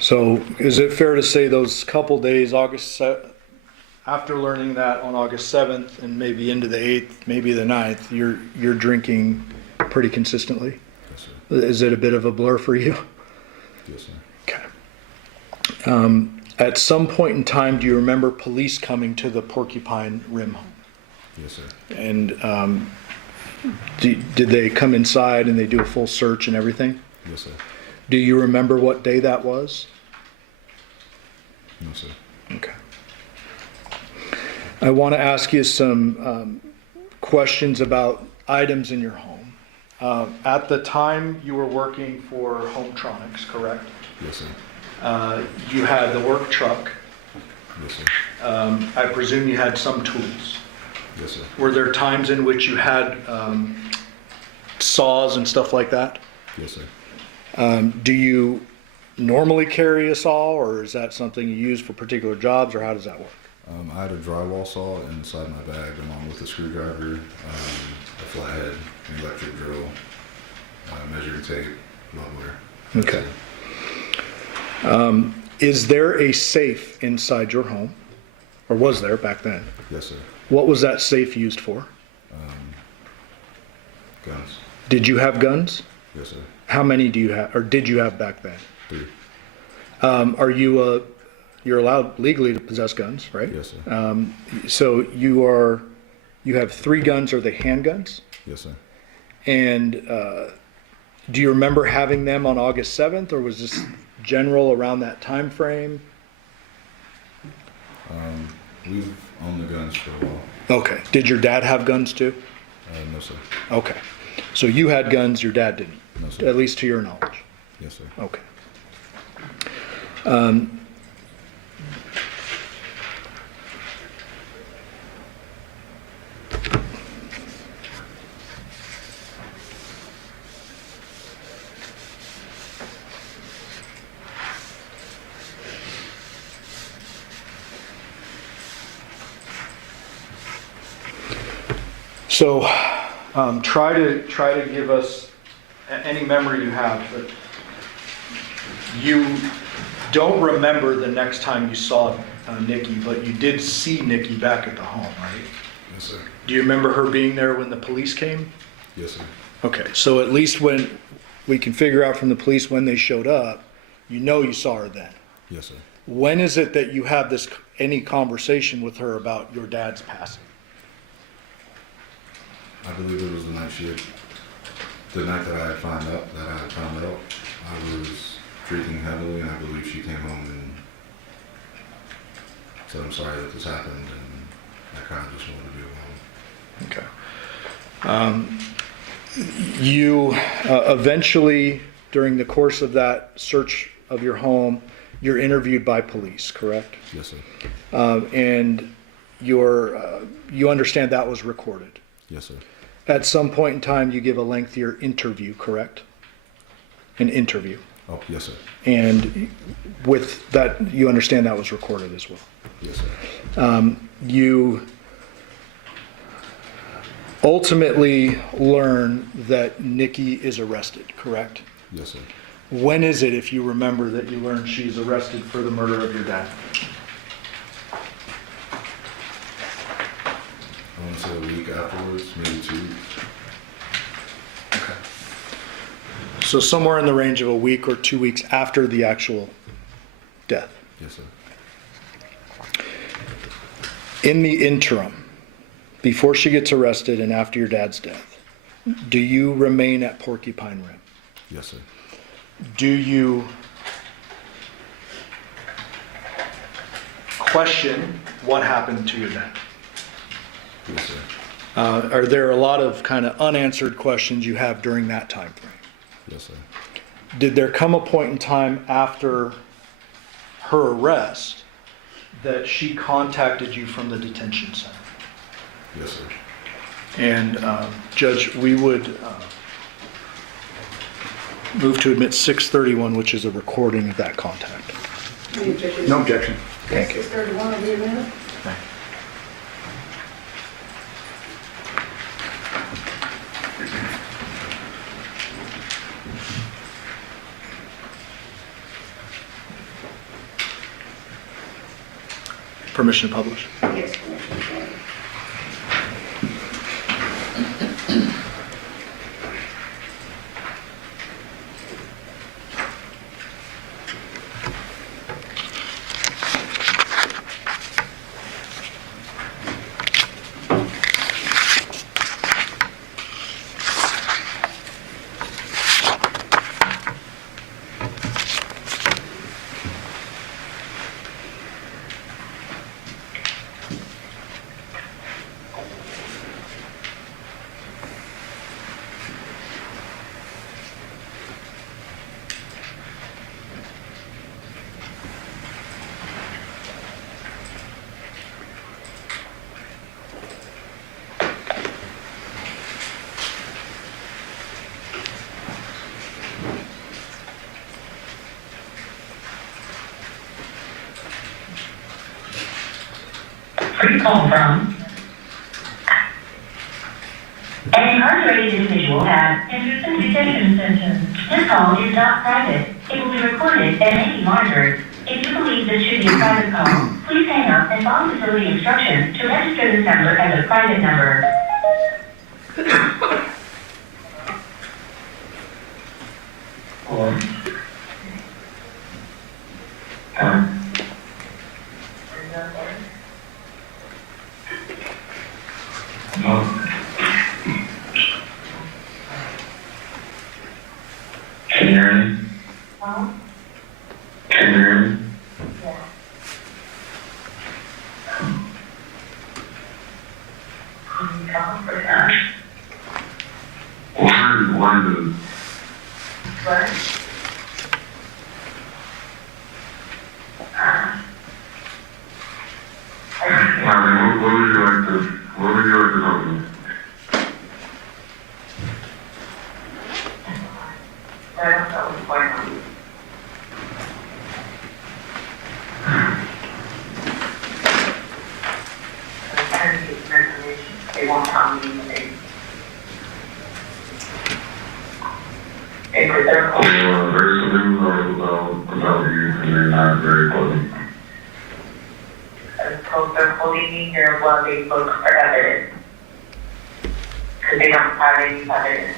So is it fair to say those couple days, after learning that on August 7th and maybe into the 8th, maybe the 9th, you're drinking pretty consistently? Yes, sir. Is it a bit of a blur for you? Yes, sir. Okay. At some point in time, do you remember police coming to the Porcupine Rim home? Yes, sir. And did they come inside and they do a full search and everything? Yes, sir. Do you remember what day that was? No, sir. Okay. I want to ask you some questions about items in your home. At the time you were working for Hometronics, correct? Yes, sir. You had the work truck. Yes, sir. I presume you had some tools. Yes, sir. Were there times in which you had saws and stuff like that? Yes, sir. Do you normally carry a saw, or is that something you use for particular jobs, or how does that work? I had a drywall saw inside my bag along with a screwdriver, a flathead, an electric drill, measuring tape, muffler. Okay. Is there a safe inside your home, or was there back then? Yes, sir. What was that safe used for? Guns. Did you have guns? Yes, sir. How many do you have, or did you have back then? 3. You're allowed legally to possess guns, right? Yes, sir. So you have 3 guns. Are they handguns? Yes, sir. And do you remember having them on August 7th, or was this general around that time frame? We've owned the guns for a while. Okay. Did your dad have guns too? No, sir. Okay. So you had guns, your dad didn't? No, sir. At least to your knowledge? Yes, sir. Okay. So, try to give us any memory you have, but you don't remember the next time you saw Nikki, but you did see Nikki back at the home, right? Yes, sir. Do you remember her being there when the police came? Yes, sir. Okay, so at least when we can figure out from the police when they showed up, you know you saw her then. Yes, sir. When is it that you have any conversation with her about your dad's passing? I believe it was the night the night that I had found out. I was drinking heavily, and I believe she came home and said, "I'm sorry that this happened," and I kind of just wanted to be alone. Okay. You eventually, during the course of that search of your home, you're interviewed by police, correct? Yes, sir. And you understand that was recorded. Yes, sir. At some point in time, you give a lengthier interview, correct? An interview. Oh, yes, sir. And with that, you understand that was recorded as well. Yes, sir. You ultimately learn that Nikki is arrested, correct? Yes, sir. When is it, if you remember, that you learn she's arrested for the murder of your dad? I want to say a week afterwards, maybe 2 weeks. Okay. So somewhere in the range of a week or 2 weeks after the actual death. Yes, sir. In the interim, before she gets arrested and after your dad's death, do you remain at Porcupine Rim? Yes, sir. Do you question what happened to your dad? Yes, sir. Are there a lot of kind of unanswered questions you have during that time frame? Yes, sir. Did there come a point in time after her arrest that she contacted you from the detention center? Yes, sir. And Judge, we would move to admit 631, which is a recording of that contact. No objection. Thank you. 631 will be a minute. Permission to publish? Yes. Please call from an incarcerated individual at Henderson Detention Center. This call is not private. It will be recorded and may be monitored. If you believe this should be a private call, please hang up and follow facility instructions to register this number as a private number. Can you hear me? Can you hear me? What would you like to talk about? They won't tell me anything. There's some news about you, and they're not very pleasant. They're holding me here while they look for evidence. Because they don't have any evidence.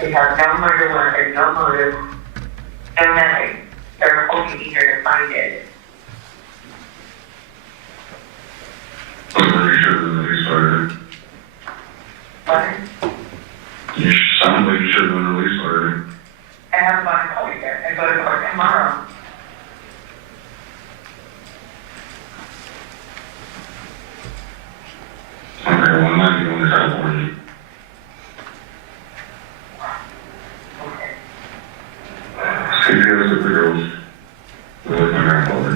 They have no murder weapon, no motive, no nothing. They're holding me here to find it. I'm pretty sure that they started. What? You sound like you should have been released already. I haven't gone to court yet. I go to court tomorrow. Okay, well, I'm not going to California. CPS at the girls. With my grandfather.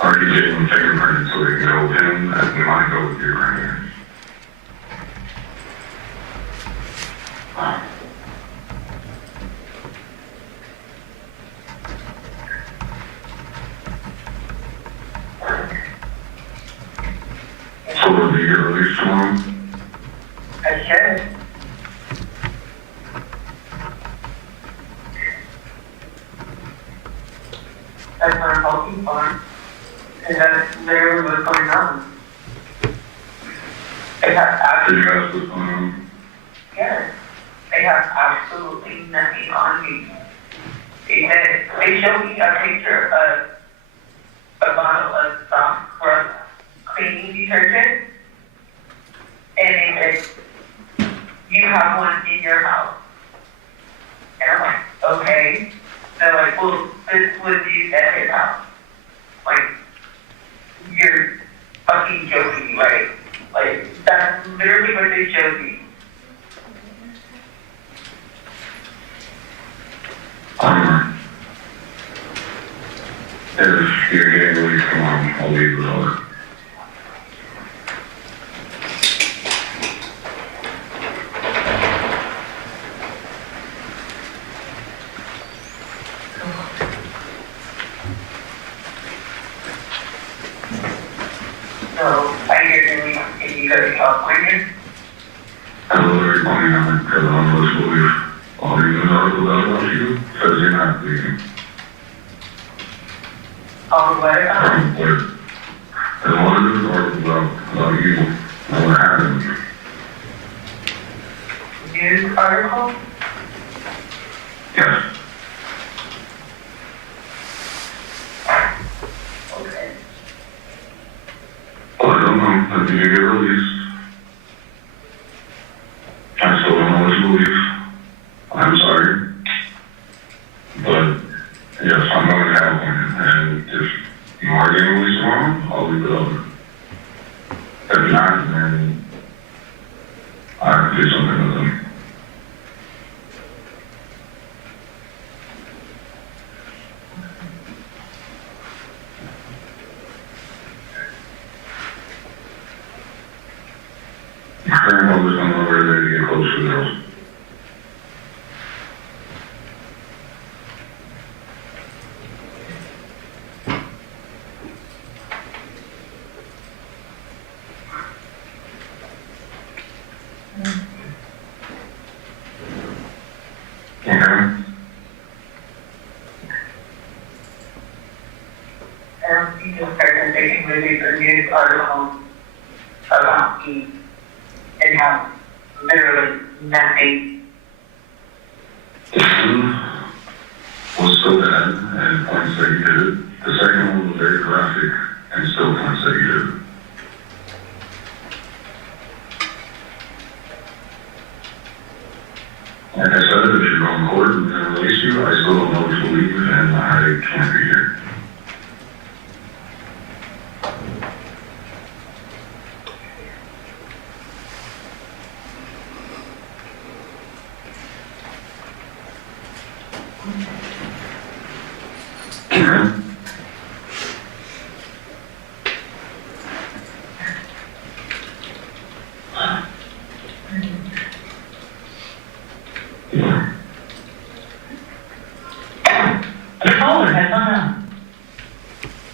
Already gave him fingerprints so they can go with him, and we might go with you right here. So will you get released tomorrow? I should. That's what I'm hoping for. And that's literally what's going on. They have Did you ask what's going on? yes. They have absolutely nothing on me. They said, they showed me a picture of a bottle of soft scrub cleaning detergent. And they said, you have one in your house. And I'm like, okay. They're like, well, this was used at his house. Like, you're fucking joking, right? Like, that's literally what they showed me. If you're getting released tomorrow, I'll leave without it. So, I hear you're leaving, and you go to California? I'm literally planning on it because I'm supposed to leave. All these articles about you says you're not leaving. Oh, what about? There's a lot of news articles about you and what happened. News article? Yes. Okay. Well, I don't know if you get released. I still don't know what to believe. I'm sorry. But, yes, I'm going to California. And if you are getting released tomorrow, I'll leave it over. If not, then I have to do something with them. Okay. He just started taking movies or news articles about me and how literally nothing. One was so bad and points that you did it. The second one was very graphic and still points that you did it. Like I said, if you're going to court and they're going to release you, I still don't know what to believe and I can't be here.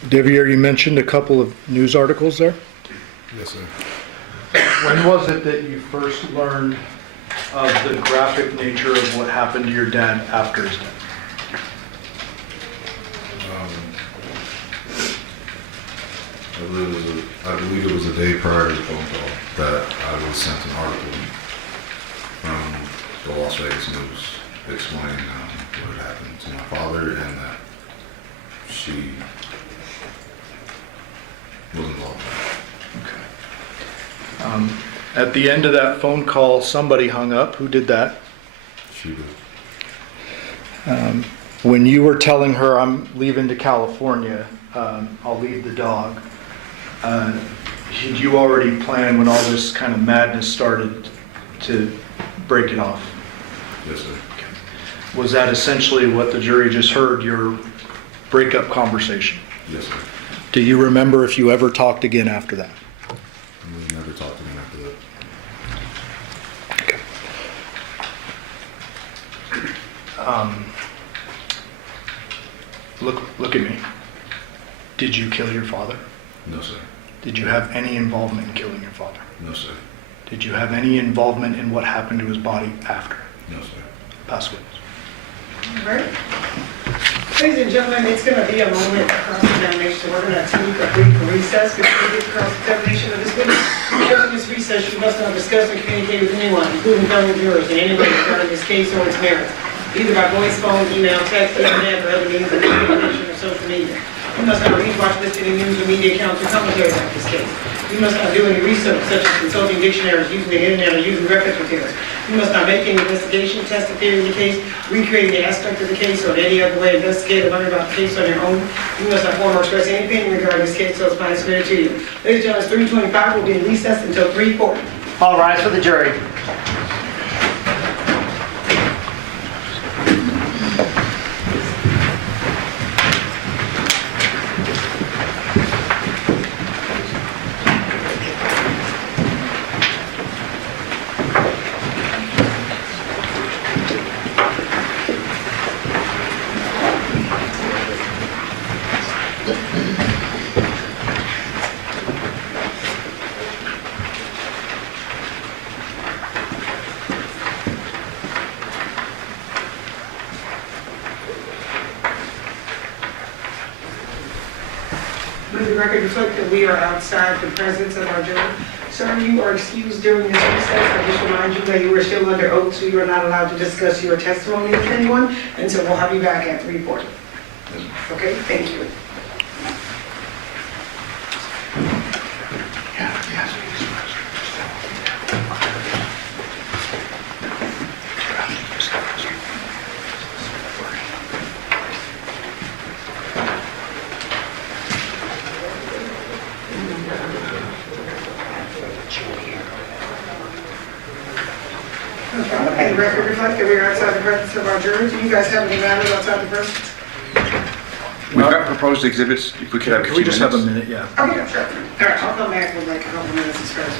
Deviere, you mentioned a couple of news articles there. Yes, sir. When was it that you first learned of the graphic nature of what happened to your dad after his death? I believe it was a day prior to the phone call that I was sent an article from the Las Vegas News explaining what had happened to my father and that she was involved. Okay. At the end of that phone call, somebody hung up. Who did that? She did. When you were telling her, I'm leaving to California, I'll leave the dog, did you already plan when all this kind of madness started to break it off? Yes, sir. Okay. Was that essentially what the jury just heard, your breakup conversation? Yes, sir. Do you remember if you ever talked again after that? We never talked again after that. Okay. Look at me. Did you kill your father? No, sir. Did you have any involvement in killing your father? No, sir. Did you have any involvement in what happened to his body after? No, sir. Pass witness. All right. Ladies and gentlemen, it's going to be a moment of cross-examination, so we're going to take a brief recess before we get to cross-examination of this witness. During this recess, you must not discuss or communicate with anyone, including fellow jurors, in any way regarding this case or its merits, either by voice, phone, email, text, internet, or other means of communication or social media. You must not read, watch, listen to news or media accounts or commentaries about this case. You must not do any research, such as consulting dictionaries, using the internet, or using reference materials. You must not make any investigation, test the theory of the case, recreate the aspect of the case, or in any other way investigate or learn about the case on your own. You must not form or express any opinion regarding this case, so it's fine submitted to you. Ladies and gentlemen, 3:25 will be in recess until 3:40. All rise for the jury. Let the record reflect that we are outside the presence of our jury. Sir, you are excused during this recess. I just remind you that you are still under oath, so you are not allowed to discuss your testimony with anyone, and so we'll have you back at 3:40. Okay, thank you. Okay, the record reflect that we are outside the presence of our jury. Do you guys have any matters outside the presence? We've got proposed exhibits, if we could have a Can few we just have a minutes. minute? Yeah. Okay, sure. All right, I'll come back with like a couple minutes as far as.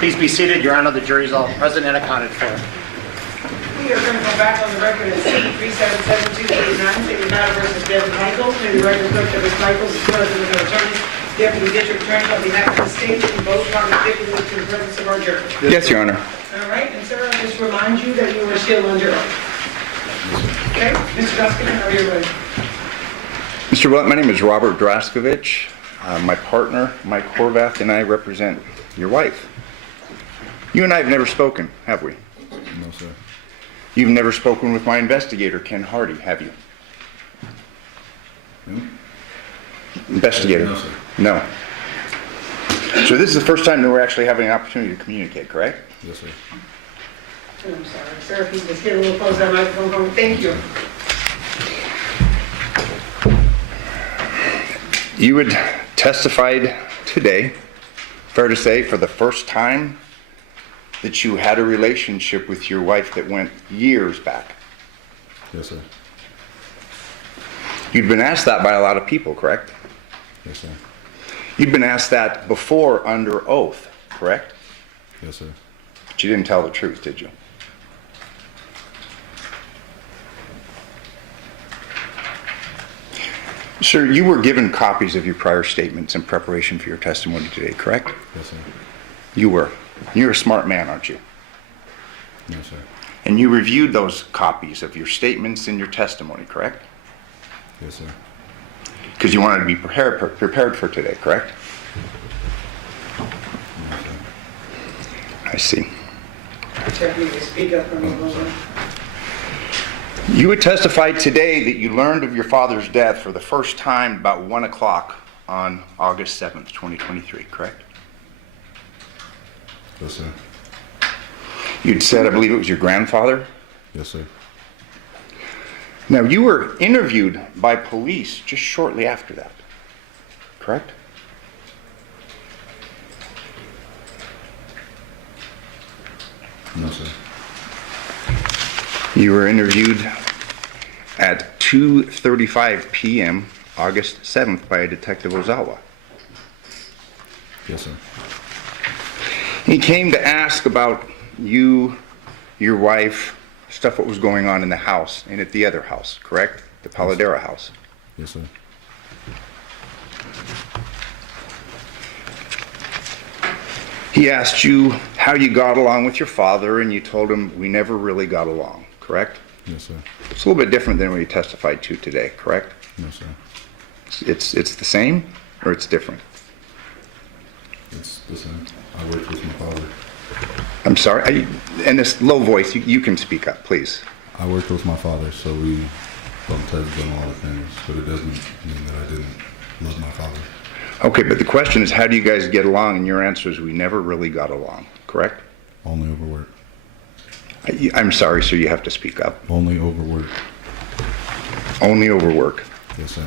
Please be seated. Your Honor, the jury's all present and accounted for. We are going to go back on the record and see 3772239, State of Nevada versus Devyn Michaels. May the record reflect that Ms. Michaels is present with her attorneys, Deputy District Attorney on behalf of the state, and both parties stipulated to the presence of our jury. Yes, Your Honor. All right, and sir, I'll just remind you that you are still under oath. Okay, Mr. Duskin, are you ready? Mr. Willette, my name is Robert Draskovich. My partner, Mike Horvath, and I represent your wife. You and I have never spoken, have we? No, sir. You've never spoken with my investigator, Ken Hardy, have you? No. Investigator? No, sir. No. So this is the first time that we're actually having an opportunity to communicate, correct? Yes, sir. I'm sorry, sir, if you just get a little closer to that microphone. Thank you. You had testified today, fair to say, for the first time, that you had a relationship with your wife that went years back. Yes, sir. You'd been asked that by a lot of people, correct? Yes, sir. You'd been asked that before under oath, correct? Yes, sir. But you didn't tell the truth, did you? Sir, you were given copies of your prior statements in preparation for your testimony today, correct? Yes, sir. You were. You're a smart man, aren't you? No, sir. And you reviewed those copies of your statements in your testimony, correct? Yes, sir. Because you wanted to be prepared for today, correct? No, sir. I see. Sir, if you could speak up for me a little bit. You had testified today that you learned of your father's death for the first time about 1 o'clock on August 7th, 2023, correct? Yes, sir. You'd said, I believe it was your grandfather? Yes, sir. Now, you were interviewed by police just shortly after that, correct? No, sir. You were interviewed at 2:35 p.m. August 7th by Detective Ozawa. Yes, sir. He came to ask about you, your wife, stuff what was going on in the house and at the other house, correct? The Paladera house. Yes, sir. He asked you how you got along with your father, and you told him we never really got along, correct? Yes, sir. It's a little bit different than what you testified to today, correct? No, sir. It's the same, or it's different? It's the same. I worked with my father. I'm sorry, in this low voice, you can speak up, please. I worked with my father, so we bumped heads on a lot of things, but it doesn't mean that I didn't love my father. Okay, but the question is, how do you guys get along? And your answer is, we never really got along, correct? Only over work. I'm sorry, sir, you have to speak up. Only over work. Only over work. Yes, sir.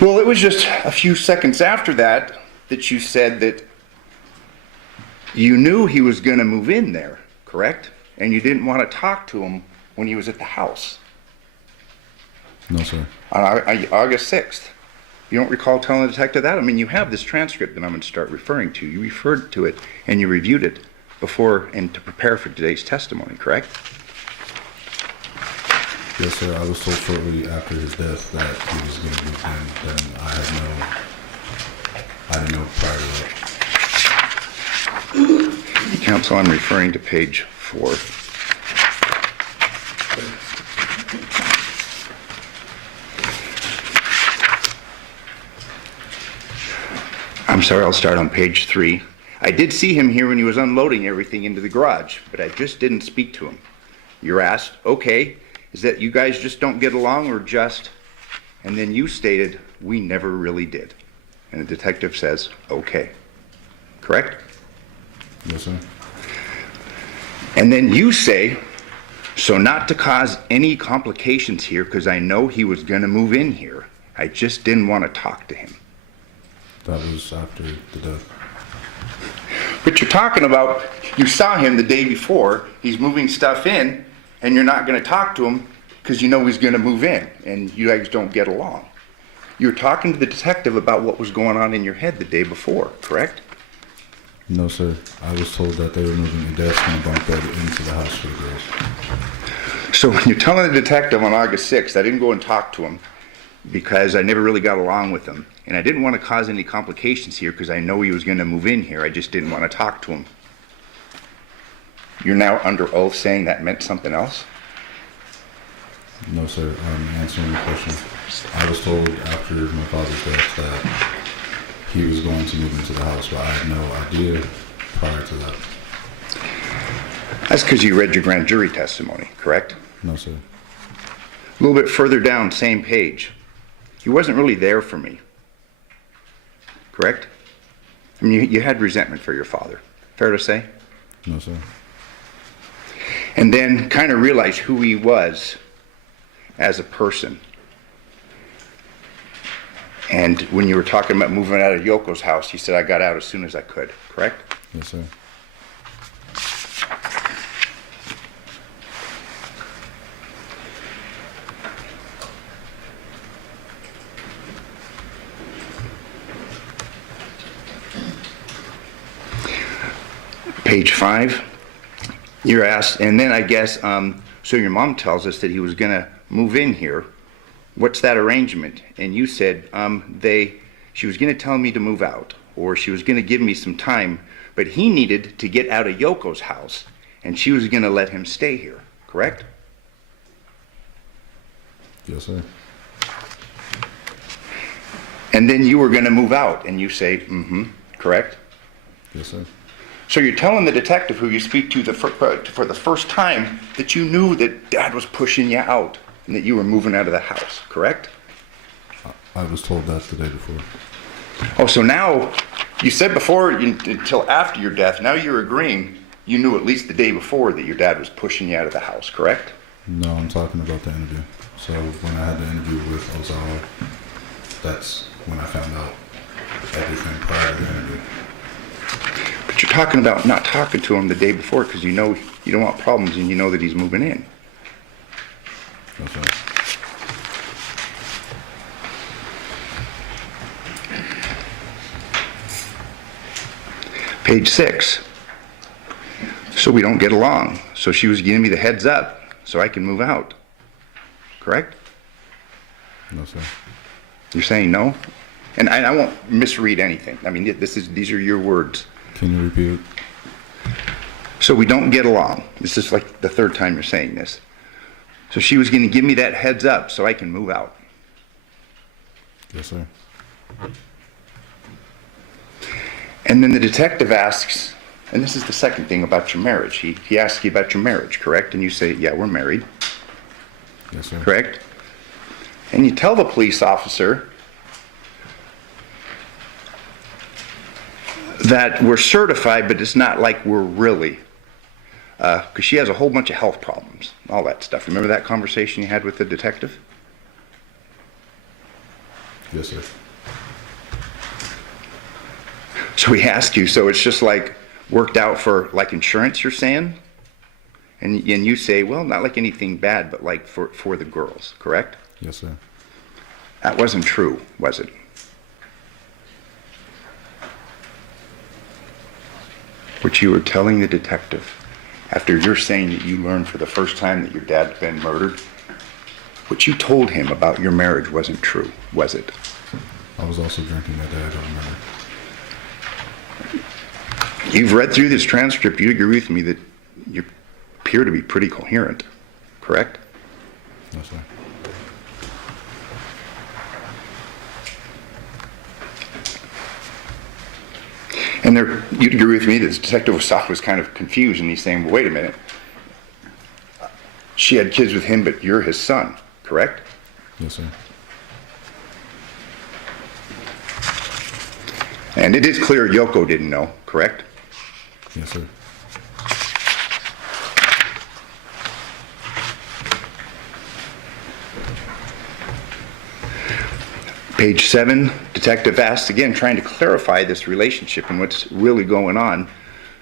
Well, it was just a few seconds after that that you said that you knew he was going to move in there, correct? And you didn't want to talk to him when he was at the house. No, sir. On August 6th. You don't recall telling the detective that? I mean, you have this transcript that I'm going to start referring to. You referred to it and you reviewed it before and to prepare for today's testimony, correct? Yes, sir. I was told shortly after his death that he was going to move in. Then I didn't know prior to that. Counsel, I'm referring to page 4. I'm sorry, I'll start on page 3. I did see him here when he was unloading everything into the garage, but I just didn't speak to him. You're asked, okay, is that you guys just don't get along or just? And then you stated, we never really did. And the detective says, okay. Correct? Yes, sir. And then you say, so not to cause any complications here, because I know he was going to move in here, I just didn't want to talk to him. That was after the death. But you're talking about, you saw him the day before, he's moving stuff in, and you're not going to talk to him because you know he's going to move in, and you guys don't get along. You were talking to the detective about what was going on in your head the day before, correct? No, sir. I was told that they were moving a desk and a bunk bed into the house for the girls. So when you're telling the detective on August 6th, I didn't go and talk to him because I never really got along with him. And I didn't want to cause any complications here because I know he was going to move in here. I just didn't want to talk to him. You're now under oath saying that meant something else? No, sir. I'm answering the question. I was told after my father's death that he was going to move into the house, but I had no idea prior to that. That's because you read your grand jury testimony, correct? No, sir. A little bit further down, same page. He wasn't really there for me, correct? I mean, you had resentment for your father, fair to say? No, sir. And then kind of realized who he was as a person. And when you were talking about moving out of Yoko's house, you said, I got out as soon as I could, correct? Yes, sir. Page 5, you're asked, and then I guess, so your mom tells us that he was going to move in here. What's that arrangement? And you said she was going to tell me to move out, or she was going to give me some time, but he needed to get out of Yoko's house, and she was going to let him stay here, correct? Yes, sir. And then you were going to move out, and you say, correct? Yes, sir. So you're telling the detective who you speak to for the first time that you knew that Dad was pushing you out and that you were moving out of the house, correct? I was told that the day before. Oh, so now, you said before, until after your death, now you're agreeing you knew at least the day before that your dad was pushing you out of the house, correct? No, I'm talking about the interview. So when I had the interview with Ozawa, that's when I found out everything prior to the interview. But you're talking about not talking to him the day before because you know you don't want problems and you know that he's moving in. That's right. Page 6. So we don't get along. So she was giving me the heads up so I can move out. Correct? No, sir. You're saying no? And I won't misread anything. I mean, these are your words. Can you repeat it? So we don't get along. This is like the third time you're saying this. So she was going to give me that heads up so I can move out. Yes, sir. And then the detective asks, and this is the second thing about your marriage. He asks you about your marriage, correct? And you say, yeah, we're married. Yes, sir. Correct? And you tell the police officer that we're certified, but it's not like we're really. Because she has a whole bunch of health problems, all that stuff. Remember that conversation you had with the detective? Yes, sir. So he asked you, so it's just like worked out for like insurance, you're saying? And you say, well, not like anything bad, but like for the girls, correct? Yes, sir. That wasn't true, was it? What you were telling the detective after you're saying that you learned for the first time that your dad's been murdered, what you told him about your marriage wasn't true, was it? I was also drinking that day, I don't remember. You've read through this transcript, you agree with me that you appear to be pretty coherent, correct? No, sir. And you'd agree with me that Detective Osaka was kind of confused, and he's saying, well, wait a minute. She had kids with him, but you're his son, correct? Yes, sir. And it is clear Yoko didn't know, correct? Yes, sir. Page 7, detective asks again, trying to clarify this relationship and what's really going on.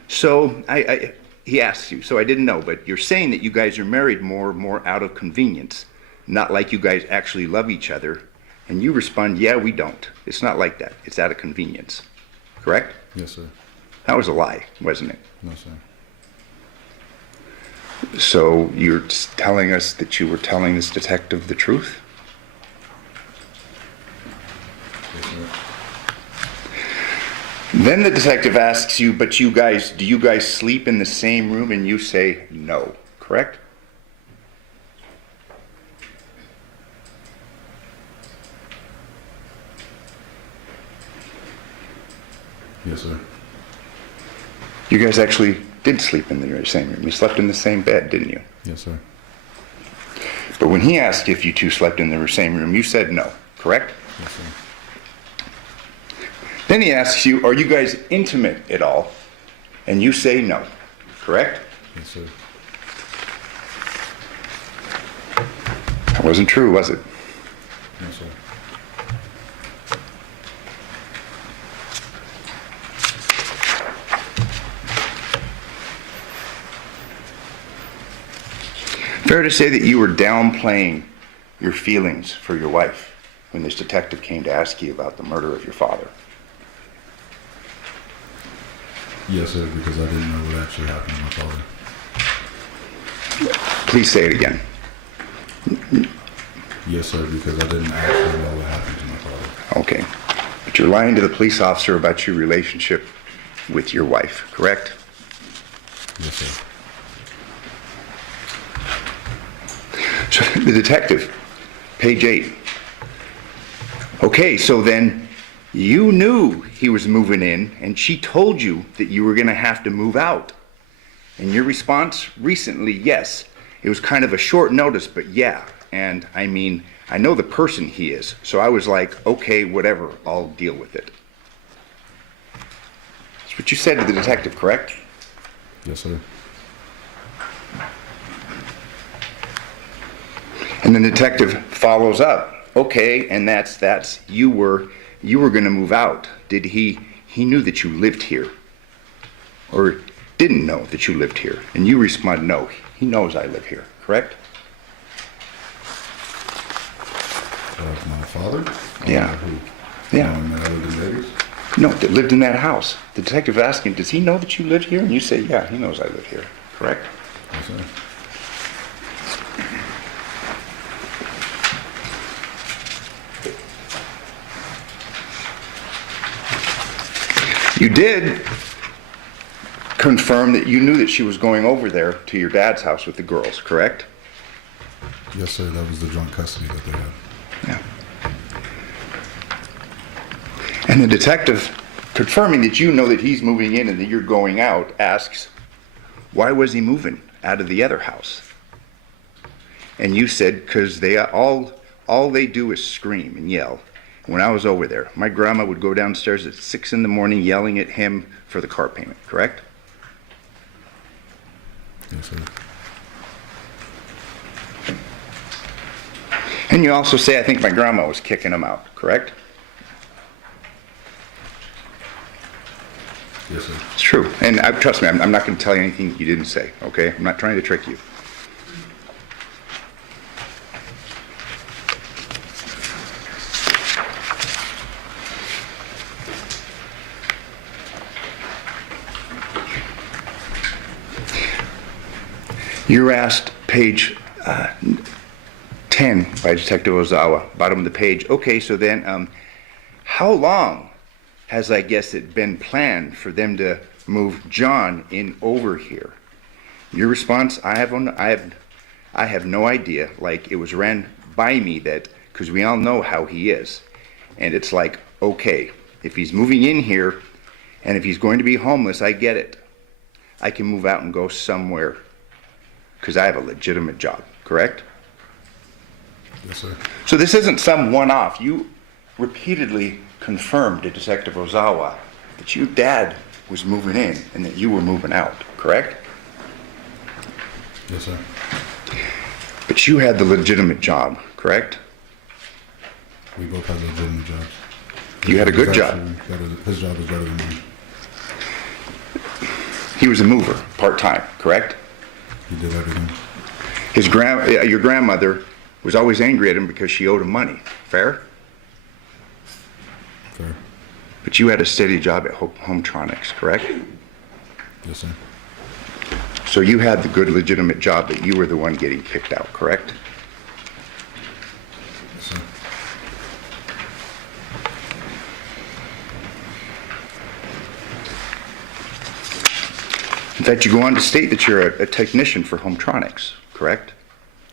So he asks you, so I didn't know, but you're saying that you guys are married more out of convenience, not like you guys actually love each other. And you respond, yeah, we don't. It's not like that. It's out of convenience. Correct? Yes, sir. That was a lie, wasn't it? No, sir. So you're telling us that you were telling this detective the truth? Yes, sir. Then the detective asks you, but do you guys sleep in the same room? And you say no, correct? Yes, sir. You guys actually did sleep in the same room. You slept in the same bed, didn't you? Yes, sir. But when he asked if you two slept in the same room, you said no, correct? Yes, sir. Then he asks you, are you guys intimate at all? And you say no, correct? Yes, sir. That wasn't true, was it? No, sir. Fair to say that you were downplaying your feelings for your wife when this detective came to ask you about the murder of your father. Yes, sir, because I didn't know what actually happened to my father. Please say it again. Yes, sir, because I didn't actually know what happened to my father. Okay. But you're lying to the police officer about your relationship with your wife, correct? Yes, sir. So the detective, page 8. Okay, so then you knew he was moving in, and she told you that you were going to have to move out. And your response recently, yes. It was kind of a short notice, but yeah. And I mean, I know the person he is, so I was like, okay, whatever, I'll deal with it. That's what you said to the detective, correct? Yes, sir. And the detective follows up. Okay, and that's you were going to move out. Did he knew that you lived here, or didn't know that you lived here? And you respond, no, he knows I live here, correct? My father? Yeah. Who? Yeah. That I lived in Vegas? No, that lived in that house. The detective asking, does he know that you live here? And you say, yeah, he knows I live here, correct? Yes, sir. You did confirm that you knew that she was going over there to your dad's house with the girls, correct? Yes, sir. That was the joint custody that they had. Yeah. And the detective, confirming that you know that he's moving in and that you're going out, asks, why was he moving out of the other house? And you said, because they all they do is scream and yell. When I was over there, my grandma would go downstairs at 6 in the morning yelling at him for the car payment, correct? Yes, sir. And you also say, I think my grandma was kicking him out, correct? Yes, sir. It's true. And trust me, I'm not going to tell you anything you didn't say, okay? I'm not trying to trick you. You're asked, page 10 by Detective Ozawa, bottom of the page. Okay, so then, how long has, I guess, it been planned for them to move John in over here? Your response, I have no idea. Like, it was ran by me that, because we all know how he is. And it's like, okay, if he's moving in here, and if he's going to be homeless, I get it. I can move out and go somewhere, because I have a legitimate job, correct? Yes, sir. So this isn't some one-off. You repeatedly confirmed to Detective Ozawa that your dad was moving in and that you were moving out, correct? Yes, sir. But you had the legitimate job, correct? We both had legitimate jobs. You had a good job. His job was better than mine. He was a mover, part-time, correct? He did everything. Your grandmother was always angry at him because she owed him money. Fair? Fair. But you had a steady job at Hometronics, correct? Yes, sir. So you had the good legitimate job, but you were the one getting kicked out, correct? Yes, sir. In fact, you go on to state that you're a technician for Hometronics, correct?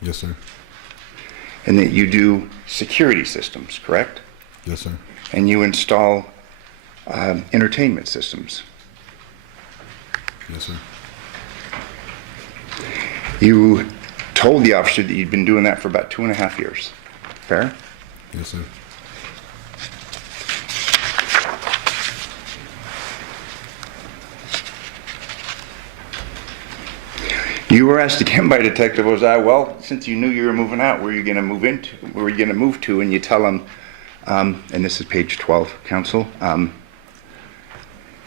Yes, sir. And that you do security systems, correct? Yes, sir. And you install entertainment systems. Yes, sir. You told the officer that you'd been doing that for about 2.5 years. Fair? Yes, sir. You were asked again by Detective Ozai, well, since you knew you were moving out, where are you going to move into? Where are you going to move to? And you tell him, and this is page 12, counsel,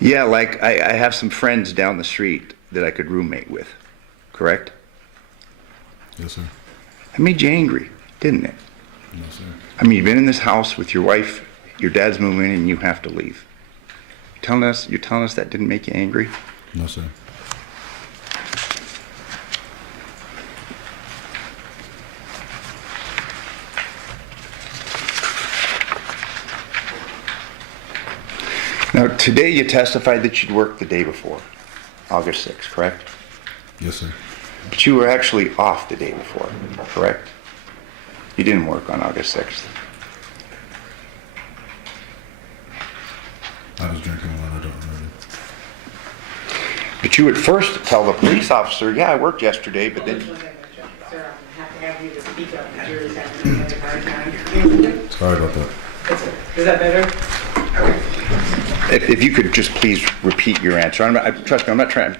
yeah, like I have some friends down the street that I could roommate with, correct? Yes, sir. It made you angry, didn't it? Yes, sir. I mean, you've been in this house with your wife, your dad's moving in, and you have to leave. You're telling us that didn't make you angry? No, sir. Now, today you testified that you'd worked the day before, August 6th, correct? Yes, sir. But you were actually off the day before, correct? You didn't work on August 6th. I was drinking a lot, I don't remember. But you would first tell the police officer, yeah, I worked yesterday, but then... Sir, I'm gonna have to have you to speak up. The jury's having a hard time. Sorry about that. Is that better? Okay. If you could just please repeat your answer. Trust me, I'm not trying...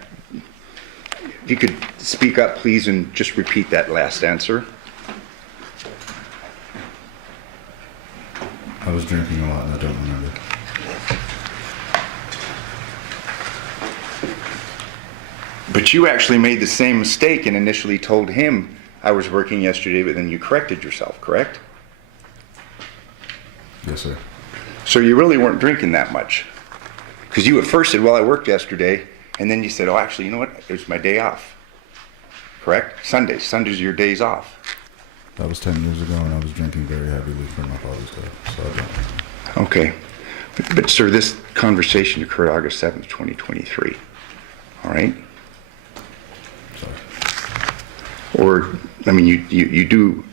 If you could speak up, please, and just repeat that last answer. I was drinking a lot and I don't remember. But you actually made the same mistake and initially told him, I was working yesterday, but then you corrected yourself, correct? Yes, sir. So you really weren't drinking that much. Because you at first said, well, I worked yesterday, and then you said, oh, actually, you know what? It was my day off. Correct? Sundays are your days off. That was 10 years ago and I was drinking very heavily for my father's death, so I don't remember. Okay. But sir, this conversation occurred August 7th, 2023. All right? Sorry. Or, I mean, you do...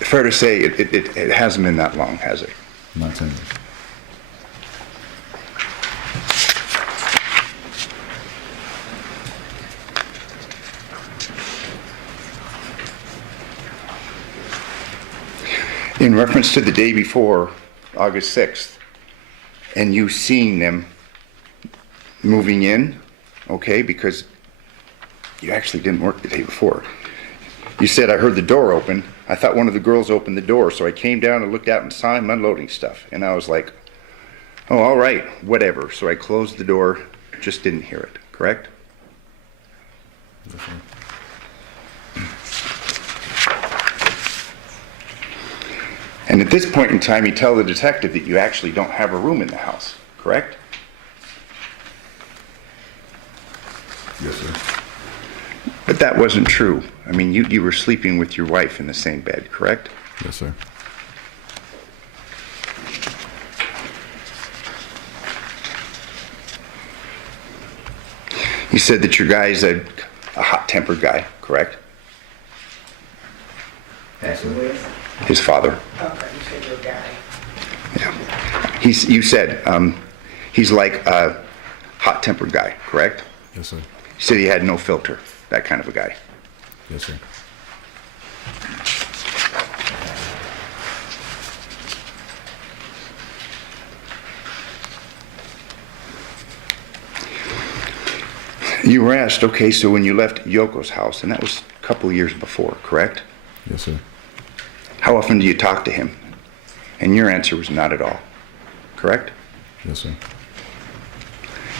Fair to say, it hasn't been that long, has it? Not 10 years. In reference to the day before, August 6th, and you seeing them moving in, okay, because you actually didn't work the day before. You said, I heard the door open. I thought one of the girls opened the door, so I came down and looked out and saw him unloading stuff. And I was like, oh, all right, whatever. So I closed the door, just didn't hear it, correct? Yes, sir. And at this point in time, you tell the detective that you actually don't have a room in the house, correct? Yes, sir. But that wasn't true. I mean, you were sleeping with your wife in the same bed, correct? Yes, sir. You said that your guy is a hot-tempered guy, correct? That's who it is? His father. Okay, you said your guy. Yeah. You said he's like a hot-tempered guy, correct? Yes, sir. You said he had no filter, that kind of a guy. Yes, sir. You were asked, okay, so when you left Yoko's house, and that was a couple of years before, correct? Yes, sir. How often do you talk to him? And your answer was not at all, correct? Yes, sir.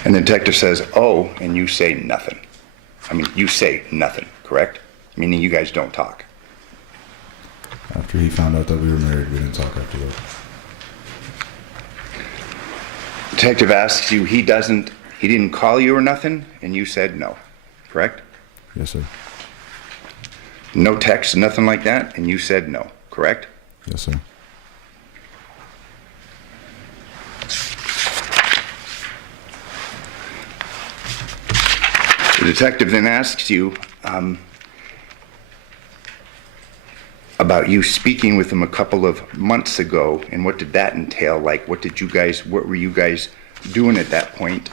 And the detective says, oh, and you say nothing. I mean, you say nothing, correct? Meaning you guys don't talk. After he found out that we were married, we didn't talk after that. detective asks you, he didn't call you or nothing, and you said no, correct? Yes, sir. No text, nothing like that, and you said no, correct? Yes, sir. The detective then asks you about you speaking with him a couple of months ago, and what did that entail? Like, what were you guys doing at that point?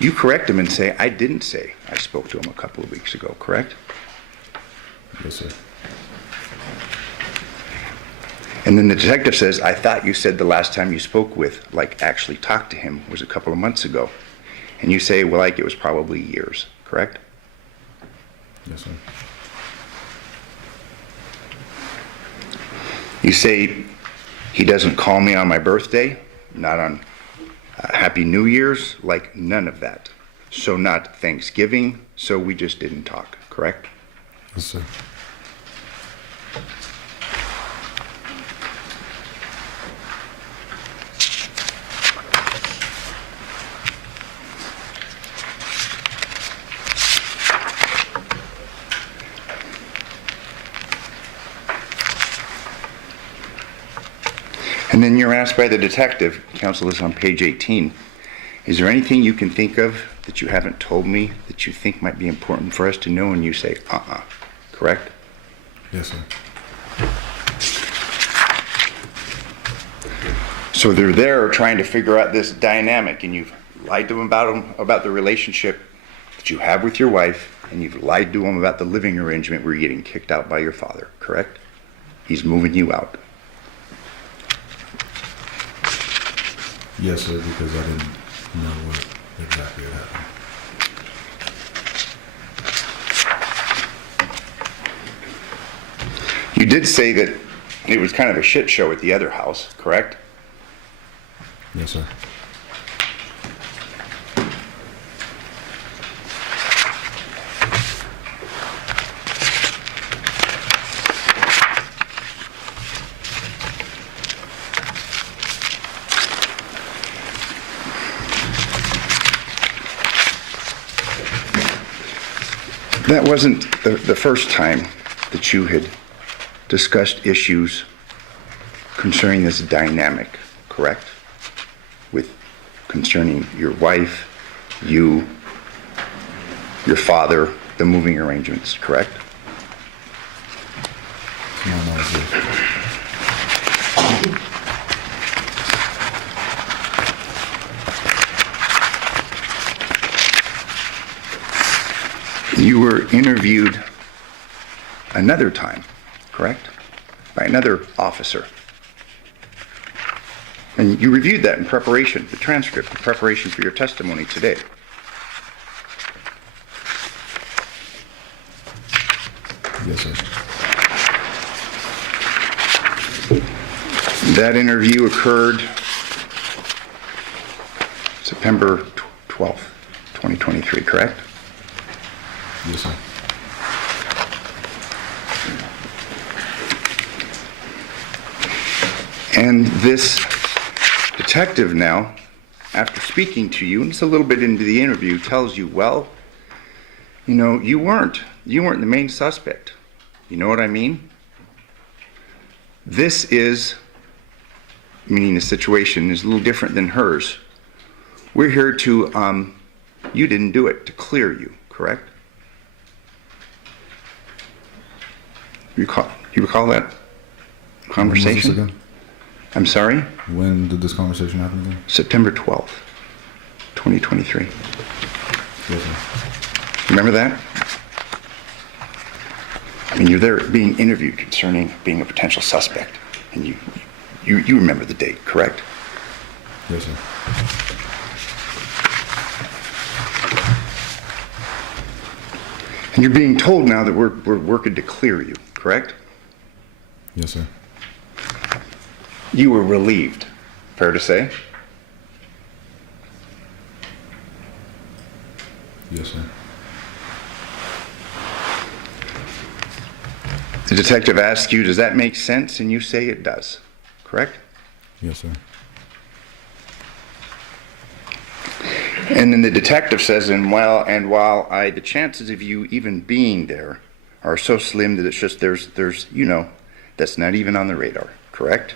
You correct him and say, I didn't say I spoke to him a couple of weeks ago, correct? Yes, sir. And then the detective says, I thought you said the last time you spoke with, like actually talked to him, was a couple of months ago. And you say, well, like it was probably years, correct? Yes, sir. You say, he doesn't call me on my birthday, not on Happy New Year's, like none of that. So not Thanksgiving, so we just didn't talk, correct? Yes, sir. And then you're asked by the detective, counsel is on page 18, is there anything you can think of that you haven't told me that you think might be important for us to know? And you say, correct? Yes, sir. So they're there trying to figure out this dynamic, and you've lied to them about the relationship that you have with your wife, and you've lied to them about the living arrangement where you're getting kicked out by your father, correct? He's moving you out. Yes, sir, because I didn't know what exactly had happened. You did say that it was kind of a shit show at the other house, correct? Yes, sir. That wasn't the first time that you had discussed issues concerning this dynamic, correct? Concerning your wife, you, your father, the moving arrangements, correct? To my knowledge, yes. You were interviewed another time, correct? By another officer. And you reviewed that in preparation, the transcript, in preparation for your testimony today. Yes, sir. That interview occurred September 12th, 2023, correct? Yes, sir. And this detective now, after speaking to you, and it's a little bit into the interview, tells you, well, you know, you weren't the main suspect. You know what I mean? This is, meaning the situation is a little different than hers. We're here to, you didn't do it, to clear you, correct? You recall that conversation? When was this again? I'm sorry? When did this conversation happen again? September 12th, 2023. Yes, sir. Remember that? I mean, you're there being interviewed concerning being a potential suspect, and you remember the date, correct? Yes, sir. And you're being told now that we're working to clear you, correct? Yes, sir. You were relieved, fair to say? Yes, sir. The detective asks you, does that make sense? And you say it does, correct? Yes, sir. And then the detective says, and while the chances of you even being there are so slim that it's just, there's, that's not even on the radar, correct?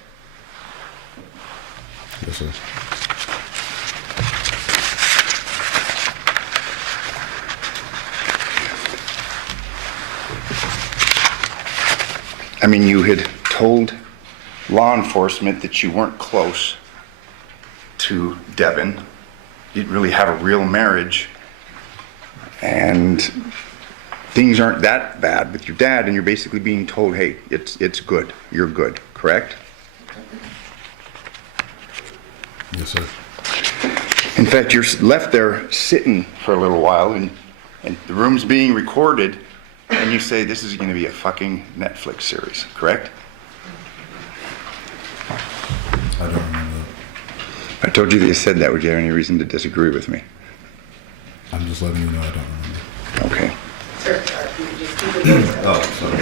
Yes, sir. I mean, you had told law enforcement that you weren't close to Devyn. You didn't really have a real marriage. And things aren't that bad with your dad, and you're basically being told, hey, it's good. You're good, correct? Yes, sir. In fact, you're left there sitting for a little while, and the room's being recorded, and you say, this is going to be a fucking Netflix series, correct? I don't remember that. I told you that you said that. Would you have any reason to disagree with me? I'm just letting you know I don't remember. Okay. Sir, you can just keep it. Oh, sorry.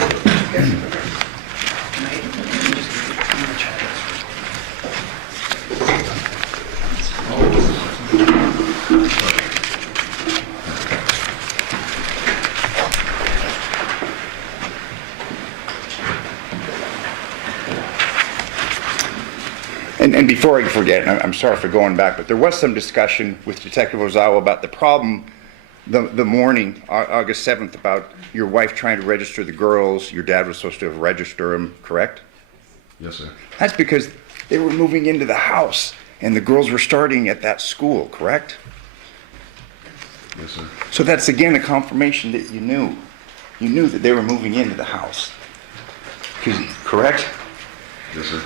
And before I forget, and I'm sorry for going back, but there was some discussion with Detective Ozawa about the problem the morning, August 7th, about your wife trying to register the girls. Your dad was supposed to have registered them, correct? Yes, sir. That's because they were moving into the house, and the girls were starting at that school, correct? Yes, sir. So that's again a confirmation that you knew. You knew that they were moving into the house. Correct? Yes, sir.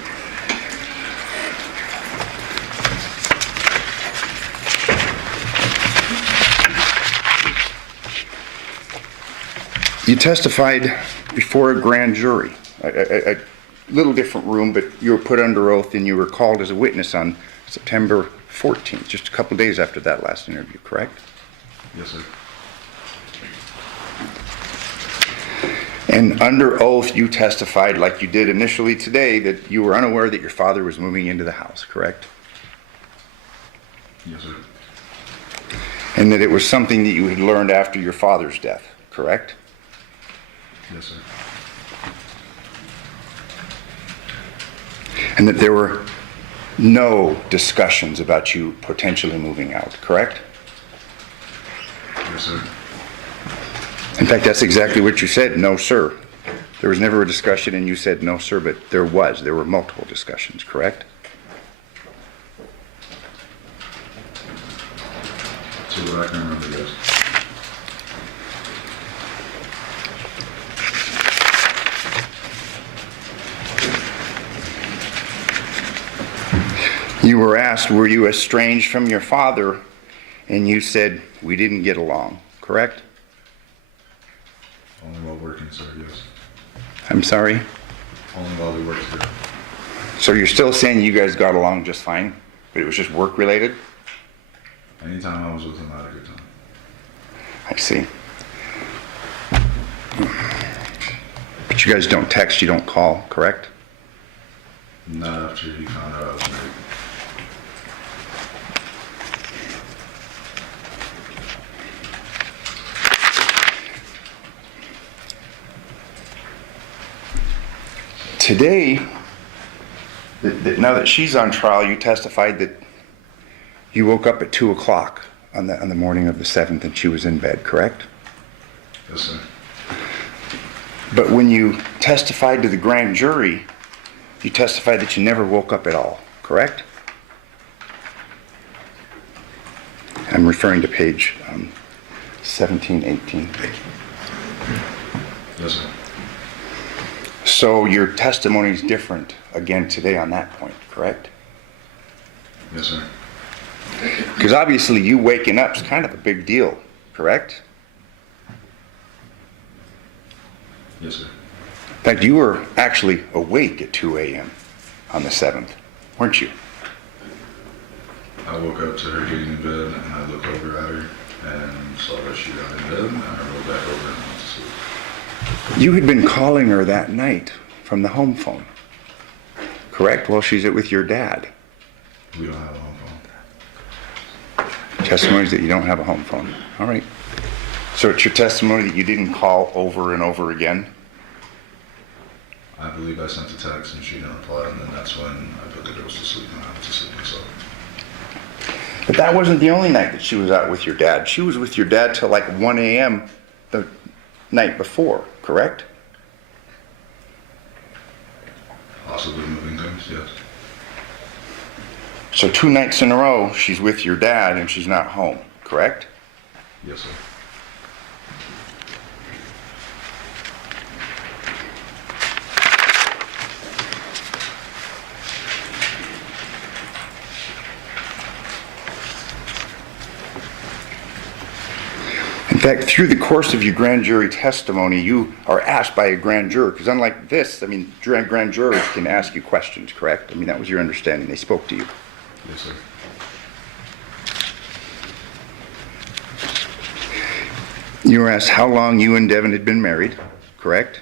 You testified before a grand jury, a little different room, but you were put under oath and you were called as a witness on September 14th, just a couple days after that last interview, correct? Yes, sir. And under oath, you testified, like you did initially today, that you were unaware that your father was moving into the house, correct? Yes, sir. And that it was something that you had learned after your father's death, correct? Yes, sir. And that there were no discussions about you potentially moving out, correct? Yes, sir. In fact, that's exactly what you said, no, sir. There was never a discussion and you said no, sir, but there were multiple discussions, correct? To what I can remember, yes. You were asked, were you estranged from your father? And you said, we didn't get along, correct? Only while working, sir, yes. I'm sorry? Only while we worked together. So you're still saying you guys got along just fine, but it was just work related? Anytime I was with him, I had a good time. I see. But you guys don't text, you don't call, correct? Not after he found out I was married. Today, now that she's on trial, you testified that you woke up at 2 o'clock on the morning of the 7th and she was in bed, correct? Yes, sir. But when you testified to the grand jury, you testified that you never woke up at all, correct? I'm referring to page 17, 18. Yes, sir. So your testimony is different again today on that point, correct? Yes, sir. Because obviously you waking up is kind of a big deal, correct? Yes, sir. In fact, you were actually awake at 2 a.m. on the 7th, weren't you? I woke up to her getting in bed, and I looked over at her and saw that she got in bed, and I rolled back over and went to sleep. You had been calling her that night from the home phone, correct? While she's with your dad. We don't have a home phone. Testimony is that you don't have a home phone. All right. So it's your testimony that you didn't call over and over again? I believe I sent a text and she didn't reply, and then that's when I put the girls to sleep and I went to sleep myself. But that wasn't the only night that she was out with your dad. She was with your dad till like 1 a.m. the night before, correct? Possibly moving things, yes. So 2 nights in a row, she's with your dad and she's not home, correct? Yes, sir. In fact, through the course of your grand jury testimony, you are asked by a grand juror, because unlike this, I mean, grand jurors can ask you questions, correct? I mean, that was your understanding. They spoke to you. Yes, sir. You were asked how long you and Devyn had been married, correct?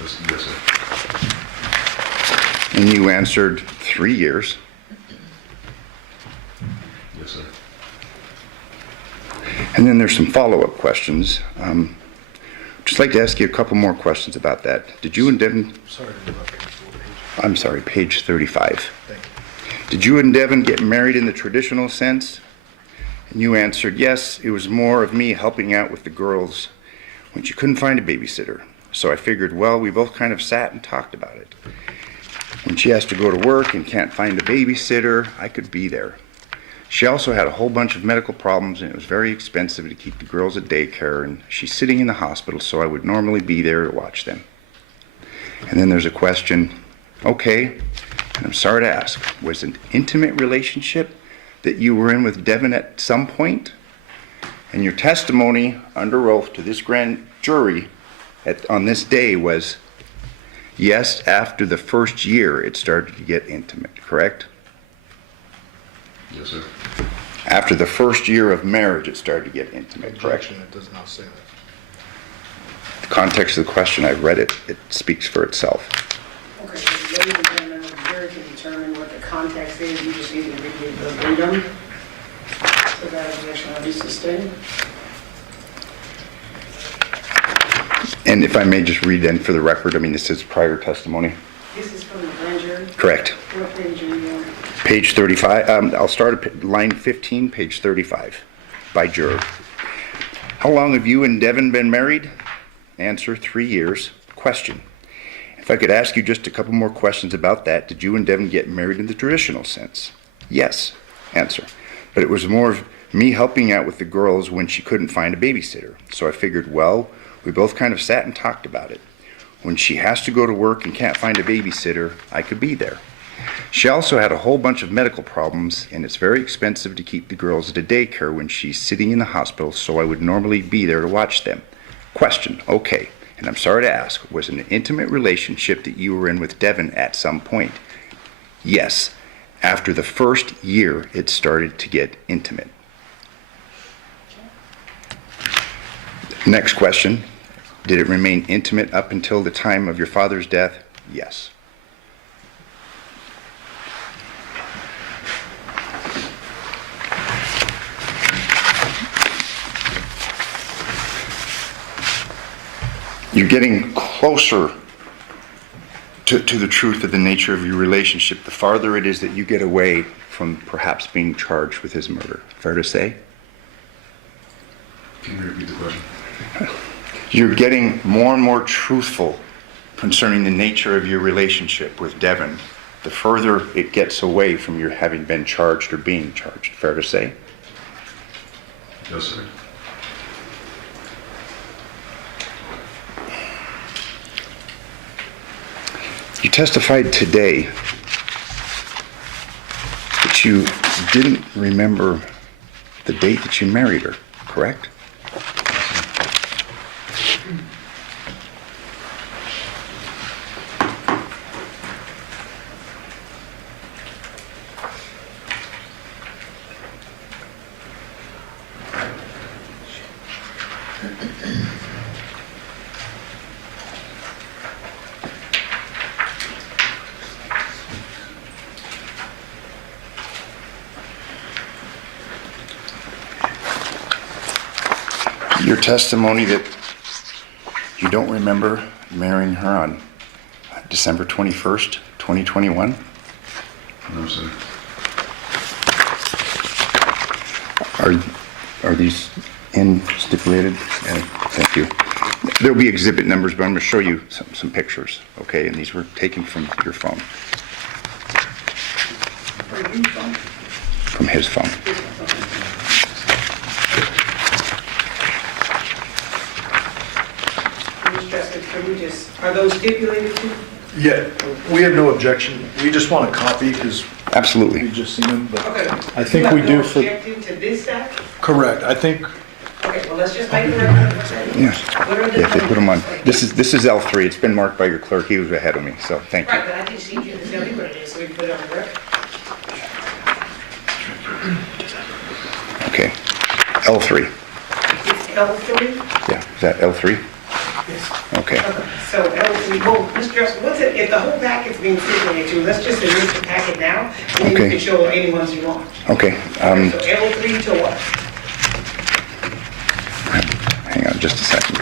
Yes, sir. And you answered 3 years. Yes, sir. And then there's some follow-up questions. Just like to ask you a couple more questions about that. Did you and Devyn... I'm sorry, page 35. Thank you. Did you and Devyn get married in the traditional sense? And you answered, yes, it was more of me helping out with the girls when she couldn't find a babysitter. So I figured, well, we both kind of sat and talked about it. When she has to go to work and can't find a babysitter, I could be there. She also had a whole bunch of medical problems, and it was very expensive to keep the girls at daycare, and she's sitting in the hospital, so I would normally be there to watch them. And then there's a question, okay, and I'm sorry to ask, was an intimate relationship that you were in with Devyn at some point? And your testimony under oath to this grand jury on this day was, yes, after the first year it started to get intimate, correct? Yes, sir. After the first year of marriage, it started to get intimate, correct? Objection, it does not say that. The context of the question, I've read it, it speaks for itself. Okay, so ladies and gentlemen, the jury can determine what the context is. You just need to read the verbatim. So that objection will be sustained. And if I may just read then for the record, I mean, this is prior testimony. This is from the grand jury? Correct. What page are you on? Page 35, I'll start at line 15, page 35, by juror. How long have you and Devyn been married? Answer, 3 years. Question. If I could ask you just a couple more questions about that, did you and Devyn get married in the traditional sense? Yes. Answer. But it was more of me helping out with the girls when she couldn't find a babysitter. So I figured, well, we both kind of sat and talked about it. When she has to go to work and can't find a babysitter, I could be there. She also had a whole bunch of medical problems, and it's very expensive to keep the girls at a daycare when she's sitting in the hospital, so I would normally be there to watch them. Question, okay, and I'm sorry to ask, was it an intimate relationship that you were in with Devyn at some point? Yes. After the first year, it started to get intimate. Next question, did it remain intimate up until the time of your father's death? Yes. You're getting closer to the truth of the nature of your relationship the farther it is that you get away from perhaps being charged with his murder. Fair to say? Can you repeat the question? You're getting more and more truthful concerning the nature of your relationship with Devyn the further it gets away from your having been charged or being charged. Fair to say? Yes, sir. You testified today that you didn't remember the date that you married her, correct? Your testimony that you don't remember marrying her on December 21st, 2021? No, sir. Are these in stipulated? Thank you. There'll be exhibit numbers, but I'm going to show you some pictures, okay? And these were taken from your phone. From his phone. Are those stipulated too? Yeah, we have no objection. We just want a copy because Absolutely. we've just seen them, but Okay. I think we do for, Objecting to this stack? correct. I think, Okay, well, let's just make the record. Yes. What are the Yeah, they put them on. numbers? This is L3. It's been marked by your clerk. He was ahead of me, so thank you. Right, but I can see you to tell me what it is, so we can put it on the record. Okay. L3. It's L3? Yeah, is that L3? Okay. Okay, so L3, well, Mr. Justin, what's it, if the whole packet's being stipulated to, let's just erase the packet now, and then Okay. you can show any ones you want. Okay. So L3 to what? Hang on just a second.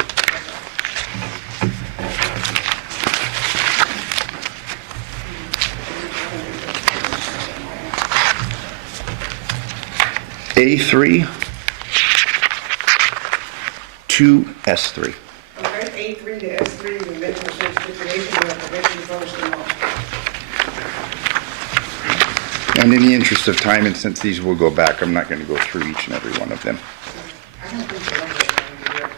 A3 to S3. Okay, A3 to S3, we mentioned the same stipulation, we have to eventually publish them all. And in the interest of time, and since these will go back, I'm not going to go through each and every one of them. I don't think the numbers are going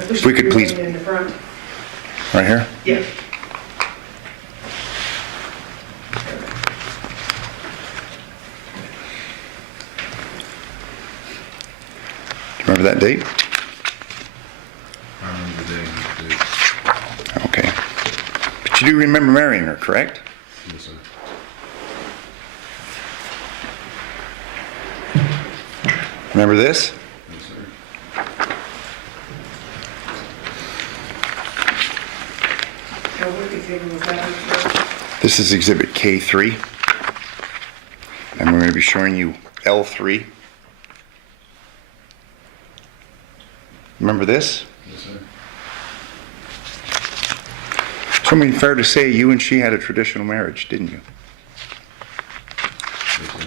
to be If we could please- In the front, Right here? yeah. Do you remember that date? I remember the day and the date. Okay. But you do remember marrying her, correct? Yes, sir. Remember this? Yes, sir. And what exhibit was that? This is exhibit K3. And we're going to be showing you L3. Remember this? Yes, sir. So I mean, fair to say you and she had a traditional marriage, didn't you? Yes, sir.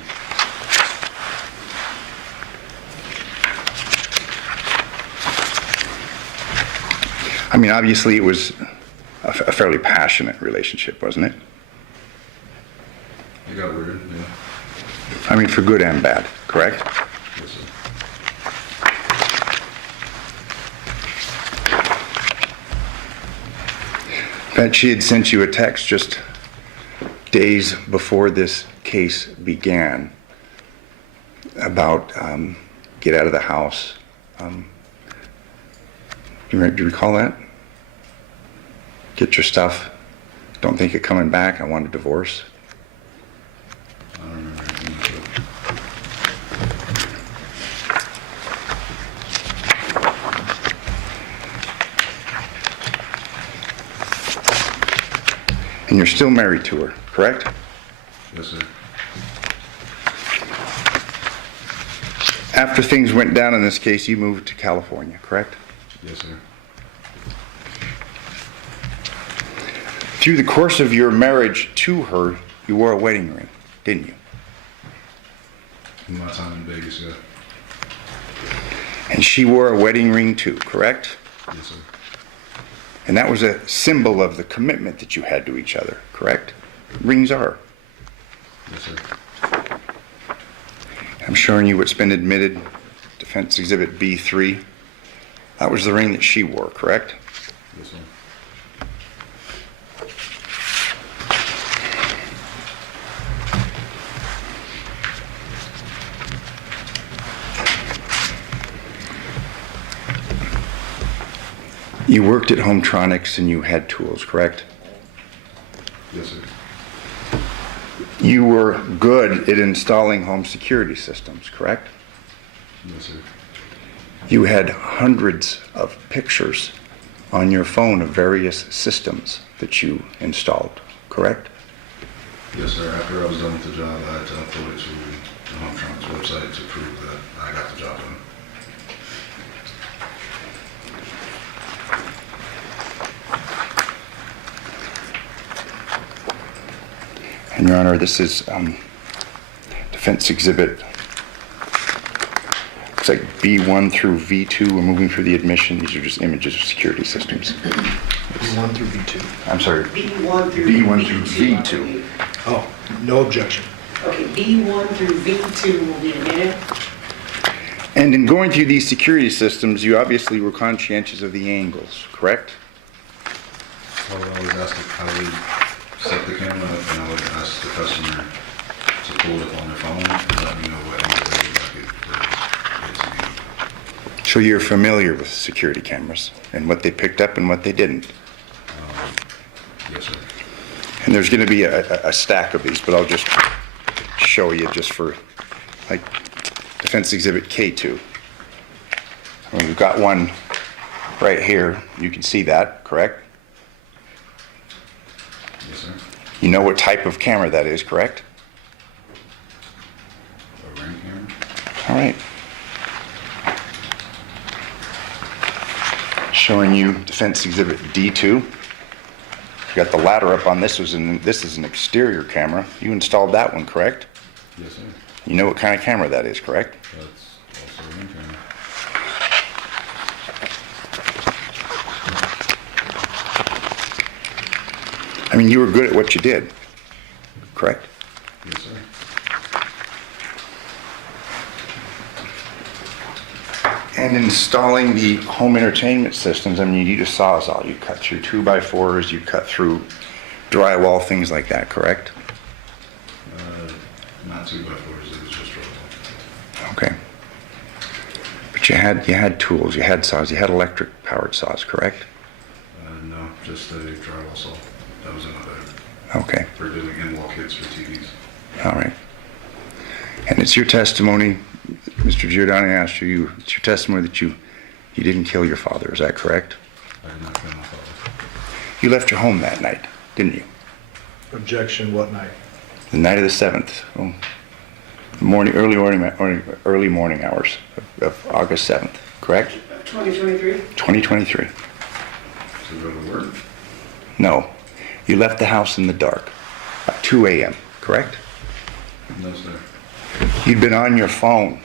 I mean, obviously it was a fairly passionate relationship, wasn't it? It got weird, yeah. I mean, for good and bad, correct? Yes, sir. Bet she had sent you a text just days before this case began about get out of the house. Do you recall that? Get your stuff. Don't think of coming back. I want a divorce. I don't remember anything like that. And you're still married to her, correct? Yes, sir. After things went down in this case, you moved to California, correct? Yes, sir. Through the course of your marriage to her, you wore a wedding ring, didn't you? In my time in Vegas, yeah. And she wore a wedding ring too, correct? Yes, sir. And that was a symbol of the commitment that you had to each other, correct? Rings are. Yes, sir. I'm showing you what's been admitted, Defense Exhibit B3. That was the ring that she wore, correct? Yes, sir. You worked at Hometronics and you had tools, correct? Yes, sir. You were good at installing home security systems, correct? Yes, sir. You had hundreds of pictures on your phone of various systems that you installed, correct? Yes, sir. After I was done with the job, I had to upload it to the Hometronic's website to prove that I got the job done. And Your Honor, this is defense exhibit. It's like B1 through V2. We're moving through the admission. These are just images of security systems. B1 through B2. I'm sorry. B1 through B1 through V2. V2. Oh, no objection. Okay, B1 through V2 will be admitted. And in going through these security systems, you obviously were conscientious of the angles, correct? I would always ask how we set the camera up, and I would ask the customer to pull it up on their phone and let me know what angle they would like it to be. So you're familiar with security cameras and what they picked up and what they didn't. Yes, sir. And there's going to be a stack of these, but I'll just show you just for, like, Defense Exhibit K2. I mean, we've got one right here. You can see that, correct? Yes, sir. You know what type of camera that is, correct? A ring camera? All right. Showing you Defense Exhibit D2. You got the ladder up on this. This is an exterior camera. You installed that one, correct? Yes, sir. You know what kind of camera that is, correct? That's also a ring camera. I mean, you were good at what you did, correct? Yes, sir. And installing the home entertainment systems, I mean, you use a Sawzall. You cut through 2x4s, you cut through drywall, things like that, correct? Not 2x4s, it was just drywall. Okay. But you had tools, you had saws, you had electric powered saws, correct? No, just a drywall saw. That was another. Okay. For doing in-wall kits for TVs. All right. And it's your testimony, Mr. Giordani asked you, it's your testimony that you didn't kill your father, is that correct? I did not kill my father. You left your home that night, didn't you? Objection, what night? The night of the 7th, early morning hours of August 7th, correct? 2023? 2023. To go to work? No, you left the house in the dark, at 2 a.m., correct? No, sir. You'd been on your phone.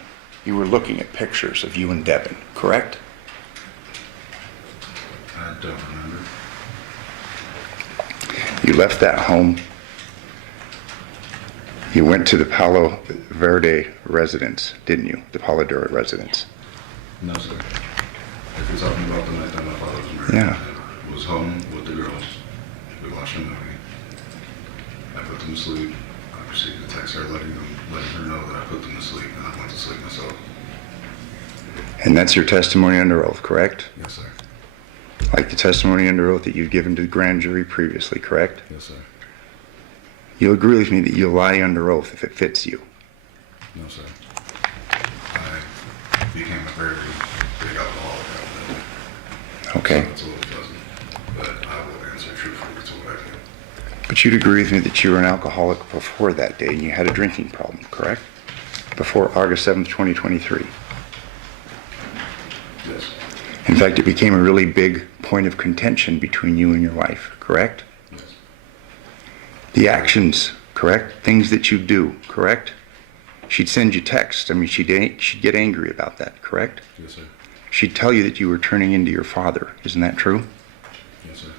You were looking at pictures of you and Devyn, correct? I don't remember. You left that home. You went to the Palo Verde residence, didn't you? The Palo Verde residence. No, sir. If you're talking about the night that my father was murdered, Yeah. I was home with the girls. We watched a movie. I put them to sleep. I received a text her letting her know that I put them to sleep, and I went to sleep myself. And that's your testimony under oath, correct? Yes, sir. Like the testimony under oath that you've given to the grand jury previously, correct? Yes, sir. You'll agree with me that you'll lie under oath if it fits you. No, sir. I became a very big alcoholic after that. Okay. So it's a little fuzzy, but I will answer truthfully to what I did. But you'd agree with me that you were an alcoholic before that day and you had a drinking problem, correct? Before August 7th, 2023. Yes. In fact, it became a really big point of contention between you and your wife, correct? Yes. The actions, correct? Things that you do, correct? She'd send you texts. I mean, she'd get angry about that, correct? Yes, sir. She'd tell you that you were turning into your father. Isn't that true? Yes, sir.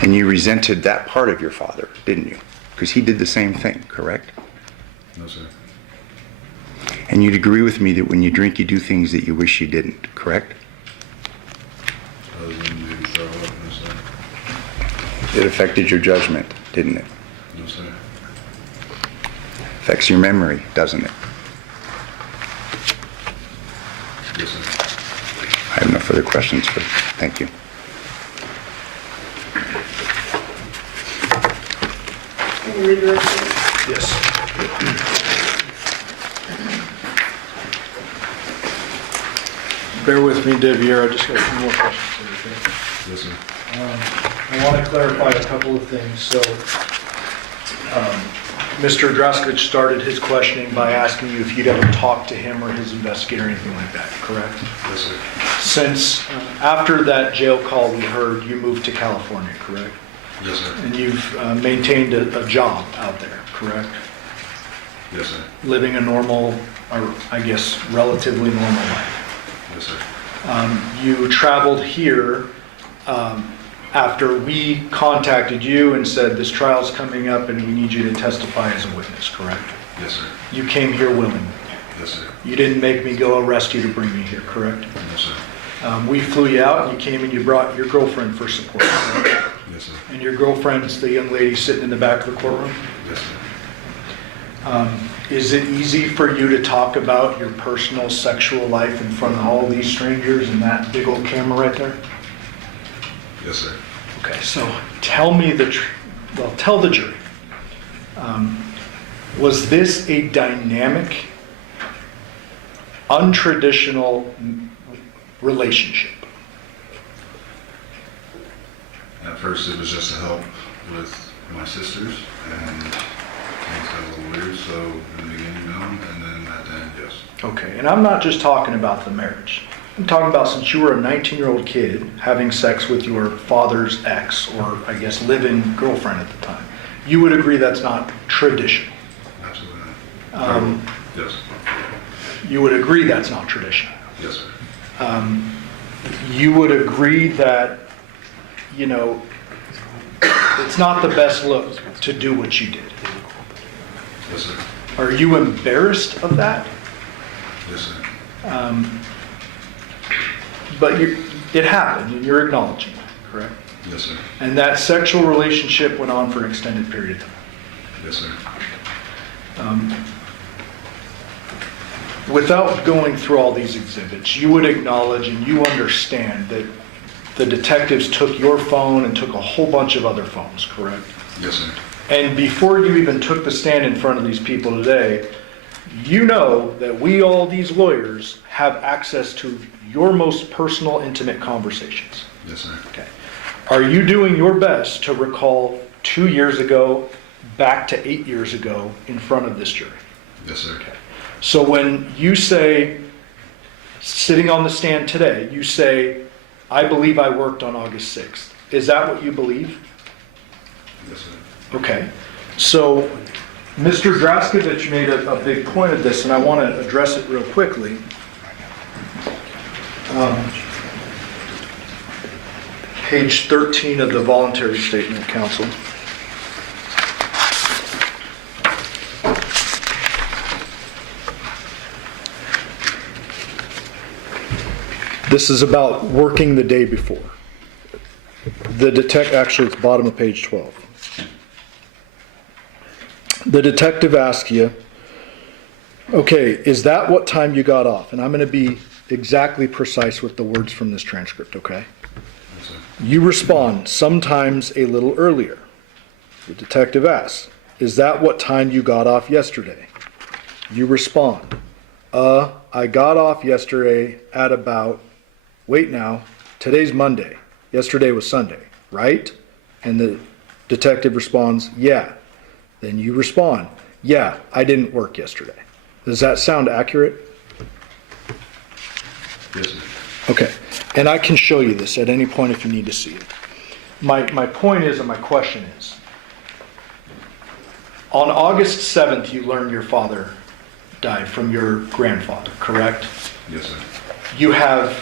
And you resented that part of your father, didn't you? Because he did the same thing, correct? No, sir. And you'd agree with me that when you drink, you do things that you wish you didn't, correct? Other than maybe throw up, no, sir. It affected your judgment, didn't it? No, sir. Affects your memory, doesn't it? Yes, sir. I have no further questions, but thank you. Can you read the rest of it? Yes. Bear with me, Deviere, I just got a few more questions. Okay? Yes, sir. I want to clarify a couple of things. So Mr. Draskowitz started his questioning by asking you if you'd ever talked to him or his investigator or anything like that, correct? Yes, sir. Since after that jail call we heard, you moved to California, correct? Yes, sir. And you've maintained a job out there, correct? Yes, sir. Living a normal, or I guess relatively normal life. Yes, sir. You traveled here after we contacted you and said this trial's coming up and we need you to testify as a witness, correct? Yes, sir. You came here willingly. Yes, sir. You didn't make me go arrest you to bring you here, correct? No, sir. We flew you out and you came and you brought your girlfriend for support, correct? Yes, sir. And your girlfriend's the young lady sitting in the back of the courtroom? Yes, sir. Is it easy for you to talk about your personal sexual life in front of all these strangers and that big old camera right there? Yes, sir. Okay, so tell me tell the jury. Was this a dynamic, untraditional relationship? At first, it was just to help with my sisters, and things got a little weird, so in the beginning, no, and then at the end, yes. Okay, and I'm not just talking about the marriage. I'm talking about since you were a 19-year-old kid having sex with your father's ex, or I guess live-in girlfriend at the time. You would agree that's not traditional? Absolutely not. Yes. You would agree that's not traditional? Yes, sir. You would agree that, you know, it's not the best look to do what you did? Yes, sir. Are you embarrassed of that? Yes, sir. But it happened, and you're acknowledging that, correct? Yes, sir. And that sexual relationship went on for an extended period of time. Yes, sir. Without going through all these exhibits, you would acknowledge and you understand that the detectives took your phone and took a whole bunch of other phones, correct? Yes, sir. And before you even took the stand in front of these people today, you know that we, all these lawyers, have access to your most personal, intimate conversations. Yes, sir. Okay. Are you doing your best to recall 2 years ago, back to 8 years ago, in front of this jury? Yes, sir. Okay. So when you say, sitting on the stand today, you say, I believe I worked on August 6th. Is that what you believe? Yes, sir. Okay. So Mr. Draskowitz made a big point of this, and I want to address it real quickly. Page 13 of the voluntary statement, counsel. This is about working the day before. Actually, it's bottom of page 12. The detective asks you, okay, is that what time you got off? And I'm going to be exactly precise with the words from this transcript, okay? Yes, sir. You respond, sometimes a little earlier. The detective asks, is that what time you got off yesterday? You respond, I got off yesterday at about, wait now, today's Monday. Yesterday was Sunday, right? And the detective responds, yeah. Then you respond, yeah, I didn't work yesterday. Does that sound accurate? Yes, sir. Okay, and I can show you this at any point if you need to see it. My point is, and my question is, on August 7th, you learned your father died from your grandfather, correct? Yes, sir. You have,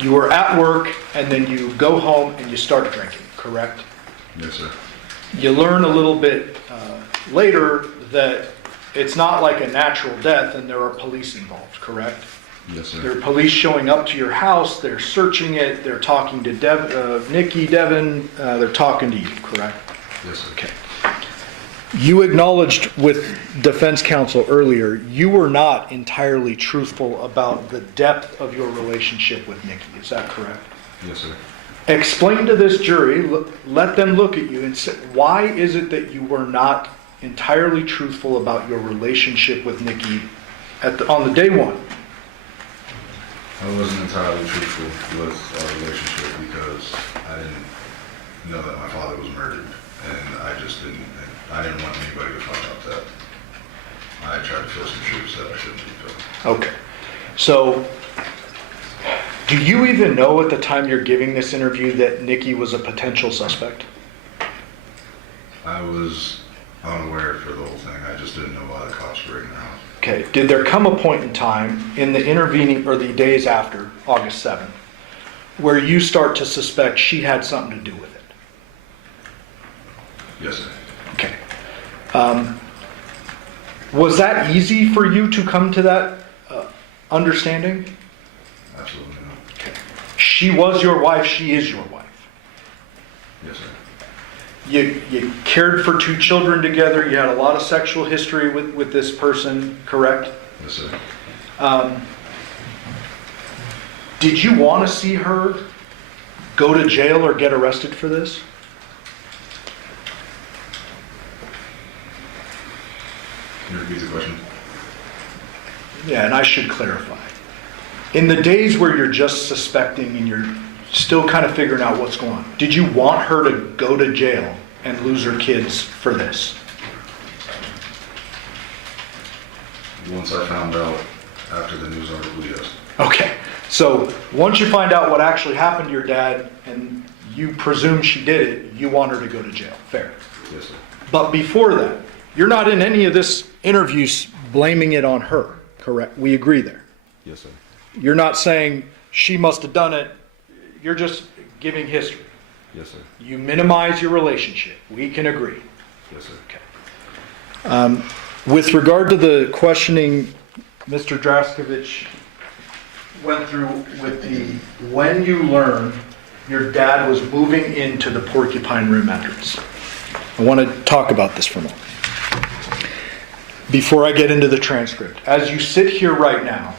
you were at work and then you go home and you start drinking, correct? Yes, sir. You learn a little bit later that it's not like a natural death and there are police involved, correct? Yes, sir. There are police showing up to your house, they're searching it, they're talking to Devyn, they're talking to you, correct? Yes, sir. Okay. You acknowledged with defense counsel earlier, you were not entirely truthful about the depth of your relationship with Nikki, is that correct? Yes, sir. Explain to this jury, let them look at you and say, why is it that you were not entirely truthful about your relationship with Nikki on the day one? I wasn't entirely truthful with our relationship because I didn't know that my father was murdered, and I just didn't. I didn't want anybody to find out that I tried to fill some shoes that I shouldn't be filling. Okay. So, do you even know at the time you're giving this interview that Nikki was a potential suspect? I was unaware for the whole thing. I just didn't know why the cops were in the house. Okay. Did there come a point in time in the intervening, or the days after August 7th, where you start to suspect she had something to do with it? Yes, sir. Okay. Was that easy for you to come to that understanding? Absolutely not. Okay. She was your wife, she is your wife. Yes, sir. You cared for 2 children together, you had a lot of sexual history with this person, correct? Yes, sir. Did you want to see her go to jail or get arrested for this? Can you repeat the question? Yeah, and I should clarify. In the days where you're just suspecting and you're still kind of figuring out what's going on, did you want her to go to jail and lose her kids for this? Once I found out after the news article, yes. Okay, so once you find out what actually happened to your dad and you presume she did it, you want her to go to jail. Fair. Yes, sir. But before that, you're not in any of this interview blaming it on her, correct? We agree there. Yes, sir. You're not saying she must have done it. You're just giving history. Yes, sir. You minimize your relationship. We can agree. Yes, sir. Okay. With regard to the questioning Mr. Draskovich went through with the when you learned your dad was moving into the Porcupine Room address. I want to talk about this for a moment. Before I get into the transcript, as you sit here right now,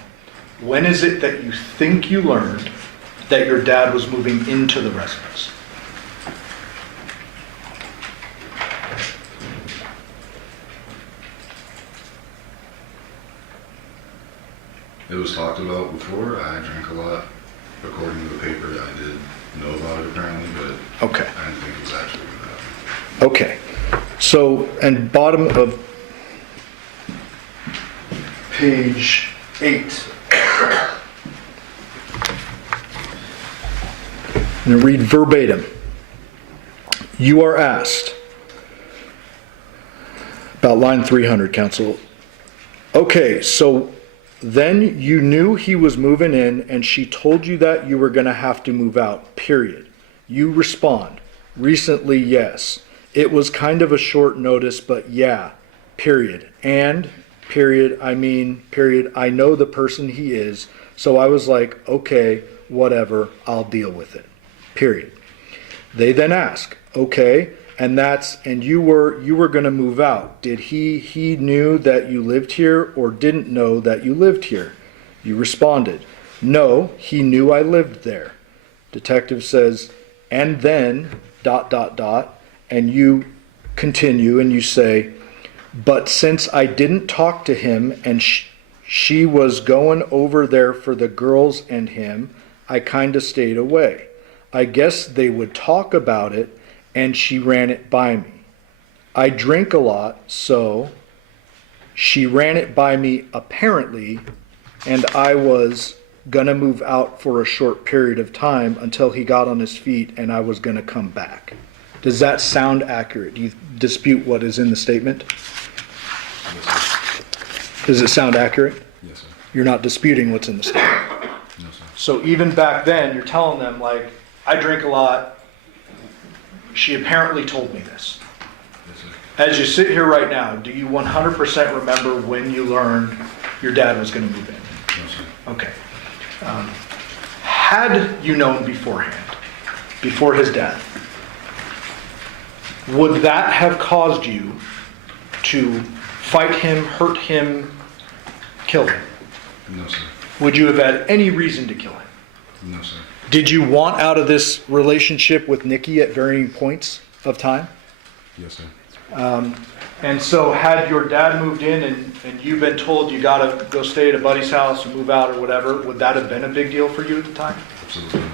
when is it that you think you learned that your dad was moving into the residence? It was talked about before. I drank a lot. According to the paper, I did know about it apparently, but Okay. I didn't think it was actually going to happen. Okay. So, and bottom of page 8. I'm going to read verbatim. You are asked about line 300, counsel. Okay, so then you knew he was moving in and she told you that you were going to have to move out, period. You respond, recently, yes. It was kind of a short notice, but yeah, period. And, period, I mean, period, I know the person he is, so I was like, okay, whatever, I'll deal with it, period. They then ask, okay, and you were going to move out. Did he knew that you lived here or didn't know that you lived here? You responded, no, he knew I lived there. Detective says, and then, ... and you continue and you say, but since I didn't talk to him and she was going over there for the girls and him, I kind of stayed away. I guess they would talk about it and she ran it by me. I drink a lot, so she ran it by me apparently, and I was gonna move out for a short period of time until he got on his feet and I was gonna come back. Does that sound accurate? Do you dispute what is in the statement? Yes, sir. Does it sound accurate? Yes, sir. You're not disputing what's in the statement? No, sir. So even back then, you're telling them, like, I drink a lot. She apparently told me this. Yes, sir. As you sit here right now, do you 100% remember when you learned your dad was going to move in? No, sir. Okay. Had you known beforehand, before his death, would that have caused you to fight him, hurt him, kill him? No, sir. Would you have had any reason to kill him? No, sir. Did you want out of this relationship with Nikki at varying points of time? Yes, sir. And so had your dad moved in and you've been told you got to go stay at a buddy's house and move out or whatever, would that have been a big deal for you at the time? Absolutely not.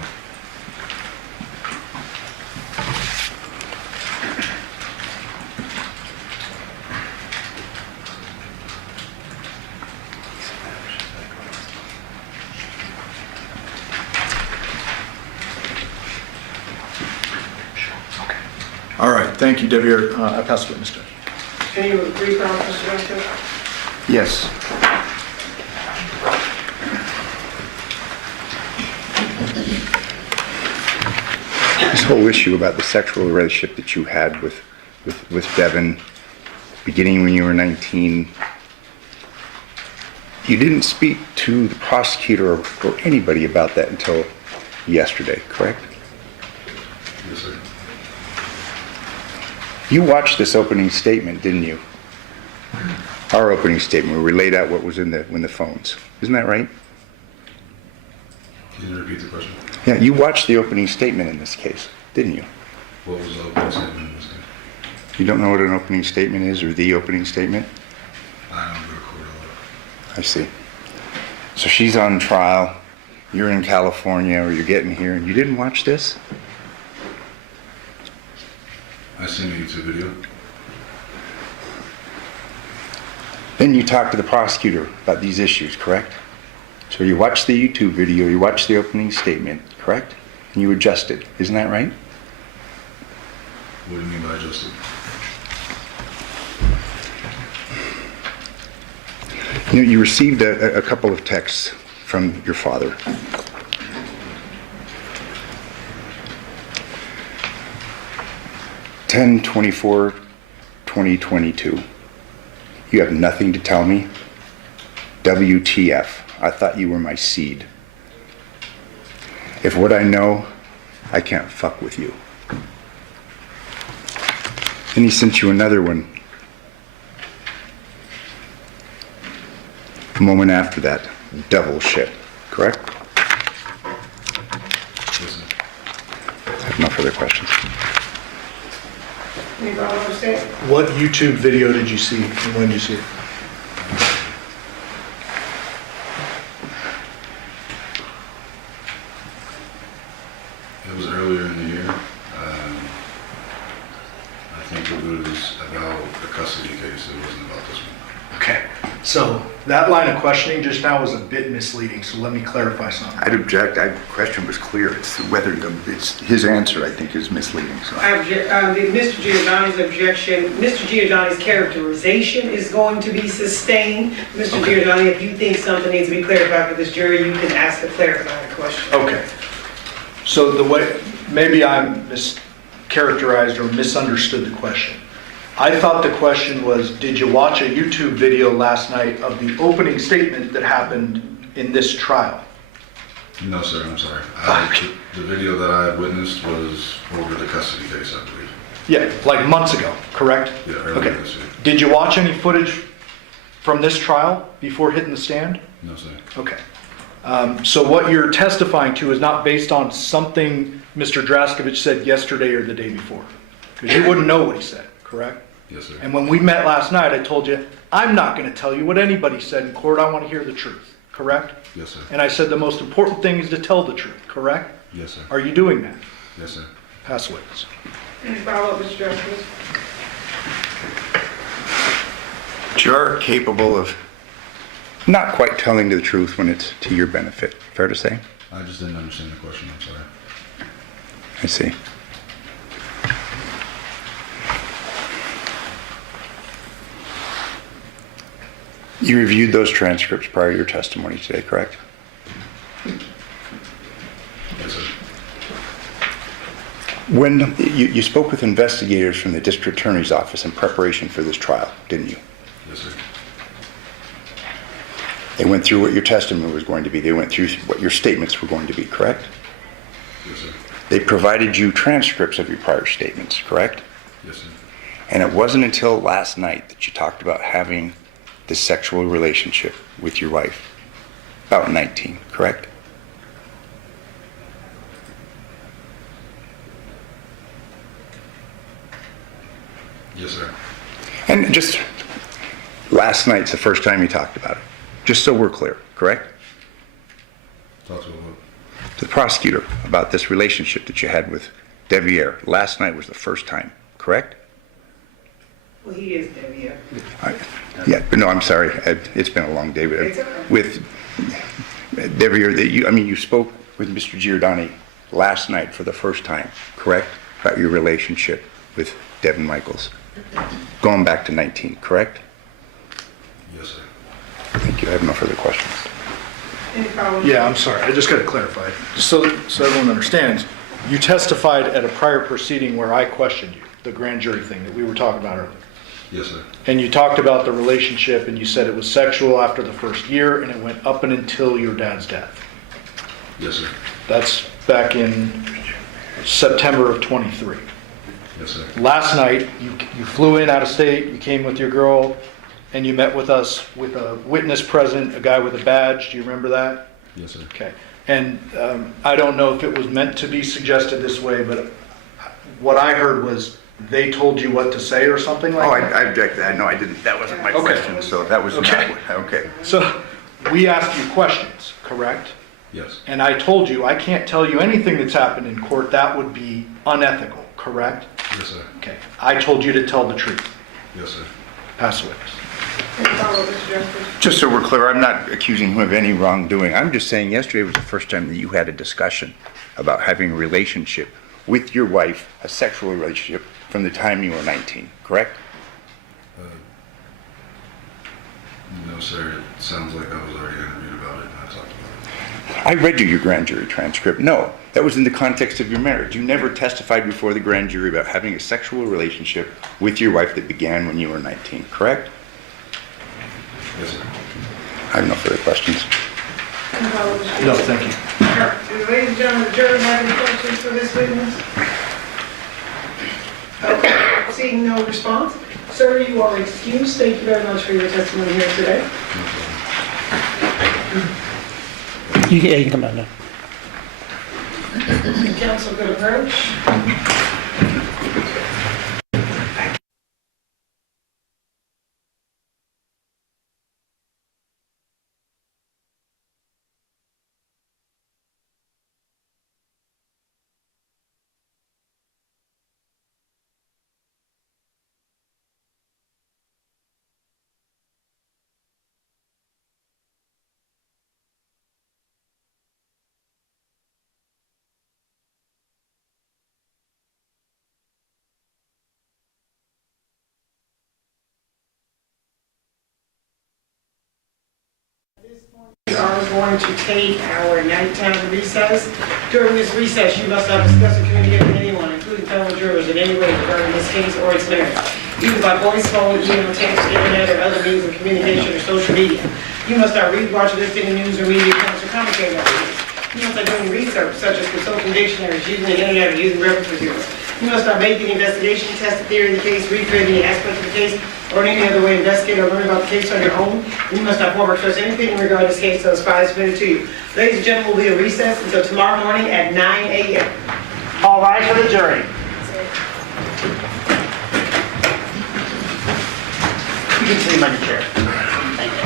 All right, thank you, Deviere. I pass the witness, Judge. Any brief comments, Mr. Johnson? Yes. This whole issue about the sexual relationship that you had with Devyn, beginning when you were 19, you didn't speak to the prosecutor or anybody about that until yesterday, correct? Yes, sir. You watched this opening statement, didn't you? Our opening statement, where we laid out what was in the phones. Isn't that right? Can you repeat the question? Yeah, you watched the opening statement in this case, didn't you? What was the opening statement in this case? You don't know what an opening statement is, or the opening statement? I don't go to court a lot. I see. So she's on trial, you're in California, or you're getting here, and you didn't watch this? I seen a YouTube video. Then you talked to the prosecutor about these issues, correct? So you watched the YouTube video, you watched the opening statement, correct? And you adjusted, isn't that right? What do you mean by adjusted? You know, you received a couple of texts from your father. Ten 24/2022. You have nothing to tell me? WTF. I thought you were my seed. If what I know, I can't fuck with you. Then he sent you another one. A moment after that, devil shit, correct? Listen, I have no further questions. Anybody understand? What YouTube video did you see, and when did you see it? it was earlier in the year. I think it was about a custody case. It wasn't about this one. Okay, so that line of questioning just now was a bit misleading, so let me clarify something. I'd object. The question was clear. It's whether it's his answer, I think, is misleading. So. Mr. Giordani's objection, Mr. Giordani's characterization is going to be sustained. Mr. Giordani, if you think something needs to be clarified for this jury, you can ask a clarifying question. Okay. So the way, maybe I mischaracterized or misunderstood the question. I thought the question was, did you watch a YouTube video last night of the opening statement that happened in this trial? No, sir. I'm sorry. The video that I had witnessed was over the custody case, I believe. Yeah, like months ago, correct? Yeah, earlier this year. Did you watch any footage from this trial before hitting the stand? No, sir. Okay. So what you're testifying to is not based on something Mr. Draskovich said yesterday or the day before. Because you wouldn't know what he said, correct? Yes, sir. And when we met last night, I told you, I'm not going to tell you what anybody said in court. I want to hear the truth, correct? Yes, sir. And I said the most important thing is to tell the truth, correct? Yes, sir. Are you doing that? Yes, sir. Pass witness. Any follow-up, Mr. Johnson? But you're capable of not quite telling the truth when it's to your benefit. Fair to say? I just didn't understand the question. I'm sorry. I see. You reviewed those transcripts prior to your testimony today, correct? Yes, sir. When you spoke with investigators from the district attorney's office in preparation for this trial, didn't you? Yes, sir. They went through what your testimony was going to be. They went through what your statements were going to be, correct? Yes, sir. They provided you transcripts of your prior statements, correct? Yes, sir. And it wasn't until last night that you talked about having this sexual relationship with your wife. About 19, correct? Yes, sir. And just last night's the first time you talked about it. Just so we're clear, correct? Talk to what? To the prosecutor about this relationship that you had with Deviere. Last night was the first time, correct? Well, he is Deviere. Yeah, but no, I'm sorry. It's been a long day. But It's okay. with Deviere, you spoke with Mr. Giordani last night for the first time, correct? About your relationship with Devyn Michaels, going back to 19, correct? Yes, sir. Thank you. I have no further questions. Any problems? Yeah, I'm sorry, I just got to clarify, just so everyone understands. You testified at a prior proceeding where I questioned you, the grand jury thing that we were talking about earlier. Yes, sir. And you talked about the relationship and you said it was sexual after the first year and it went up and until your dad's death. Yes, sir. That's back in September of 23. Yes, sir. Last night, you flew in out of state, you came with your girl, and you met with us with a witness present, a guy with a badge. Do you remember that? Yes, sir. Okay. And I don't know if it was meant to be suggested this way, but what I heard was they told you what to say or something like that? I object to that. No, I didn't. That wasn't my Okay. question, so that was Okay. not what, okay. So we asked you questions, correct? Yes. And I told you, I can't tell you anything that's happened in court. That would be unethical, correct? Yes, sir. Okay. I told you to tell the truth. Yes, sir. Pass the witness. Any follow-up, Mr. Justice? Just so we're clear, I'm not accusing him of any wrongdoing. I'm just saying yesterday was the first time that you had a discussion about having a relationship with your wife, a sexual relationship, from the time you were 19, correct? No, sir. It sounds like I was already interviewed about it and I talked about it. I read you your grand jury transcript. No, that was in the context of your marriage. You never testified before the grand jury about having a sexual relationship with your wife that began when you were 19, correct? Yes, sir. I have no further questions. Any follow-up, Mr. No, Justice? thank you. All right. Do the ladies and gentlemen of the jury have any questions for this witness? Okay. Seeing no response, sir, you are excused. Thank you very much for your testimony here today. You can come on now. The council could approach. We are going to take our nighttime recess. During this recess, you must not discuss or communicate with anyone, including fellow jurors, in any way regarding this case or its merits, either by voice, phone, email, text, internet, or other means of communication or social media. You must not read, watch, or listen to news or media accounts or commentary on this. You must not do any research, such as consulting dictionaries, using the internet, or using reference materials. You must not make any investigation, test the theory of the case, recreate any aspect of the case, or in any other way investigate or learn about the case on your own. You must not form or express anything regarding this case until it's finally submitted to you. Ladies and gentlemen, we'll be in recess until tomorrow morning at 9 a.m. All rise for the jury. You can sit in your chair. Thank you.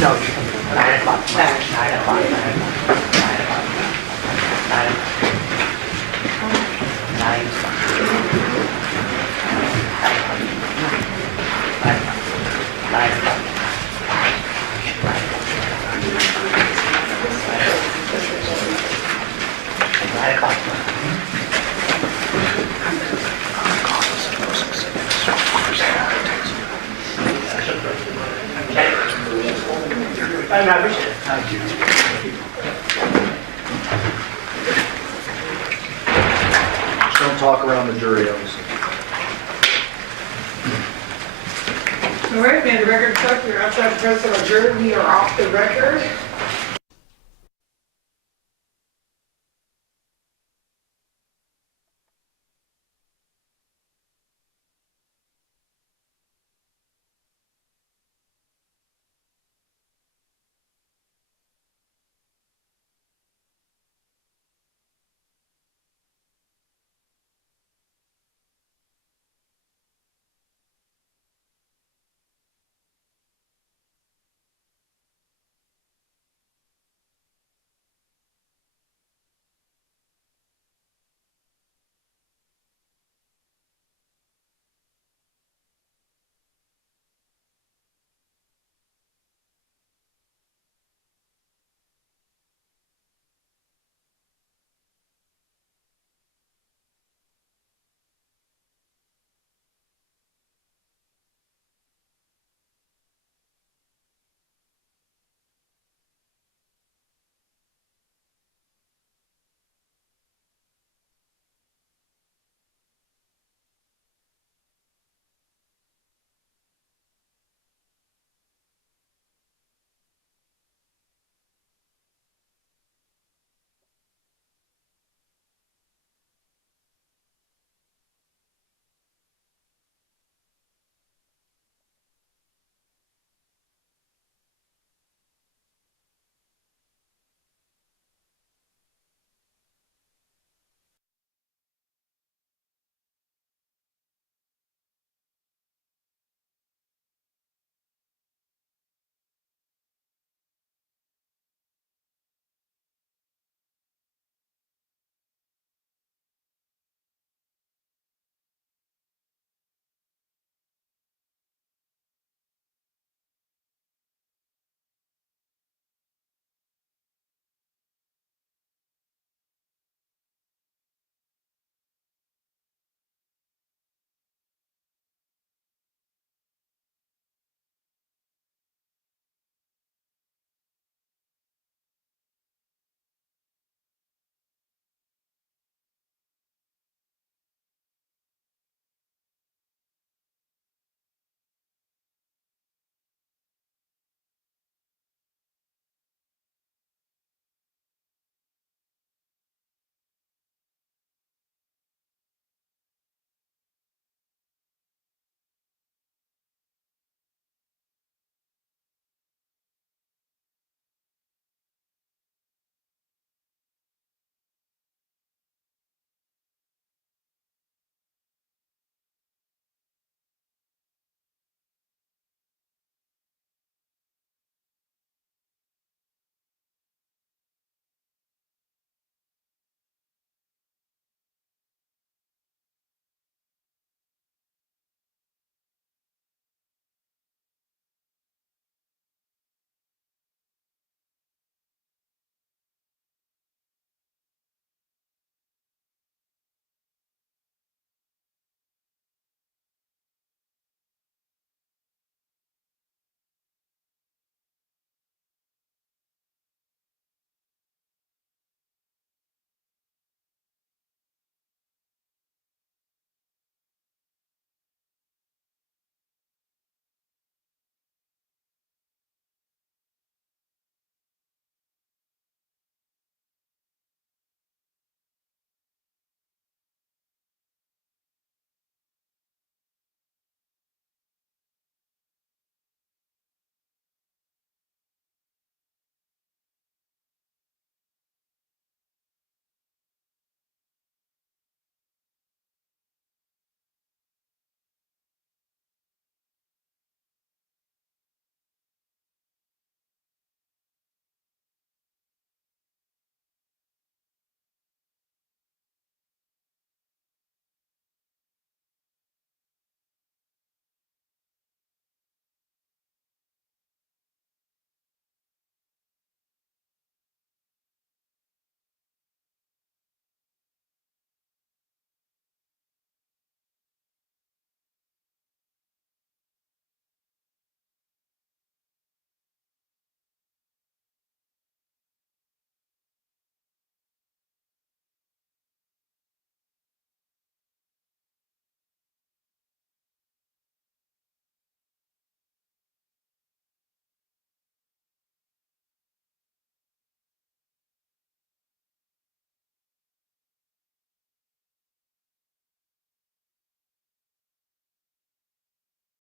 No, 9 o'clock. 9 o'clock. 9 o'clock. 9 o'clock. 9 o'clock. 9 o'clock. 9 o'clock. 9 o'clock. I appreciate it. Thank you. Just don't talk around the jury, obviously. All right, may the record reflect we're outside the presence of our jury. We are off the record.